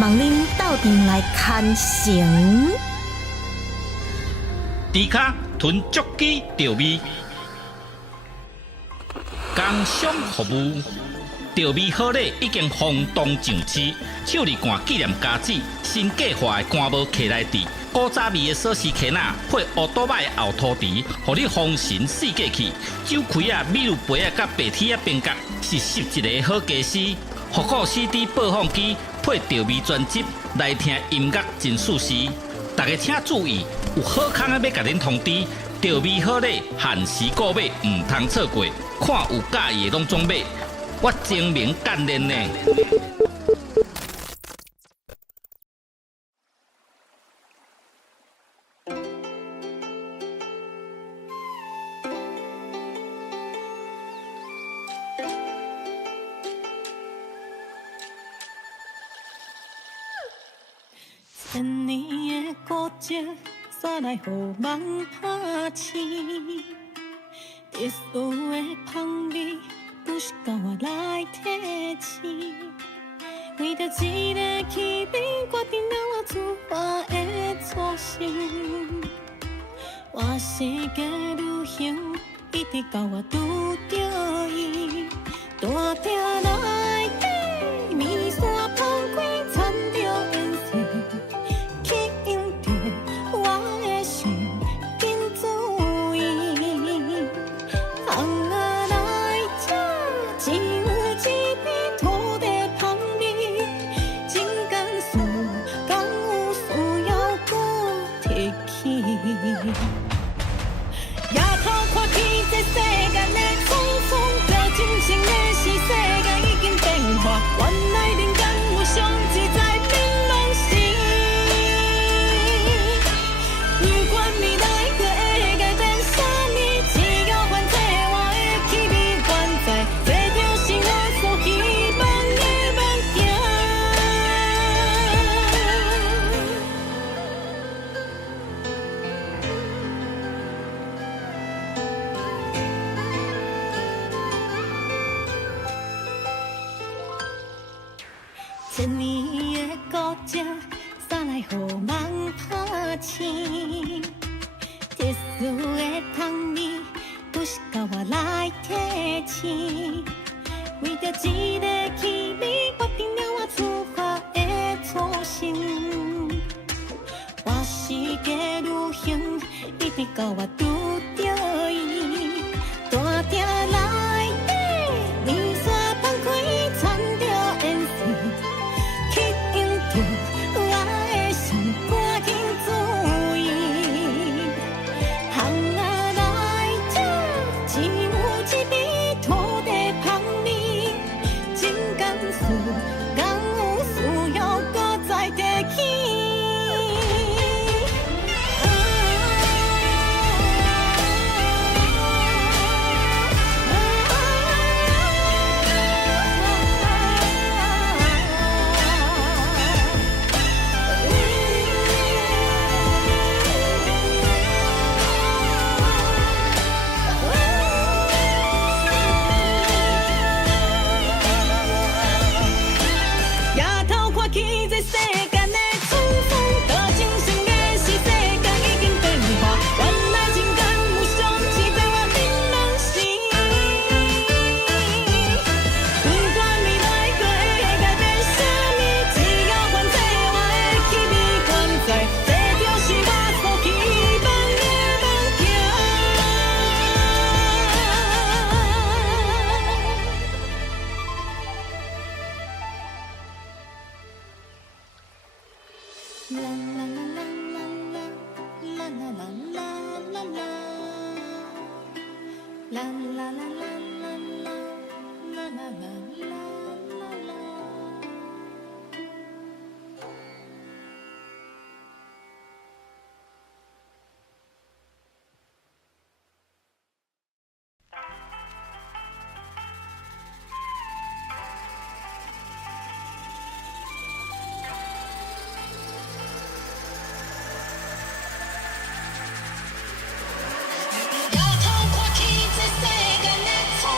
望恁到店来看成。迪卡吞足机调味，工商服务。调味好礼已经轰动上市，手里罐纪念家子，新计划的干帽徛来底，古早味的锁匙徛仔配乌多摆的后涂池，互你丰神四界去。酒开啊、米露杯啊、甲白铁啊边角，是11个好家私。复古 CD 播放机配调味专辑，来听音乐真舒适。大家请注意，有好康的要甲恁通知，调味好礼限时购买，唔通错过。看有介意的拢总买。我精明干练呢。千年的古迹，煞来予梦拍醒。特殊的香味。不是甲我来提醒，为着一个气味，决定了我出发的初心。我世界旅行，一直到我拄着伊，大鼎内底，面线放开，掺着颜色，吸引着我的心，紧注意。只有一片土地香味，真甘肃，敢有需要搁提起？夜头看起这世间的匆匆，这真心的是世界已经变化，原来人间有上自在变拢是。不管未来可会改变啥物，只要还在我的气味原在。千年的古迹，煞来予梦拍醒。特殊的香味，不是甲我来提醒。为着一个气味，决定了我出发的初心。我世界旅行，一直到我拄着伊，大鼎内底，面线放开，掺着颜色。吸引着我的心，赶紧注意。行啊来这，只有一味土地香啦啦啦啦啦啦啦啦啦啦啦。啦啦啦啦啦啦啦啦啦啦啦。要透过气质世界的错。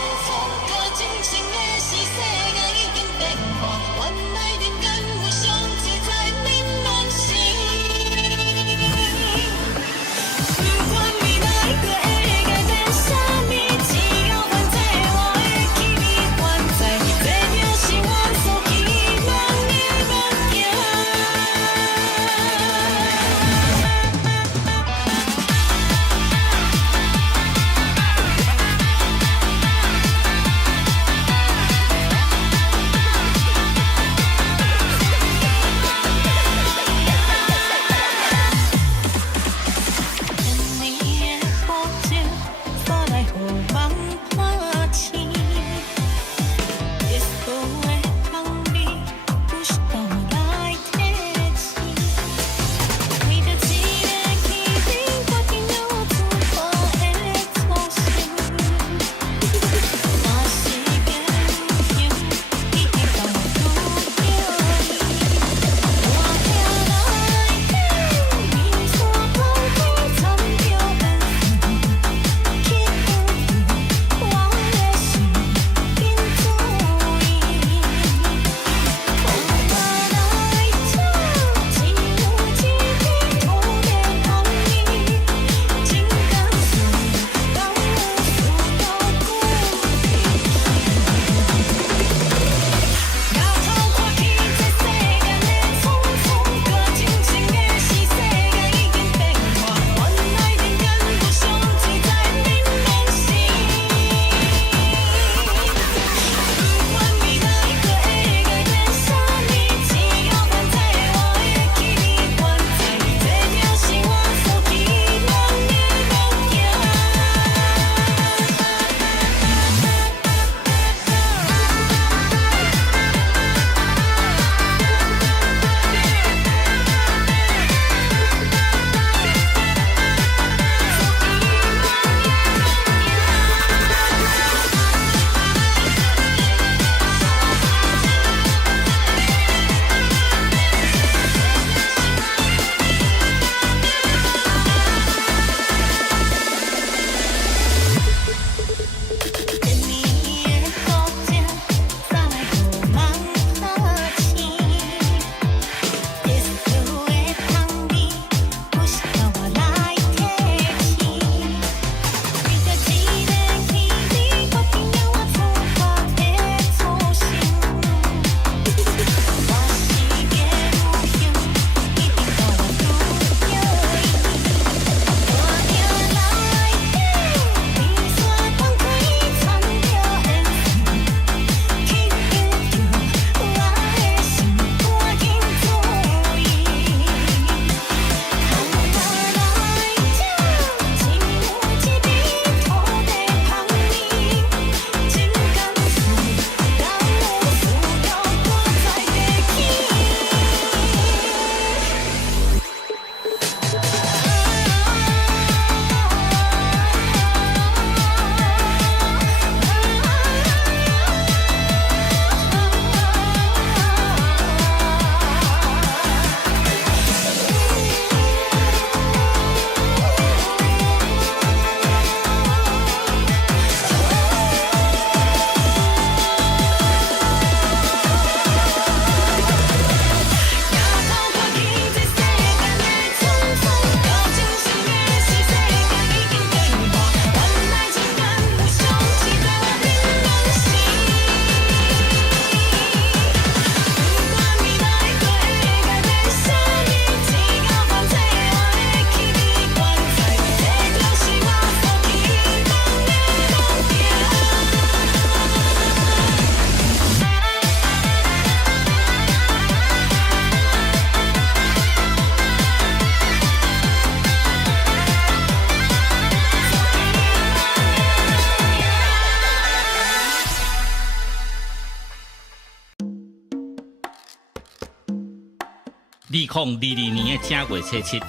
2022年的正月初7，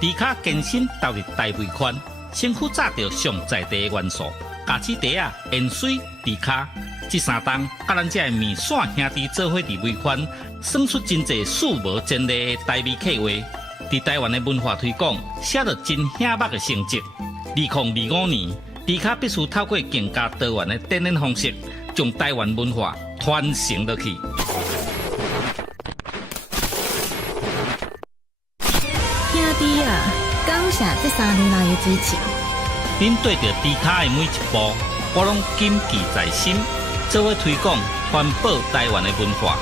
迪卡健身投入大尾款，身躯炸着上在地的元素，咖子茶啊、盐水、迪卡，这三档甲咱这面线兄弟做伙伫尾款，算出真侪数无前例的台味客话。伫台湾的文化推广，写着真显目的成绩。2025年，迪卡必须透过更加多元的展演方式，将台湾文化传承落去。兄弟啊，感谢这3年来的支持。恁对着迪卡的每一步，我拢谨记在心，做伙推广、环保台湾的文化。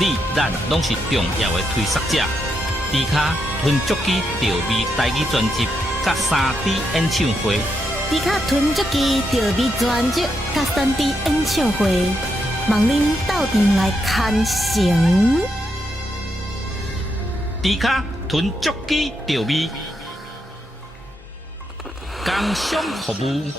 你、咱拢是重要的推广者。迪卡吞足机调味台语专辑，甲3D 演唱会。迪卡吞足机调味专辑甲3D 演唱会，望恁斗阵来看成。迪卡吞足机调味，工商服务。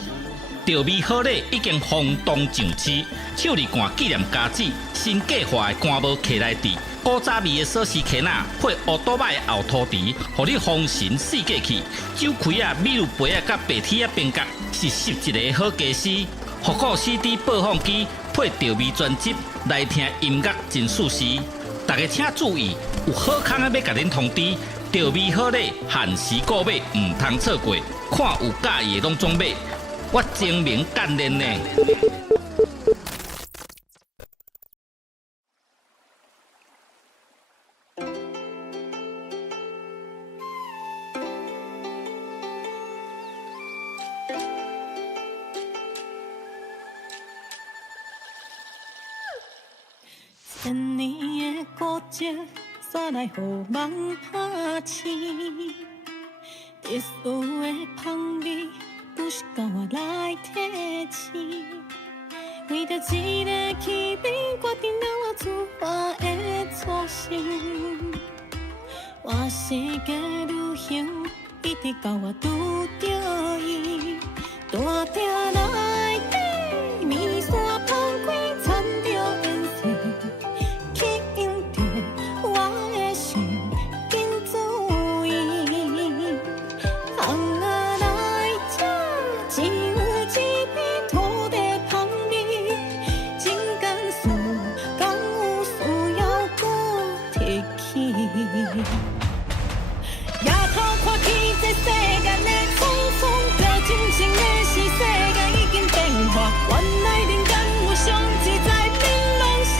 调味好礼已经轰动上市，手里干纪念家子，新计划的干帽徛来底，古早味的锁匙徛仔配乌多摆的后涂蹄，互你丰神四界去。酒开啊、米露杯啊、甲白铁啊边角是11个好家私。复古 CD 播放机配调味专辑来听音乐真舒适。大家请注意，有好康的要甲恁通知，调味好礼限时购买，唔通错过。看有介意的拢总买。我精明干练呢。千年的古迹，煞来予梦拍醒。特殊的香味。不是甲我来提醒，为着一个气味，决定了我出发的初心。我世界旅行，一直到我拄着伊，大鼎内底面线放开，掺着颜色，吸引着我的心，紧注意。只有一片土地香味，真甘肃，敢有需要搁提起？夜头看起这世间的匆匆，这真情的是世界已经变化，原来人间有上自在槟榔心。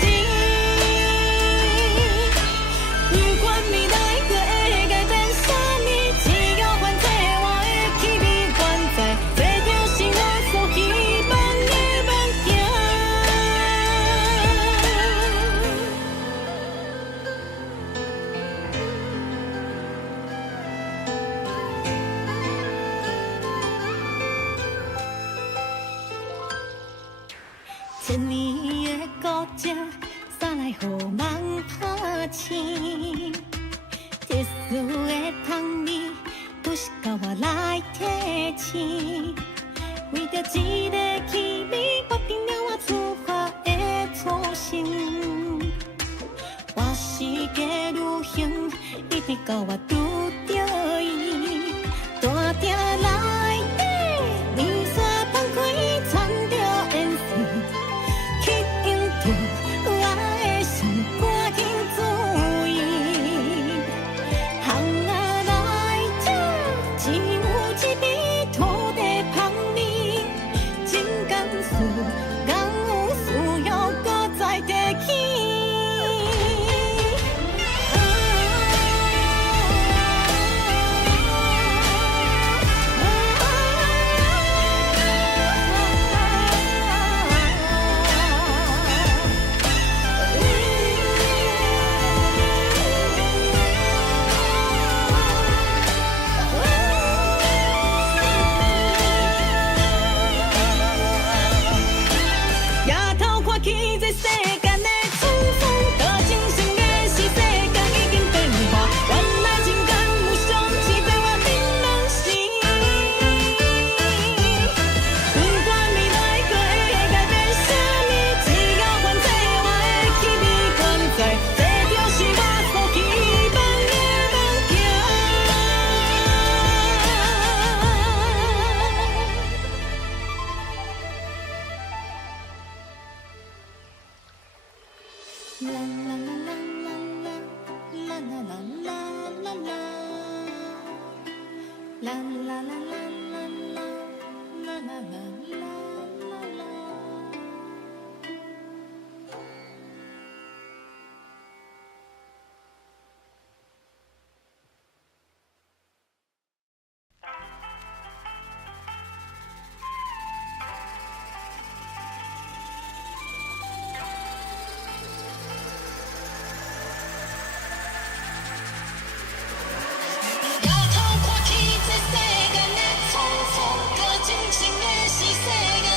不管未来可会改变啥物，只要还这我的气味还在。千年的古迹，煞来予梦拍醒。特殊的香味，不是甲我来提醒。为着一个气味，决定了我出发的初心。我世界旅行，一直到我拄着伊，大鼎内底面线放开，掺着颜色。吸引着我的心，赶紧注意。行啊来这，只有一味土地香味，真甘肃，敢有需要搁再提起？啦啦啦啦啦啦啦啦啦啦啦，啦啦啦啦啦啦啦啦啦啦。摇头看去，这世间的匆匆，搁真情的是世间。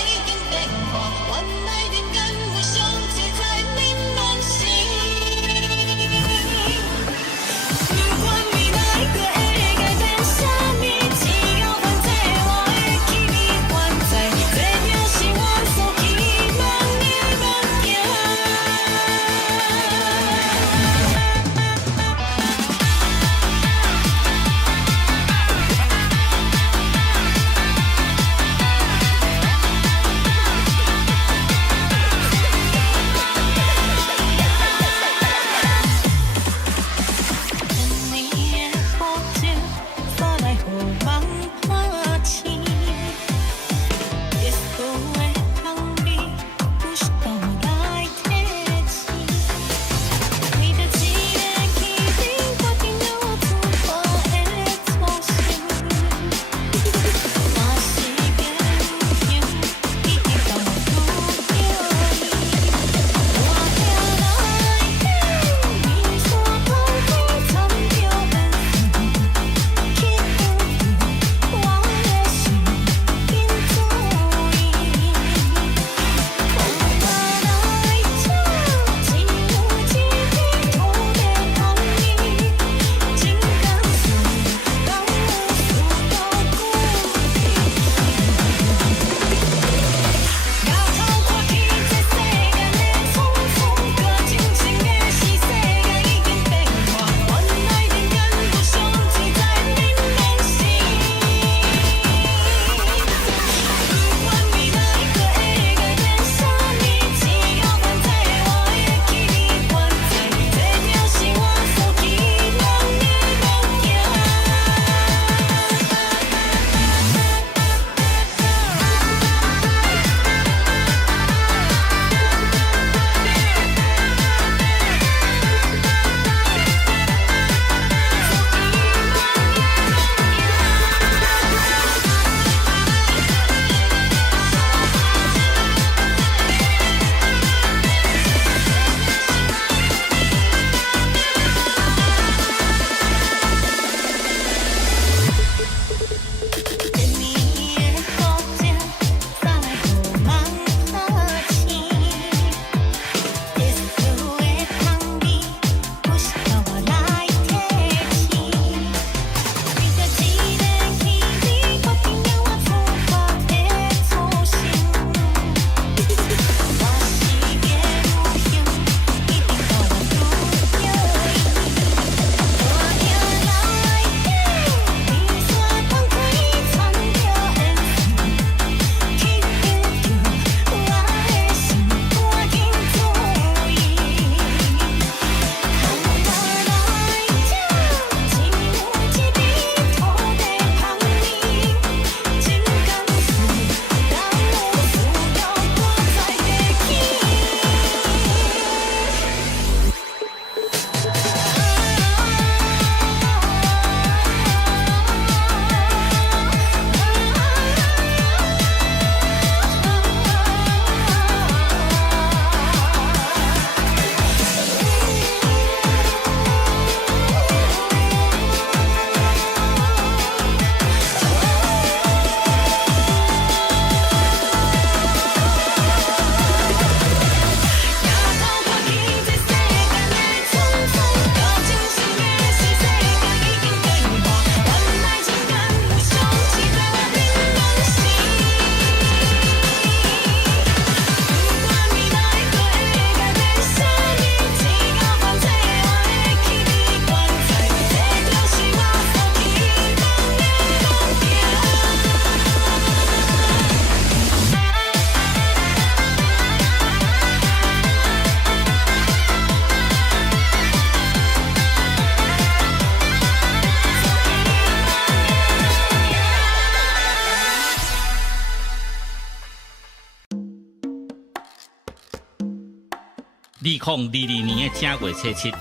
2022年的正月初七，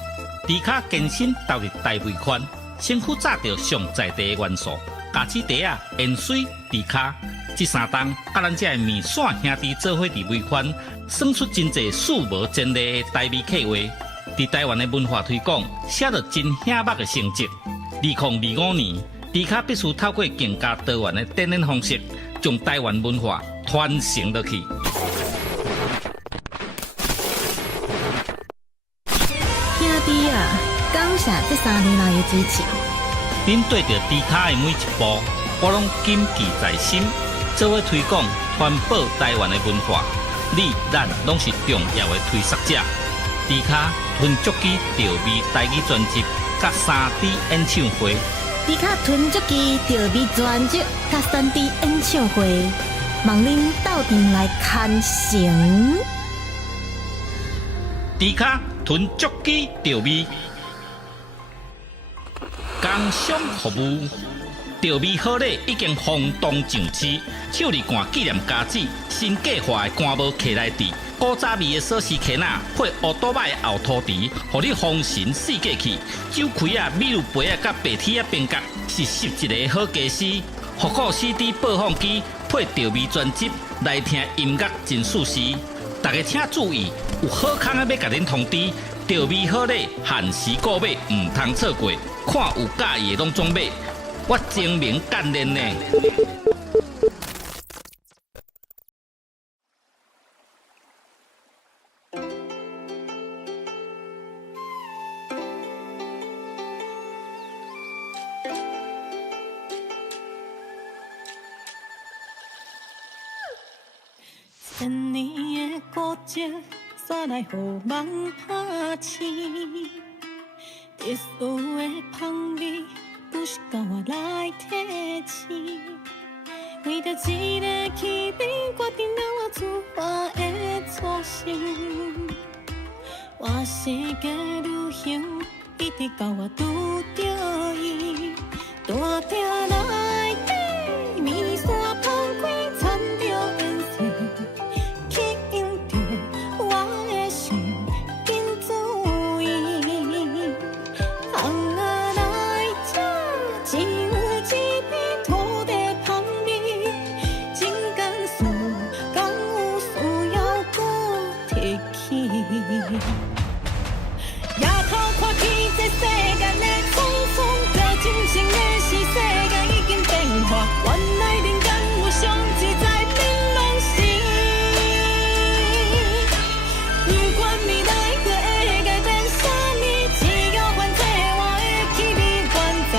迪卡健身投入大尾款，身躯炸着上在地的元素，咖子茶啊、盐水、迪卡，这三档甲咱这的面线兄弟做伙伫尾款，算出真侪数无前例的台美客话。伫台湾的文化推广，写着真显目的成绩。2025年，迪卡必须透过更加多元的展演方式，将台湾文化传承落去。兄弟啊，感谢这3年来的支持。恁对着迪卡的每一步，我拢谨记在心，做伙推广、传播台湾的文化。你、咱拢是重要的推广者。迪卡吞足机调味台语专辑，甲3D 演唱会。迪卡吞足机调味专辑，甲3D 演唱会，望恁斗阵来看成。迪卡吞足机调味，工商服务。调味好礼已经轰动上市，手里干纪念家子，新计划的干帽徛来底，古早味的锁匙徛仔配乌多摆的后涂池，互你丰神四界去。酒开啊、米露杯啊、甲白铁啊边角，是11个好家私。复古 CD 播放机配调味专辑，来听音乐真舒适。大家请注意，有好康啊要甲恁通知，调味好礼限时购买，唔通错过。看有介意的拢总买。我精明干练呢。千年的古迹，煞来予梦拍醒。特殊的香味。不是甲我来提醒，为着一个气味，决定了我出发的初心。我世界旅行，一直到我拄着伊，大鼎内底面线芳开，掺着颜色，吸引着我的心，紧注意。红啊！只有一片土地香味，真甘肃敢有需要搁提起？夜头看起这世间的匆匆，这真情的是世界已经变化，原来人间有上自在变拢是。不管未来搁会改变啥物，只要反正我的气味原在。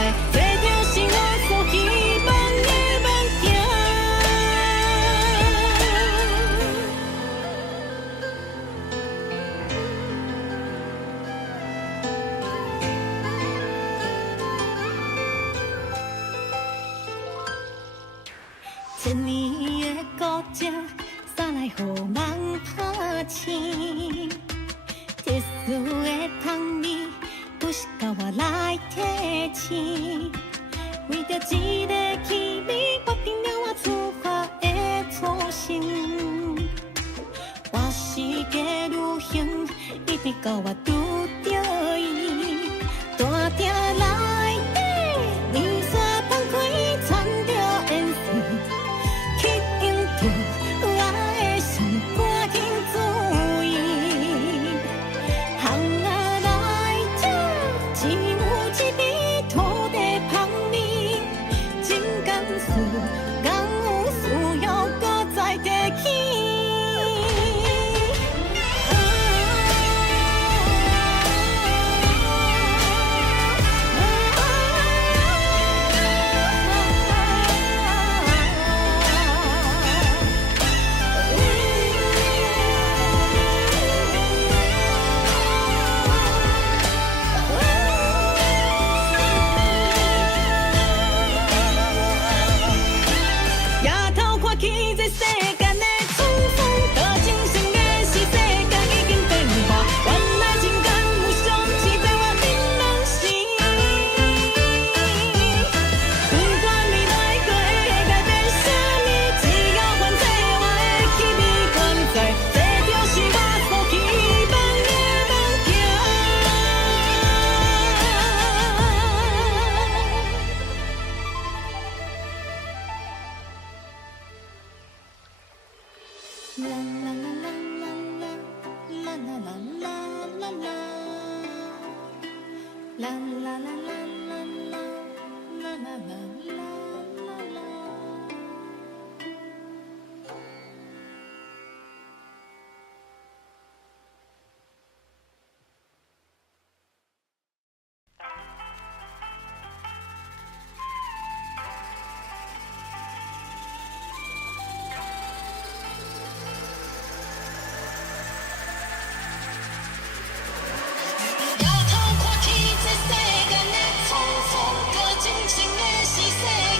千年的古迹，煞来予梦拍醒。特殊的香味，不是甲我来提醒。为着一个气味，决定了我出发的初心。我世界旅行，一直到我拄着伊，大鼎内底面线放开，掺着颜色。吸引着我的心，赶紧注意。红啊来这，只有一片土地香味，真甘肃敢有需要搁再提起？啦啦啦啦啦啦啦啦啦啦啦。摇头看天，这世间的沧桑，搁真心的是世。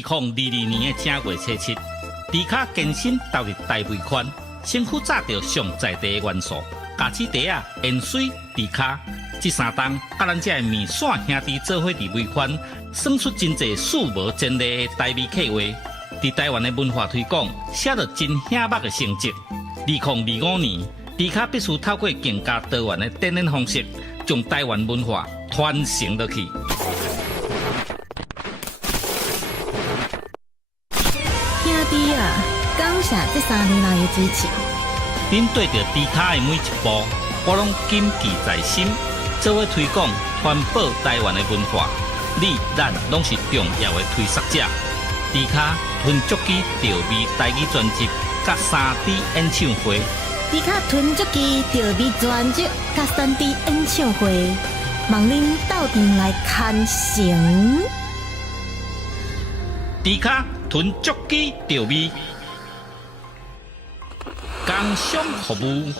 2022年的正月初七，李卡健身投入大尾款，身躯炸着上在地的元素，咖子茶啊、盐水、李卡，这三档甲咱这面线兄弟做伙伫尾款，算出真侪数无前例的台味客话。伫台湾的文化推广写着真显目的成绩。2025年，李卡必须透过更加多元的展演方式，将台湾文化传承落去。兄弟啊，感谢这3年来的支持。恁对着李卡的每一步，我拢谨记在心，做伙推广传播台湾的文化。你咱拢是重要的推广者。李卡吞足机调味台语专辑，甲3D 演唱会。李卡吞足机调味专辑，甲3D 演唱会，望恁斗阵来看成。李卡吞足机调味，工商服务。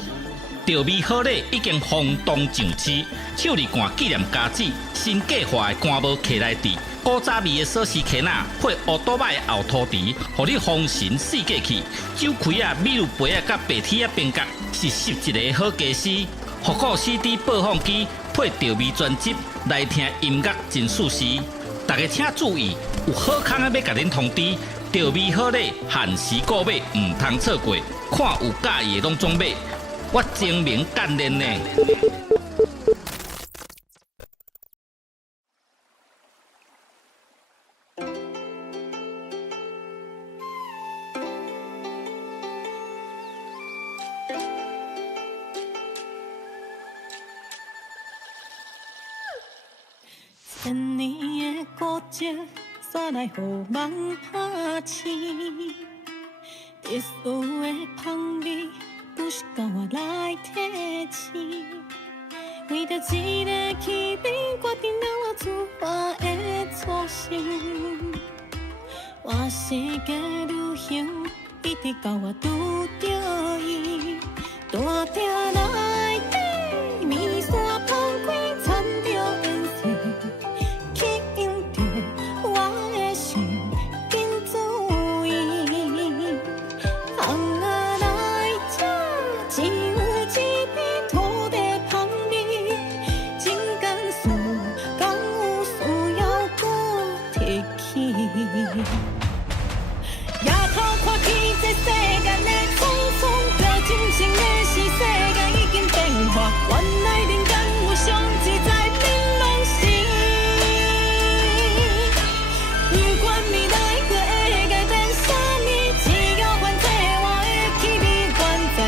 调味好礼已经轰动上市，手里罐纪念家子，新计划的干帽徛来底，古早味的锁匙徛仔配乌多摆的后涂池，互你丰神四界去。酒开啊、米露杯啊、甲白铁啊边角，是11个好家私。复古 CD 播放机配调味专辑，来听音乐真舒适。大家请注意，有好康的要甲恁通知，调味好礼限时购买，唔通错过。看有介意的拢总买。我精明干练呢。千年的古迹，煞来予梦拍醒。特殊的香味。不是甲我来提醒，为着一个气味，决定了我出发的初心。我世界旅行，一直到我拄着伊，大鼎内底面线放开，掺着颜色，吸引着我的心，紧注意。只有一片土地香味，真甘肃，敢有需要搁提起？夜头看起这世间的匆匆，着真情的是世界已经变化，原来人间有上自在美拢是。不管未来可会改变啥物，只要还在我的气味还在。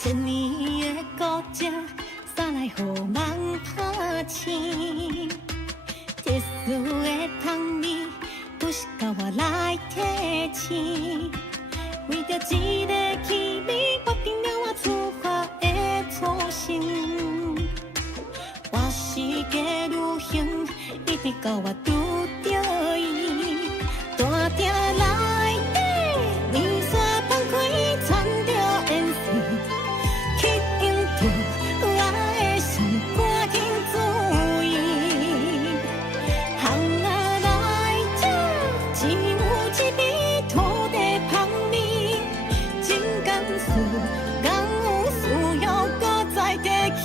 千年的古迹，煞来予梦拍醒。特殊的香味，不是甲我来提醒。为着一个气味，决定了我出发的初心。我世界旅行，一直到我拄着伊，大鼎内底面线放开，掺着颜色。吸引着我的心，赶紧注意。行啊来这，只有一味土地香味，真甘肃，敢有需要搁再提起？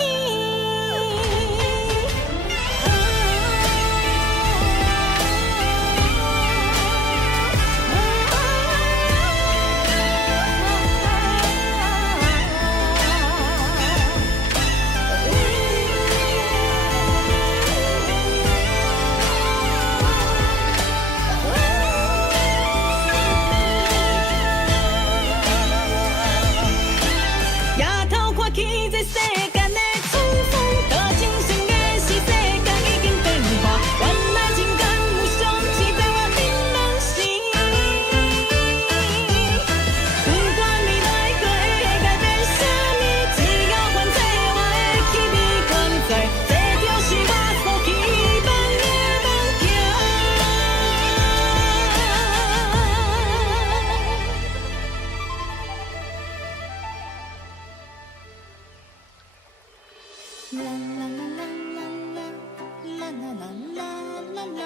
啦啦啦啦啦啦啦啦啦啦啦。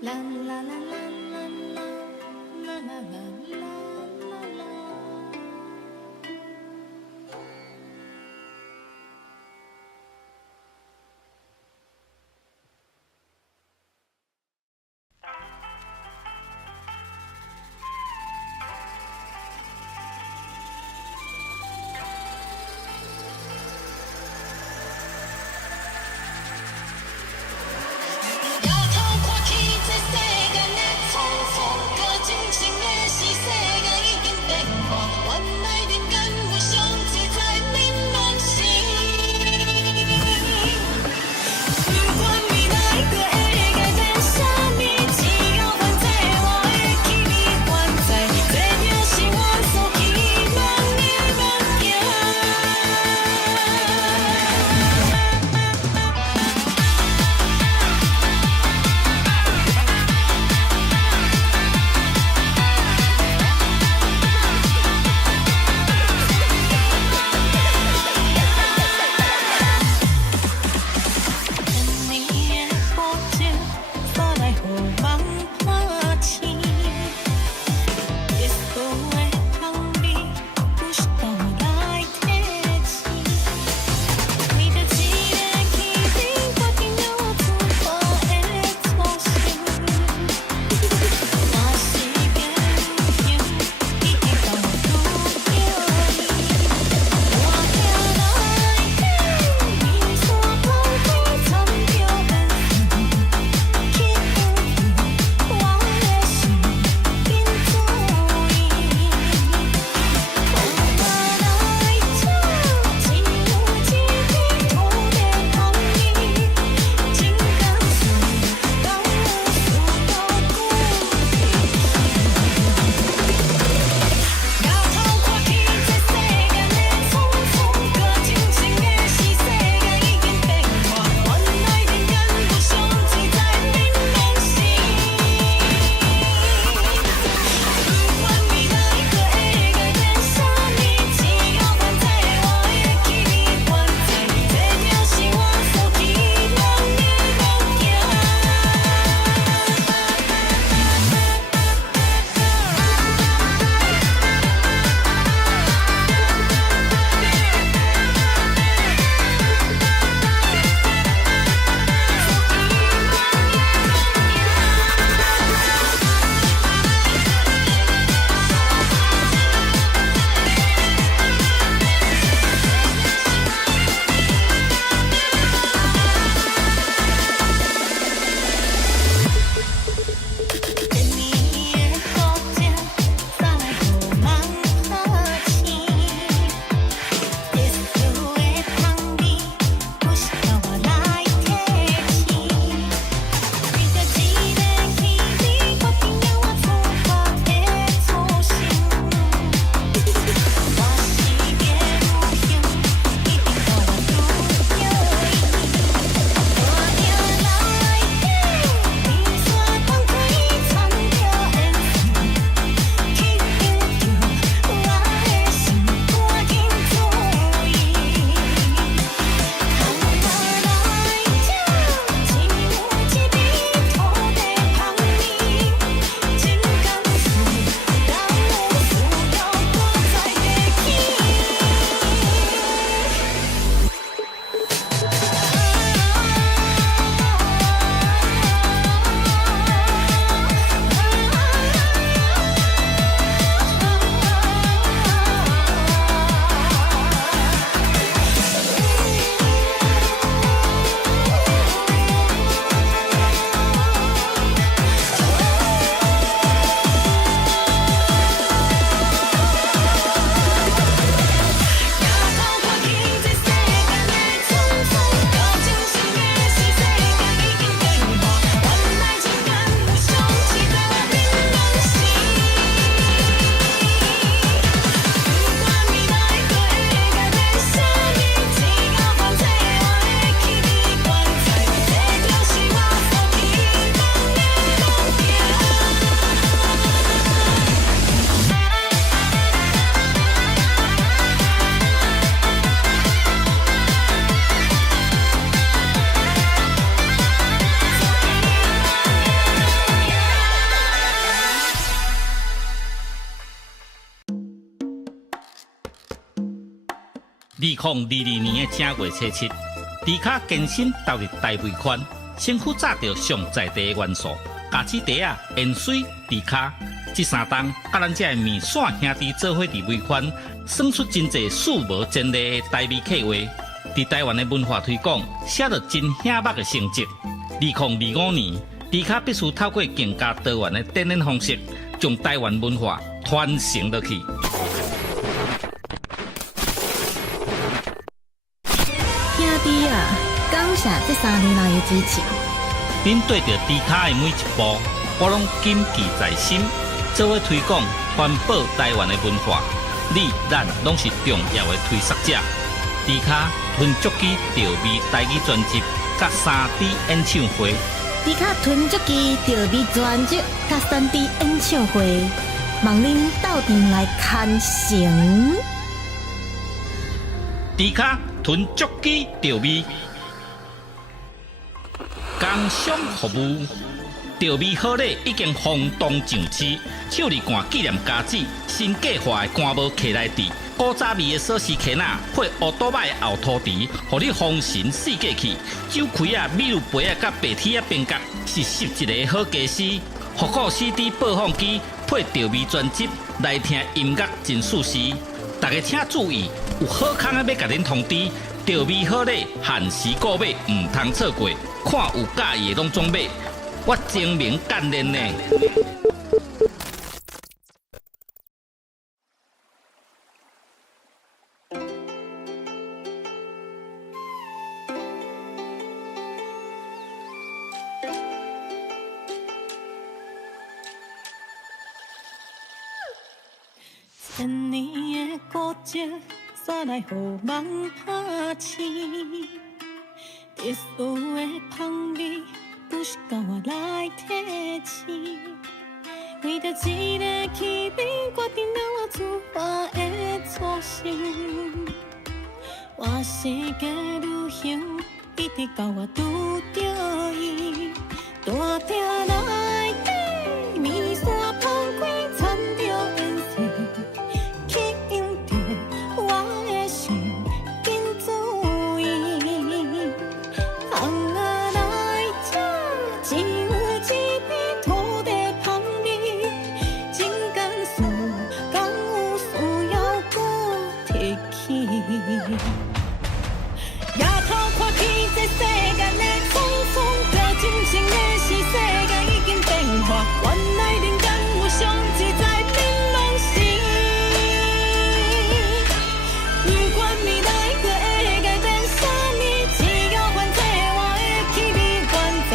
啦啦啦啦啦啦啦啦啦啦啦。要透过气质，谁敢拿？年的正月初七，迪卡健身投入大尾款，身躯炸着上在地的元素，咖子茶啊、盐水、迪卡，这三档甲咱这面线兄弟做伙伫尾款，算出真侪数无前例的台味客话。伫台湾的文化推广，写着真显目的成绩。2025年，迪卡必须透过更加多元的展演方式，将台湾文化传承落去。兄弟啊，感谢这3年来的支持。恁对着迪卡的每一步，我拢谨记在心，做伙推广、传播台湾的文化。你、咱拢是重要的推广者。迪卡吞足机调味台语专辑，甲3D 演唱会。迪卡吞足机调味专辑甲3D 演唱会，望恁斗阵来看成。迪卡吞足机调味，工商服务。调味好礼已经轰动上市，手里干纪念家子，新计划的干帽客来滴，古早味的锁匙圈仔配乌多摆的后涂蹄，互你丰神四界去。酒开啊、米露杯啊、甲白铁啊边角，是11个好家私。复古 CD 播放机配调味专辑，来听音乐真舒适。大家请注意，有好康的要甲恁通知，调味好礼限时购买，唔通错过。看有介意的拢总买。我精明干练呢。千年的古迹，煞来予梦拍醒。特殊的香味。不是甲我来提醒，为着一个气味，决定了我自发的初心。我是个旅行，一直到我拄着伊，大鼎内底面线放开，掺着烟水，吸引着我的心，紧注意。只有一片土地旁边，情感事，敢有需要搁提起？夜头看起这世间的匆匆，这真情的是世界已经变化，原来人间有上自在槟榔心。不管未来搁会改变啥物，只要反正我的气味原在。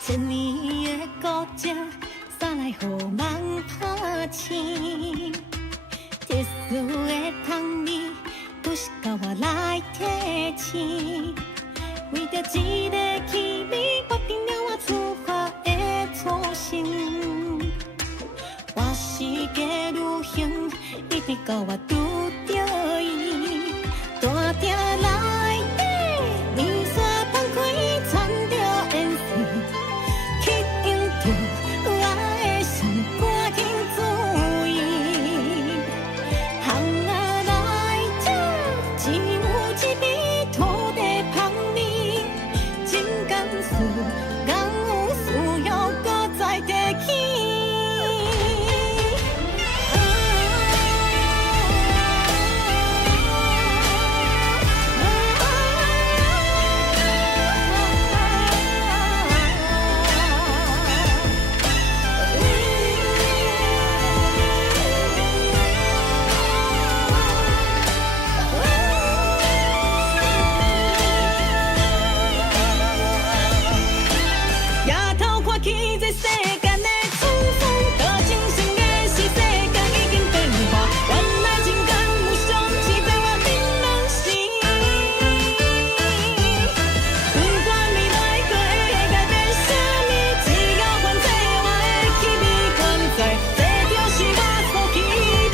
千年的古迹，煞来予梦拍醒。特殊的香味，不是甲我来提醒。为着一个气味，决定了我出发的初心。我是个旅行，一直到我拄着伊，大鼎内底面线放开，掺着烟水。吸引着我的心，赶紧注意。行啊来这，只有一片土地旁边，情感事，敢有需要搁再提起？这就是我所期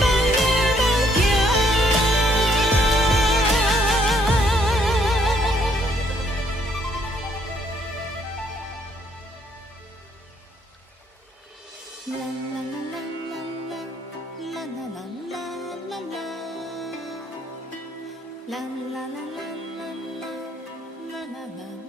望的啦啦啦啦啦啦啦啦啦啦啦，啦啦啦啦啦啦啦啦啦啦。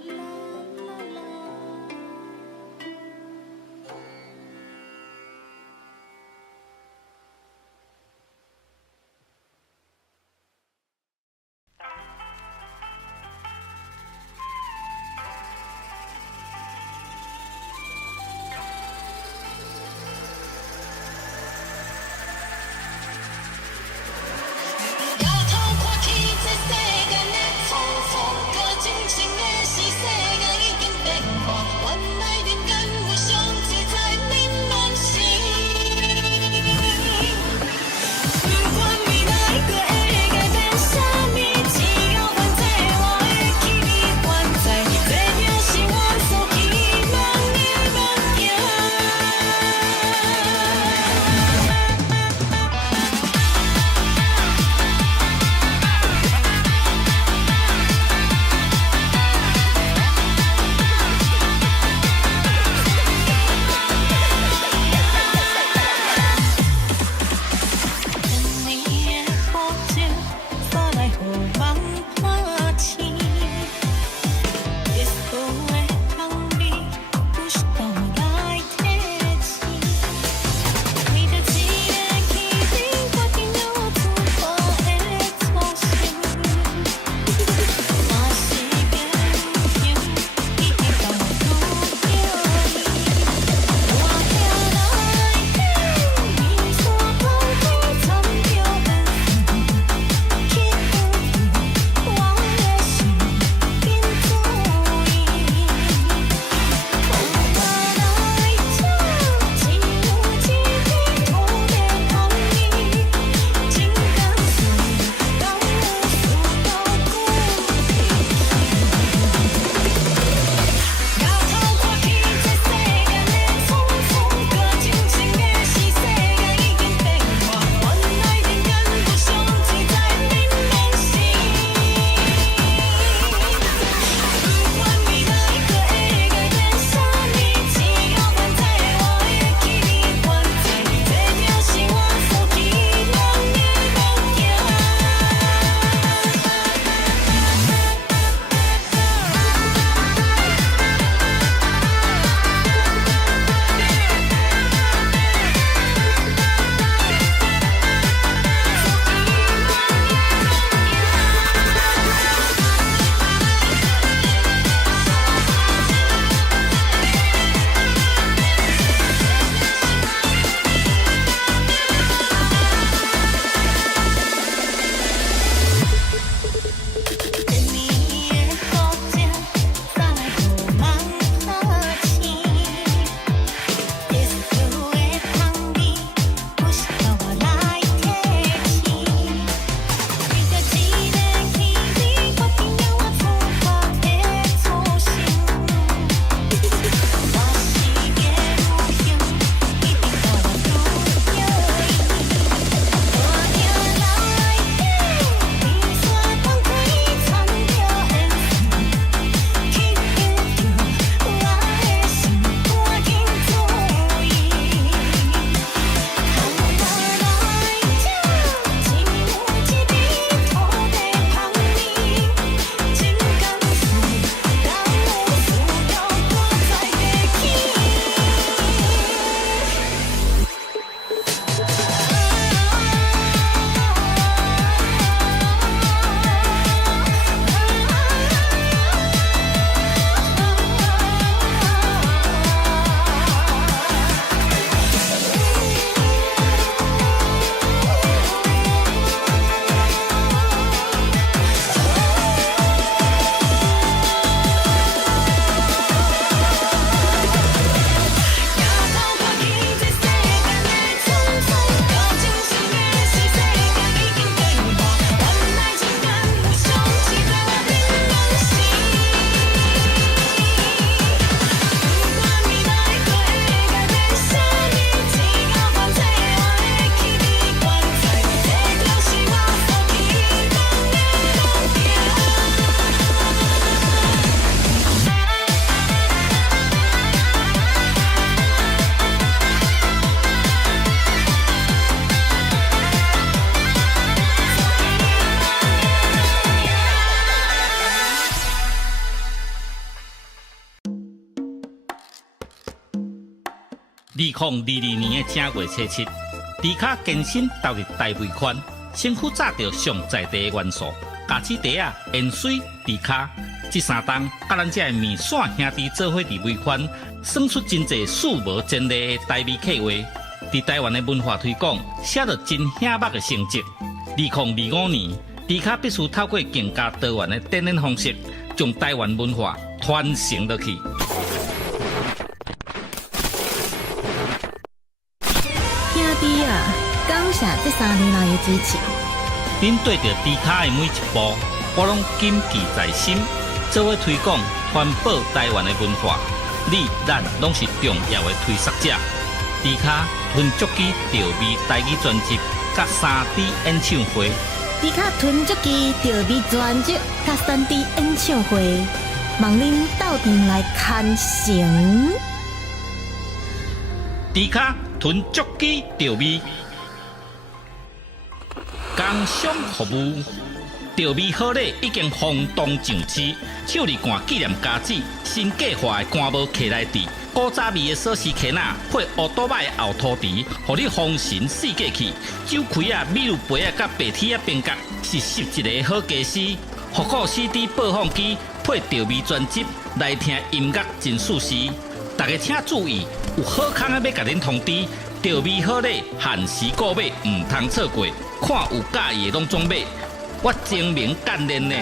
摇头看去，这世间的错误，搁真心的是世2022年的正月初七，迪卡健身投入大尾款，身躯炸着上在地的元素，咖子茶啊、盐水、迪卡，这三档甲咱这的面线兄弟做伙伫尾款，算出真侪数无前例的台味客话。伫台湾的文化推广，写着真显目的成绩。2025年，迪卡必须透过更加多元的展演方式，将台湾文化传承落去。兄弟啊，感谢这3年来的支持。恁对着迪卡的每一步，我拢谨记在心，做伙推广、传播台湾的文化。你、咱拢是重要的推广者。迪卡吞足机调味台语专辑，甲3D 演唱会。迪卡吞足机调味专辑，甲3D 演唱会，望恁斗阵来看成。迪卡吞足机调味，工商服务。调味好礼已经轰动上市，手里干纪念家子，新计划的干帽徛来底，古早味的锁匙徛仔配乌多摆的后涂池，互你丰神四界去。酒开啊、米露杯啊、甲白铁啊边角，是11个好家私。复古 CD 播放机配调味专辑，来听音乐真舒适。大家请注意，有好康的要甲恁通知，调味好礼限时购买，唔通错过。看有介意的拢总买。我精明干练呢。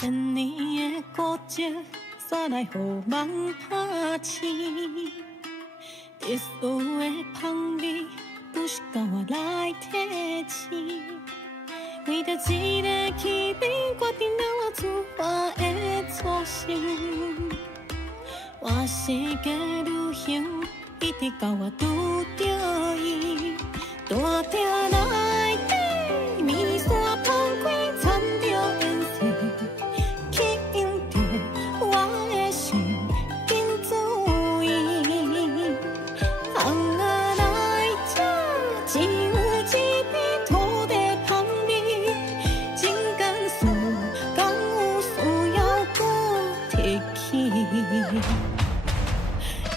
千年的古迹，煞来予梦拍醒。特殊的香味。不是甲我来提醒，为着一个起点，决定了我出发的初心。我世界旅行，一直到我拄着伊，大鼎内底面线放开，掺着颜色，吸引着我的心，紧注意。只有一片土地香味，真甘肃，敢有需要搁提起？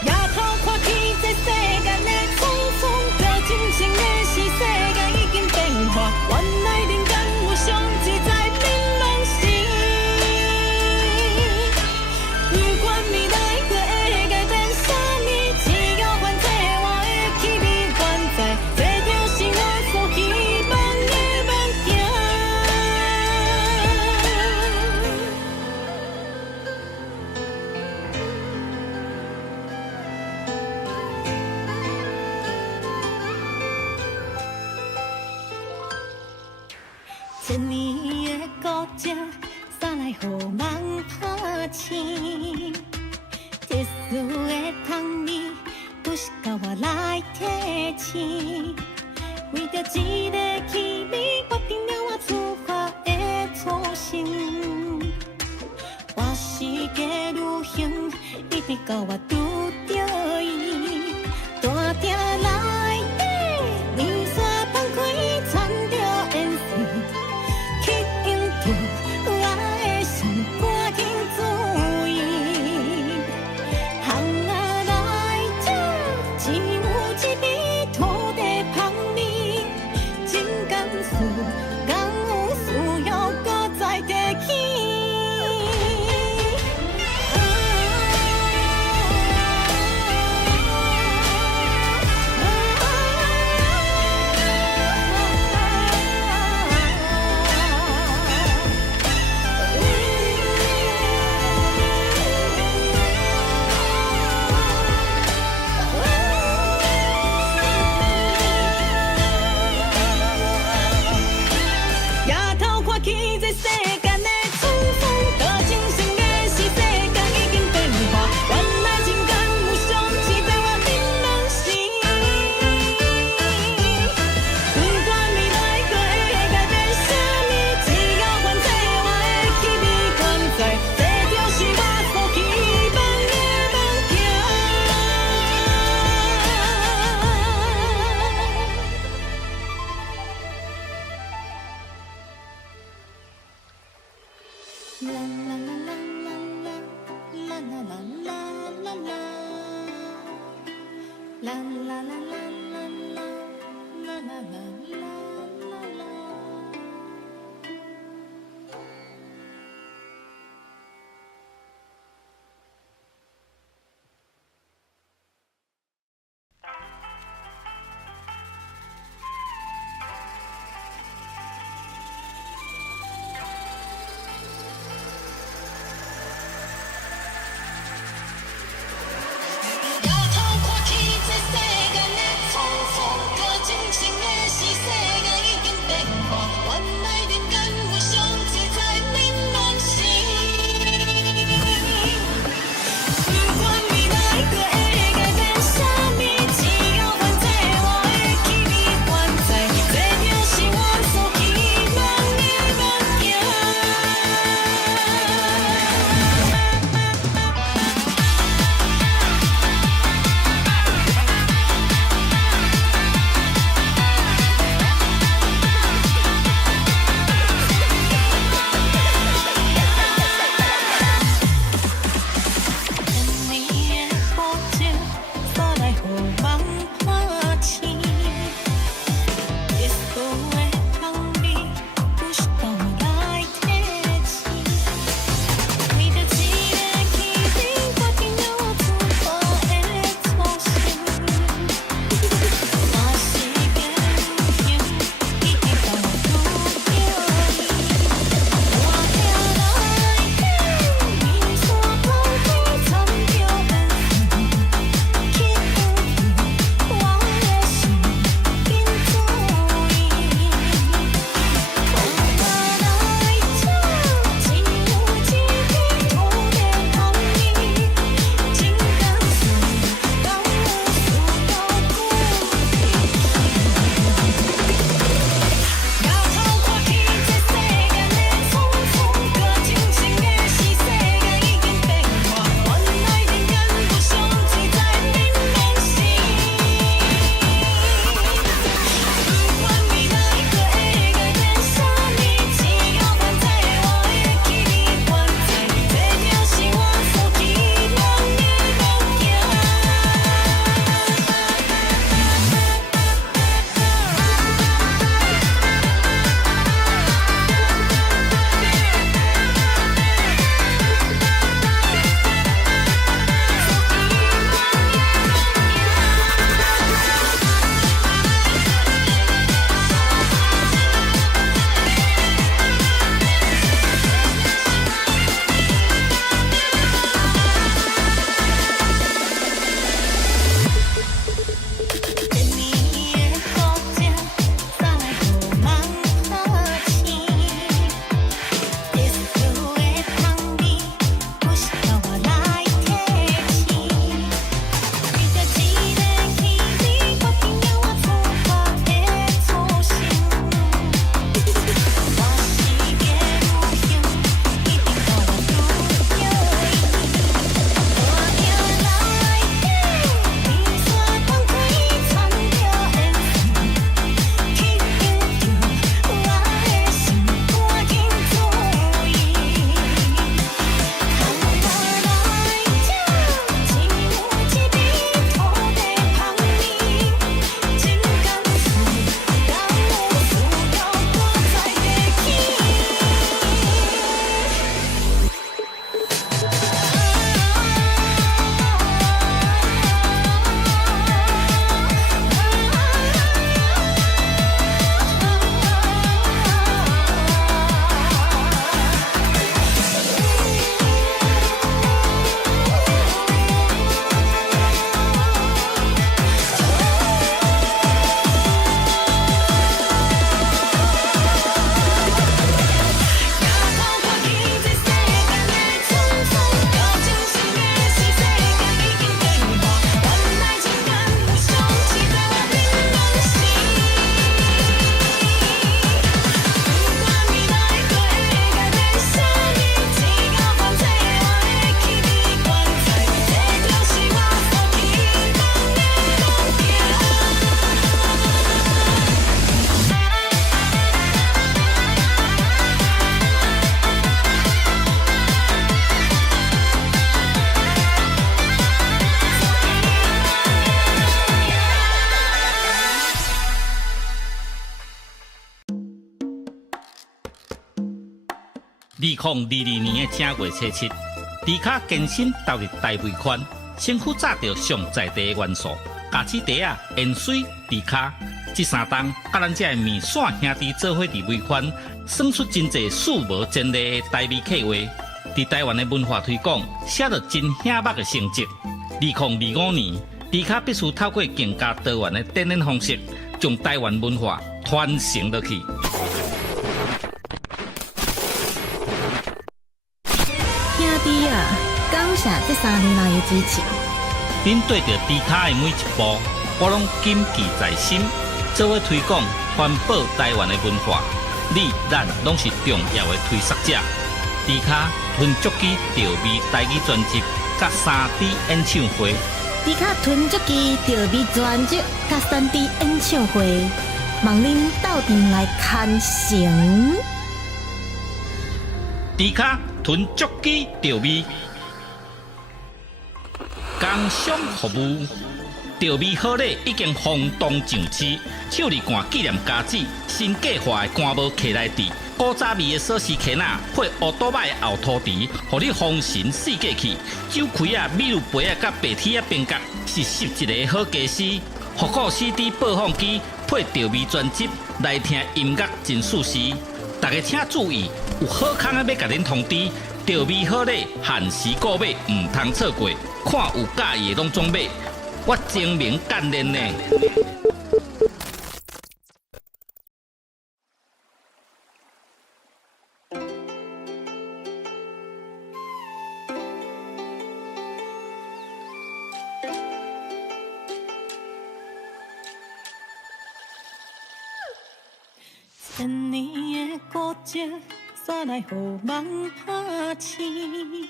夜头看起这世间的匆匆，最真情的是世界已经变化，原来人间有上自在槟榔心。不管未来过会改变啥物，只要反正我的气味原在。千年的古迹，煞来予梦拍醒。特殊的香味，不是甲我来提醒。为着一个气味，决定了我出发的初心。我世界旅行，一直到我拄着伊，大鼎内底面线放开，掺着颜色。吸引着我的心，赶紧注意。行啊来这，只有一片土地香味，真甘肃，敢有需要搁再提起？啦啦啦啦啦啦啦啦啦啦。摇头看去，这世间的错错，搁真心的是世年的正月初七，迪卡健身投入大尾宽，身躯炸着上在地的元素，咖子茶啊、盐水、迪卡，这三档甲咱这面线兄弟做伙伫尾宽，算出真侪数无前例的台味客话。伫台湾的文化推广，写着真显目的成绩。2025年，迪卡必须透过更加多元的展演方式，将台湾文化传承落去。兄弟啊，感谢这3年来的支持。恁对着迪卡的每一步，我拢谨记在心，做伙推广环保台湾的文化。你咱拢是重要的推广者。迪卡吞足机调味台语专辑，甲3D 演唱会。迪卡吞足机调味专辑甲3D 演唱会，望恁斗阵来看成。迪卡吞足机调味，工商服务。调味好礼已经轰动上市，手里干纪念家子，新计划的干帽徛来底，古早味的锁匙徛仔配乌多摆的后涂池，互你丰神四界去。酒开啊、米露杯啊、甲白铁啊边角，是11个好家私。复古 CD 播放机配调味专辑，来听音乐真舒适。大家请注意，有好康的要甲恁通知，调味好礼限时购买，唔通错过。看有介意的拢总买。我精明干练呢。千年的古迹，煞来予梦拍醒。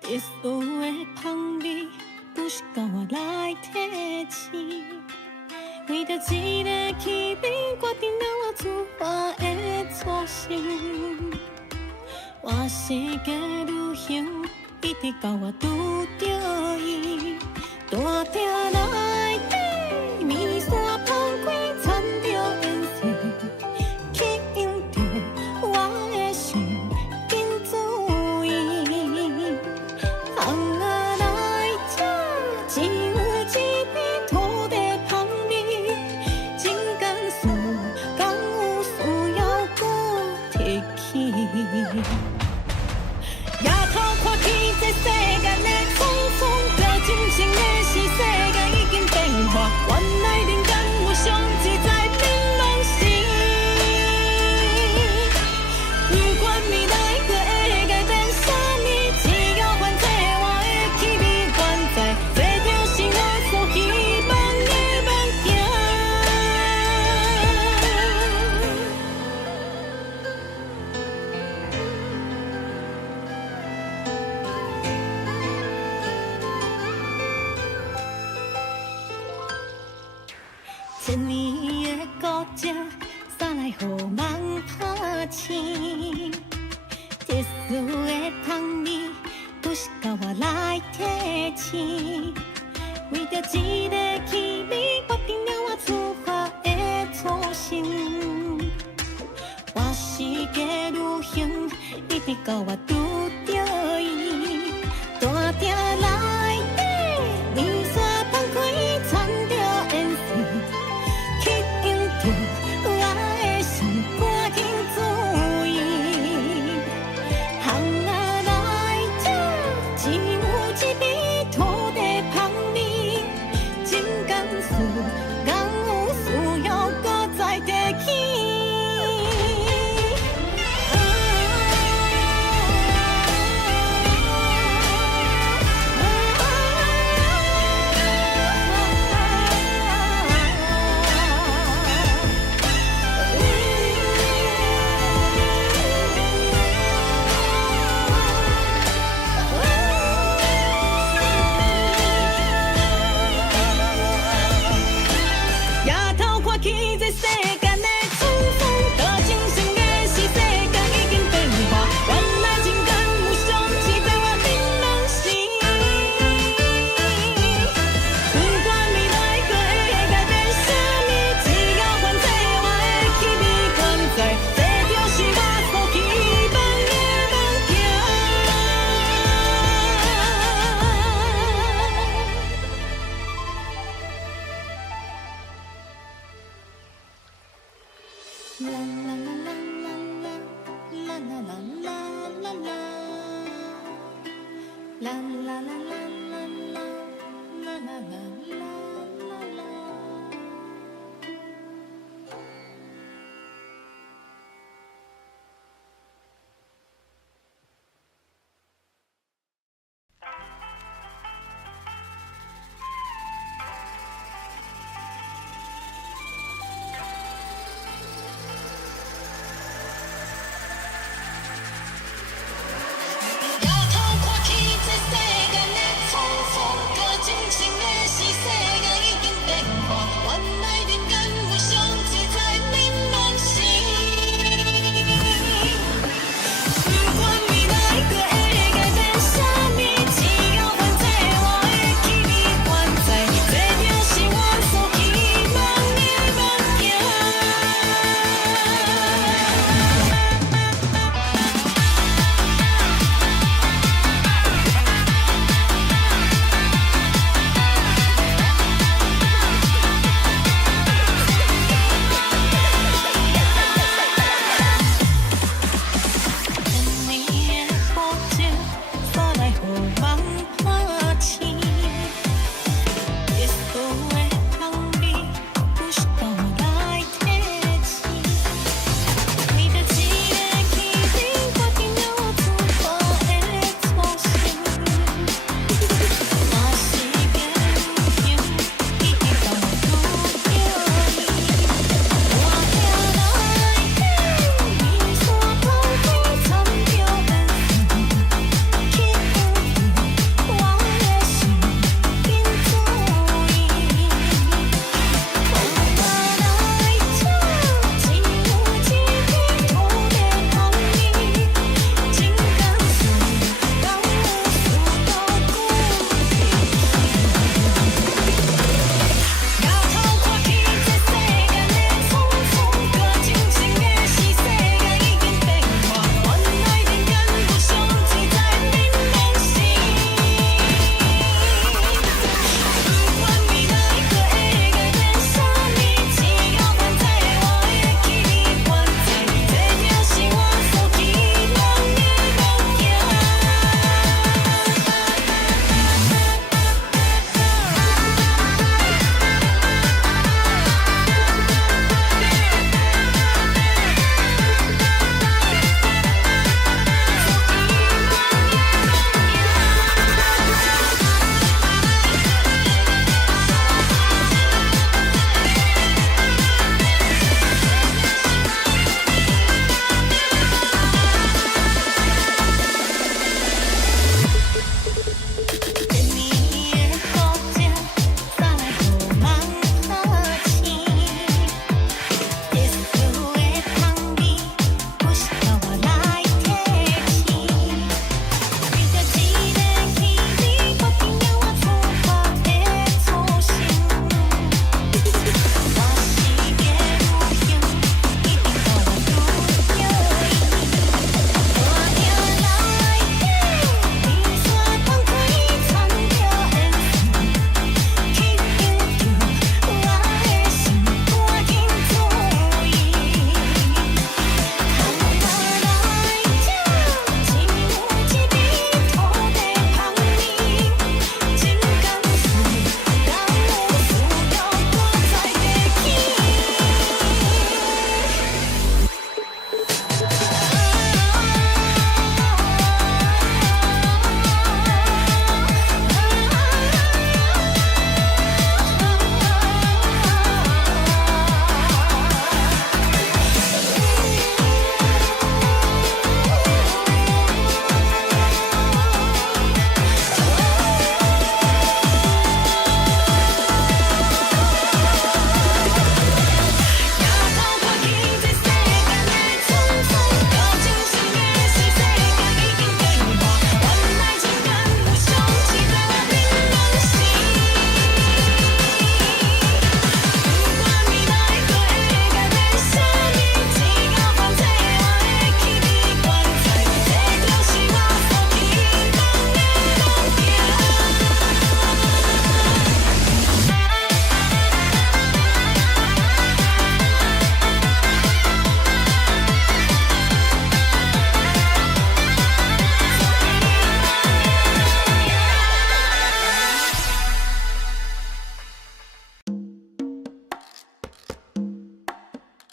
特殊的香味，不是甲我来提醒。为着一个气味，决定了我出发的初心。我世界旅行，一直到我拄着伊，大鼎内底，面线放开，掺着颜色。夜头看起这世间的匆匆，表真心的是世界已经变化，原来人间有上自在变拢是。不管未来可会改变啥物，只要反正我的气味原在，这就是我所希望的梦境。千年的古迹，煞来予梦拍醒。特殊的香味，不是甲我来提醒。为着一个气味，决定了我出发的初心。我世界旅行，一直到我拄着伊，大鼎内底，面线放开，掺着颜色。啦啦啦啦啦啦啦啦啦啦啦。摇头看去，这世间的错误，搁真情的是世间。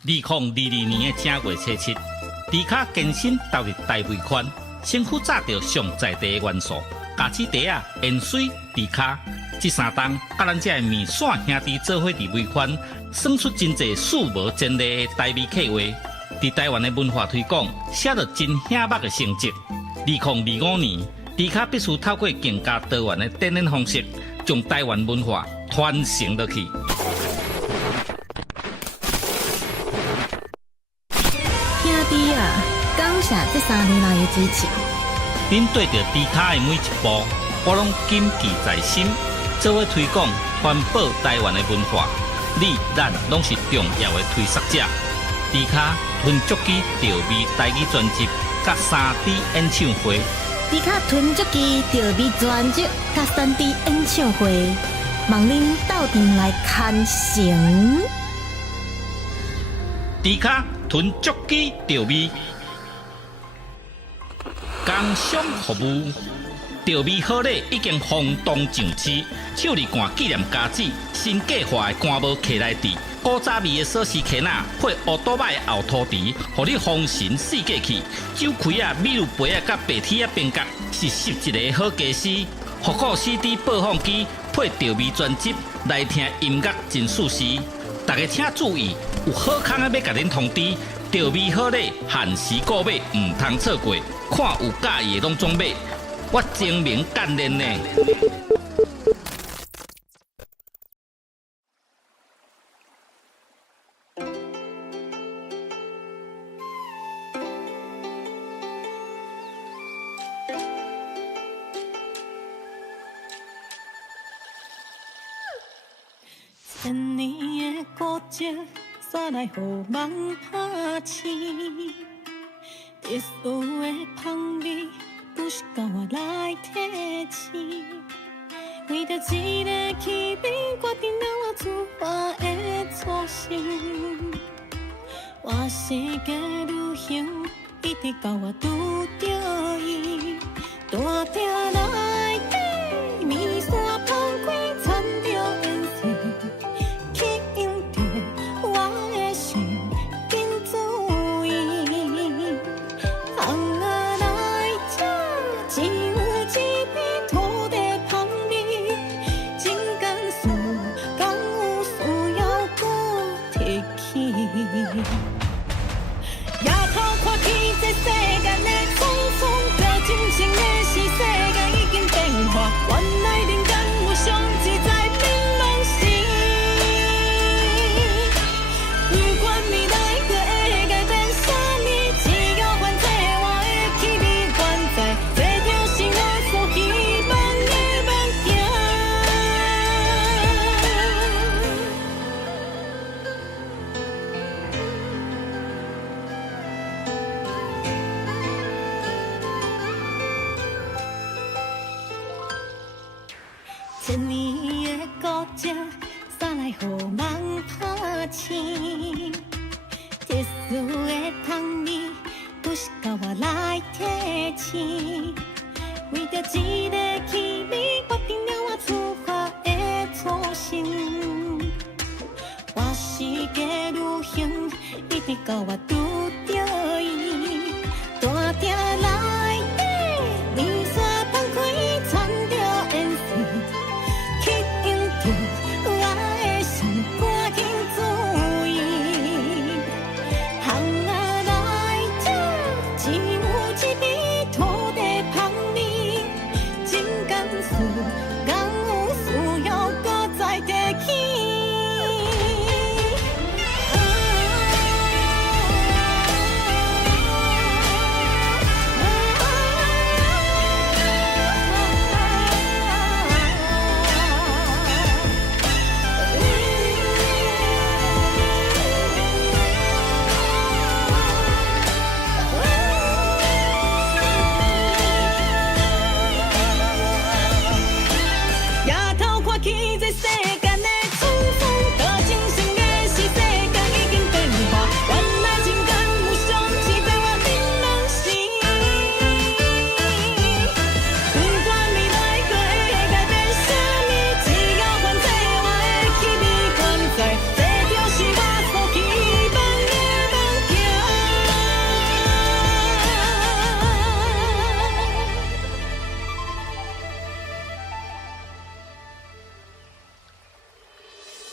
2022年的正月初七，迪卡健身投入大尾款，身躯炸着上在地的元素，咖子茶啊、盐水、迪卡，这三档甲咱这面线兄弟做伙伫尾款，算出真侪数无前例的台味客话。伫台湾的文化推广，写着真显目的成绩。2025年，迪卡必须透过更加多元的展演方式，将台湾文化传承落去。兄弟啊，感谢这3年来的支持。恁对着迪卡的每一步，我拢谨记在心，做伙推广、传播台湾的文化。你、咱拢是重要的推广者。迪卡吞足机调味台语专辑，甲3D 演唱会。迪卡吞足机调味专辑甲3D 演唱会，望恁斗阵来看成。迪卡吞足机调味，工商服务。调味好礼已经轰动上市，手里干纪念家子，新计划的干帽客来滴，古早味的锁匙壳仔配乌多摆的后涂蹄，互你丰神四界去。酒开啊、米露杯啊、甲白铁啊边角是11个好家私。复古 CD 播放机配调味专辑来听音乐真舒适。大家请注意，有好康的要甲恁通知，调味好礼限时购买，唔通错过。看有介意的拢总买。我精明干练呢。千年的古迹，煞来予梦拍醒。特殊的香味。不是甲我来提醒，为着一个气味，决定了我出发的初心。我世界旅行，一直到我拄着伊，大鼎内底面线放开，掺着烟水，吸引着我的心，紧注意。只有一片土地香味，真甘肃，敢有需要搁提起？夜头看起这世间的匆匆，着真情的是世界已经变化，原来人间有上自在明朗时。不管未来搁会改变啥物，只要反正我的气味原在。千年的古迹，煞来予梦拍醒。特殊的香味，不是甲我来提醒。为着一个气味，决定了我出发的初心。我世界旅行，一直到我拄着伊，大鼎内底面线放开，掺着烟水。吸引着我的心，赶紧注意。巷仔内这只有一味土地香味，真甘肃，敢有需要搁再提起？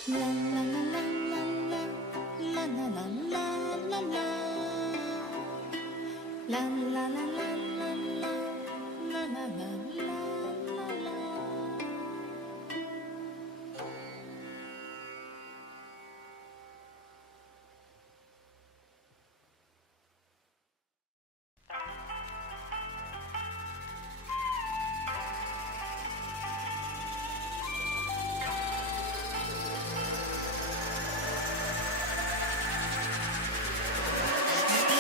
啦啦啦啦啦啦啦啦啦啦啦，啦啦啦啦啦啦啦啦啦啦啦。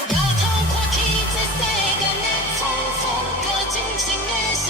摇头看天，这世间的错误，搁真心的是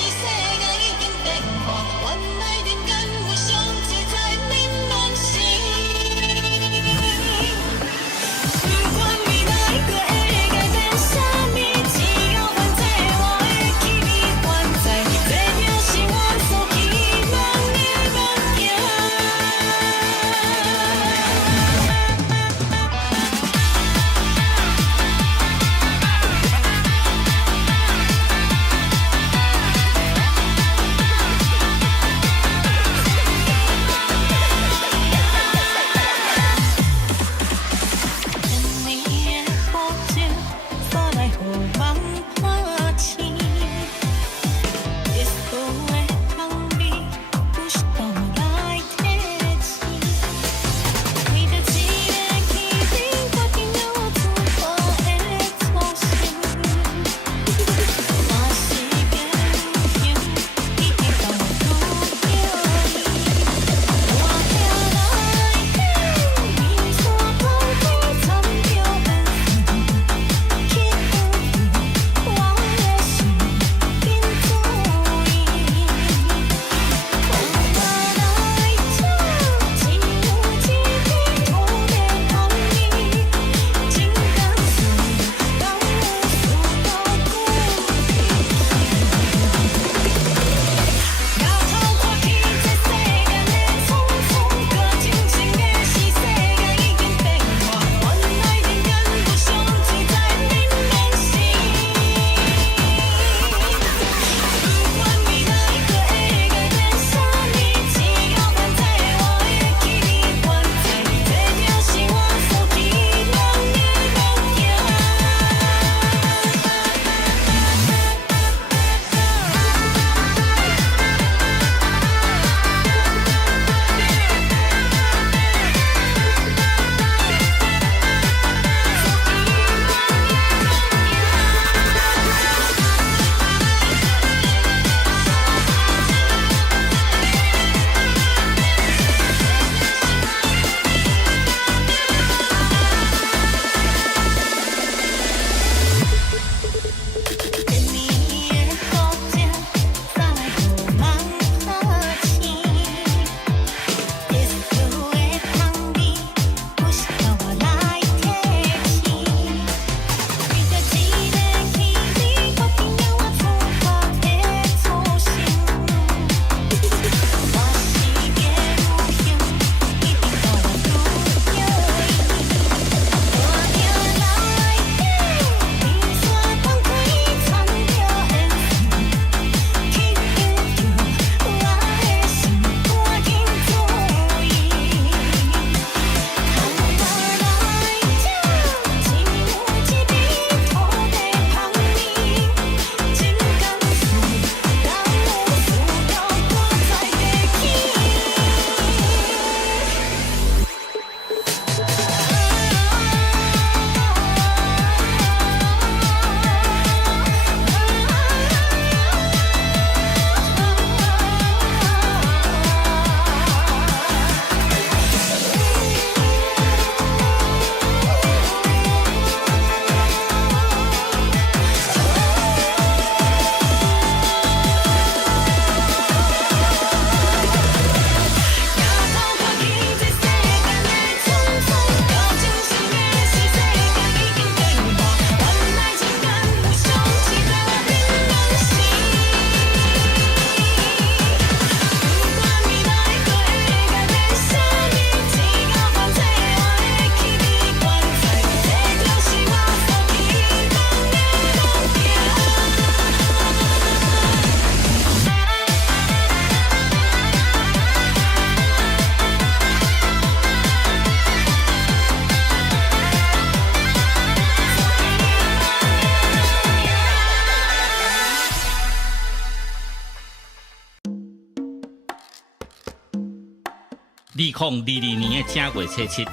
2022年的正月初七，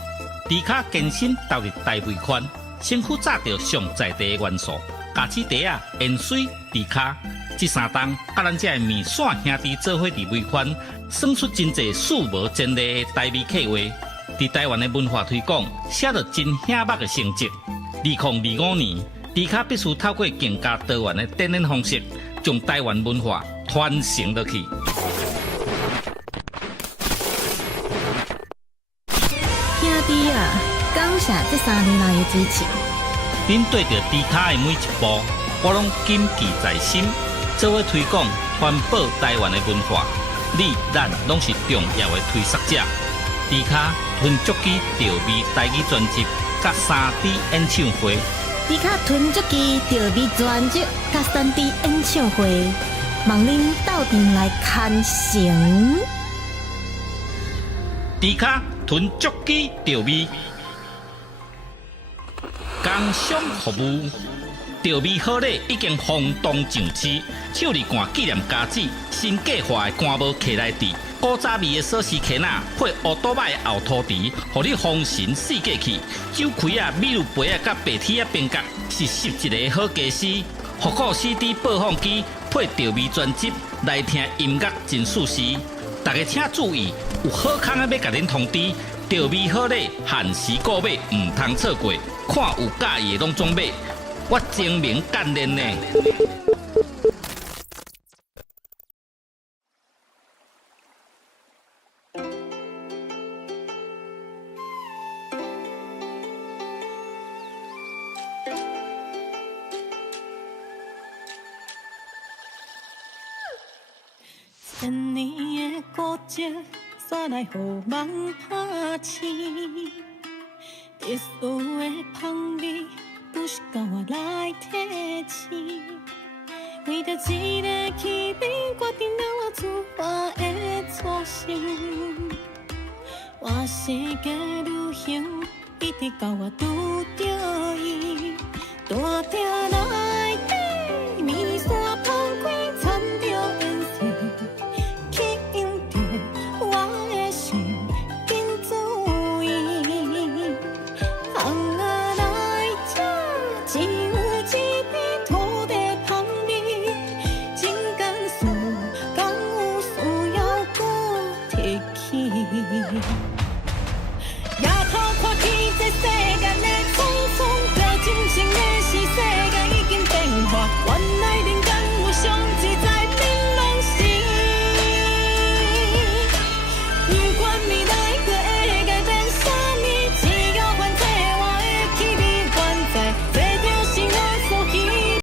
迪卡健身投入大尾款，身躯炸着上在地的元素，咖子茶啊、盐水、迪卡，这三档甲咱这面线兄弟做伙伫尾款，算出真侪数无前例的台味客话。伫台湾的文化推广，写着真显目的成绩。2025年，迪卡必须透过更加多元的展演方式，将台湾文化传承落去。兄弟啊，感谢这3年来的支持。恁对着迪卡的每一步，我拢谨记在心。做伙推广、环保台湾的文化，你咱拢是重要的推广者。迪卡吞足机调味台语专辑，甲3D 演唱会。迪卡吞足机调味专辑甲3D 演唱会，望恁斗阵来看成。迪卡吞足机调味，工商服务。调味好礼已经轰动上市，手里干纪念家子，新计划的干帽徛来底，古早味的锁匙徛仔配乌多摆的后涂池，互你丰神四季气。酒开啊、米露杯啊、甲白铁啊边角，是11个好家私。复古 CD 播放机配调味专辑来听音乐真舒适。大家请注意，有好康啊要甲恁通知，调味好礼限时购买，唔通错过。看有介意的拢总买。我精明干练呢。千年的古迹，煞来予梦拍醒。特殊的香味。不是甲我来提醒，为着一个气味，决定了我出发的初心。我世界旅行，一直到我拄着伊，大定来。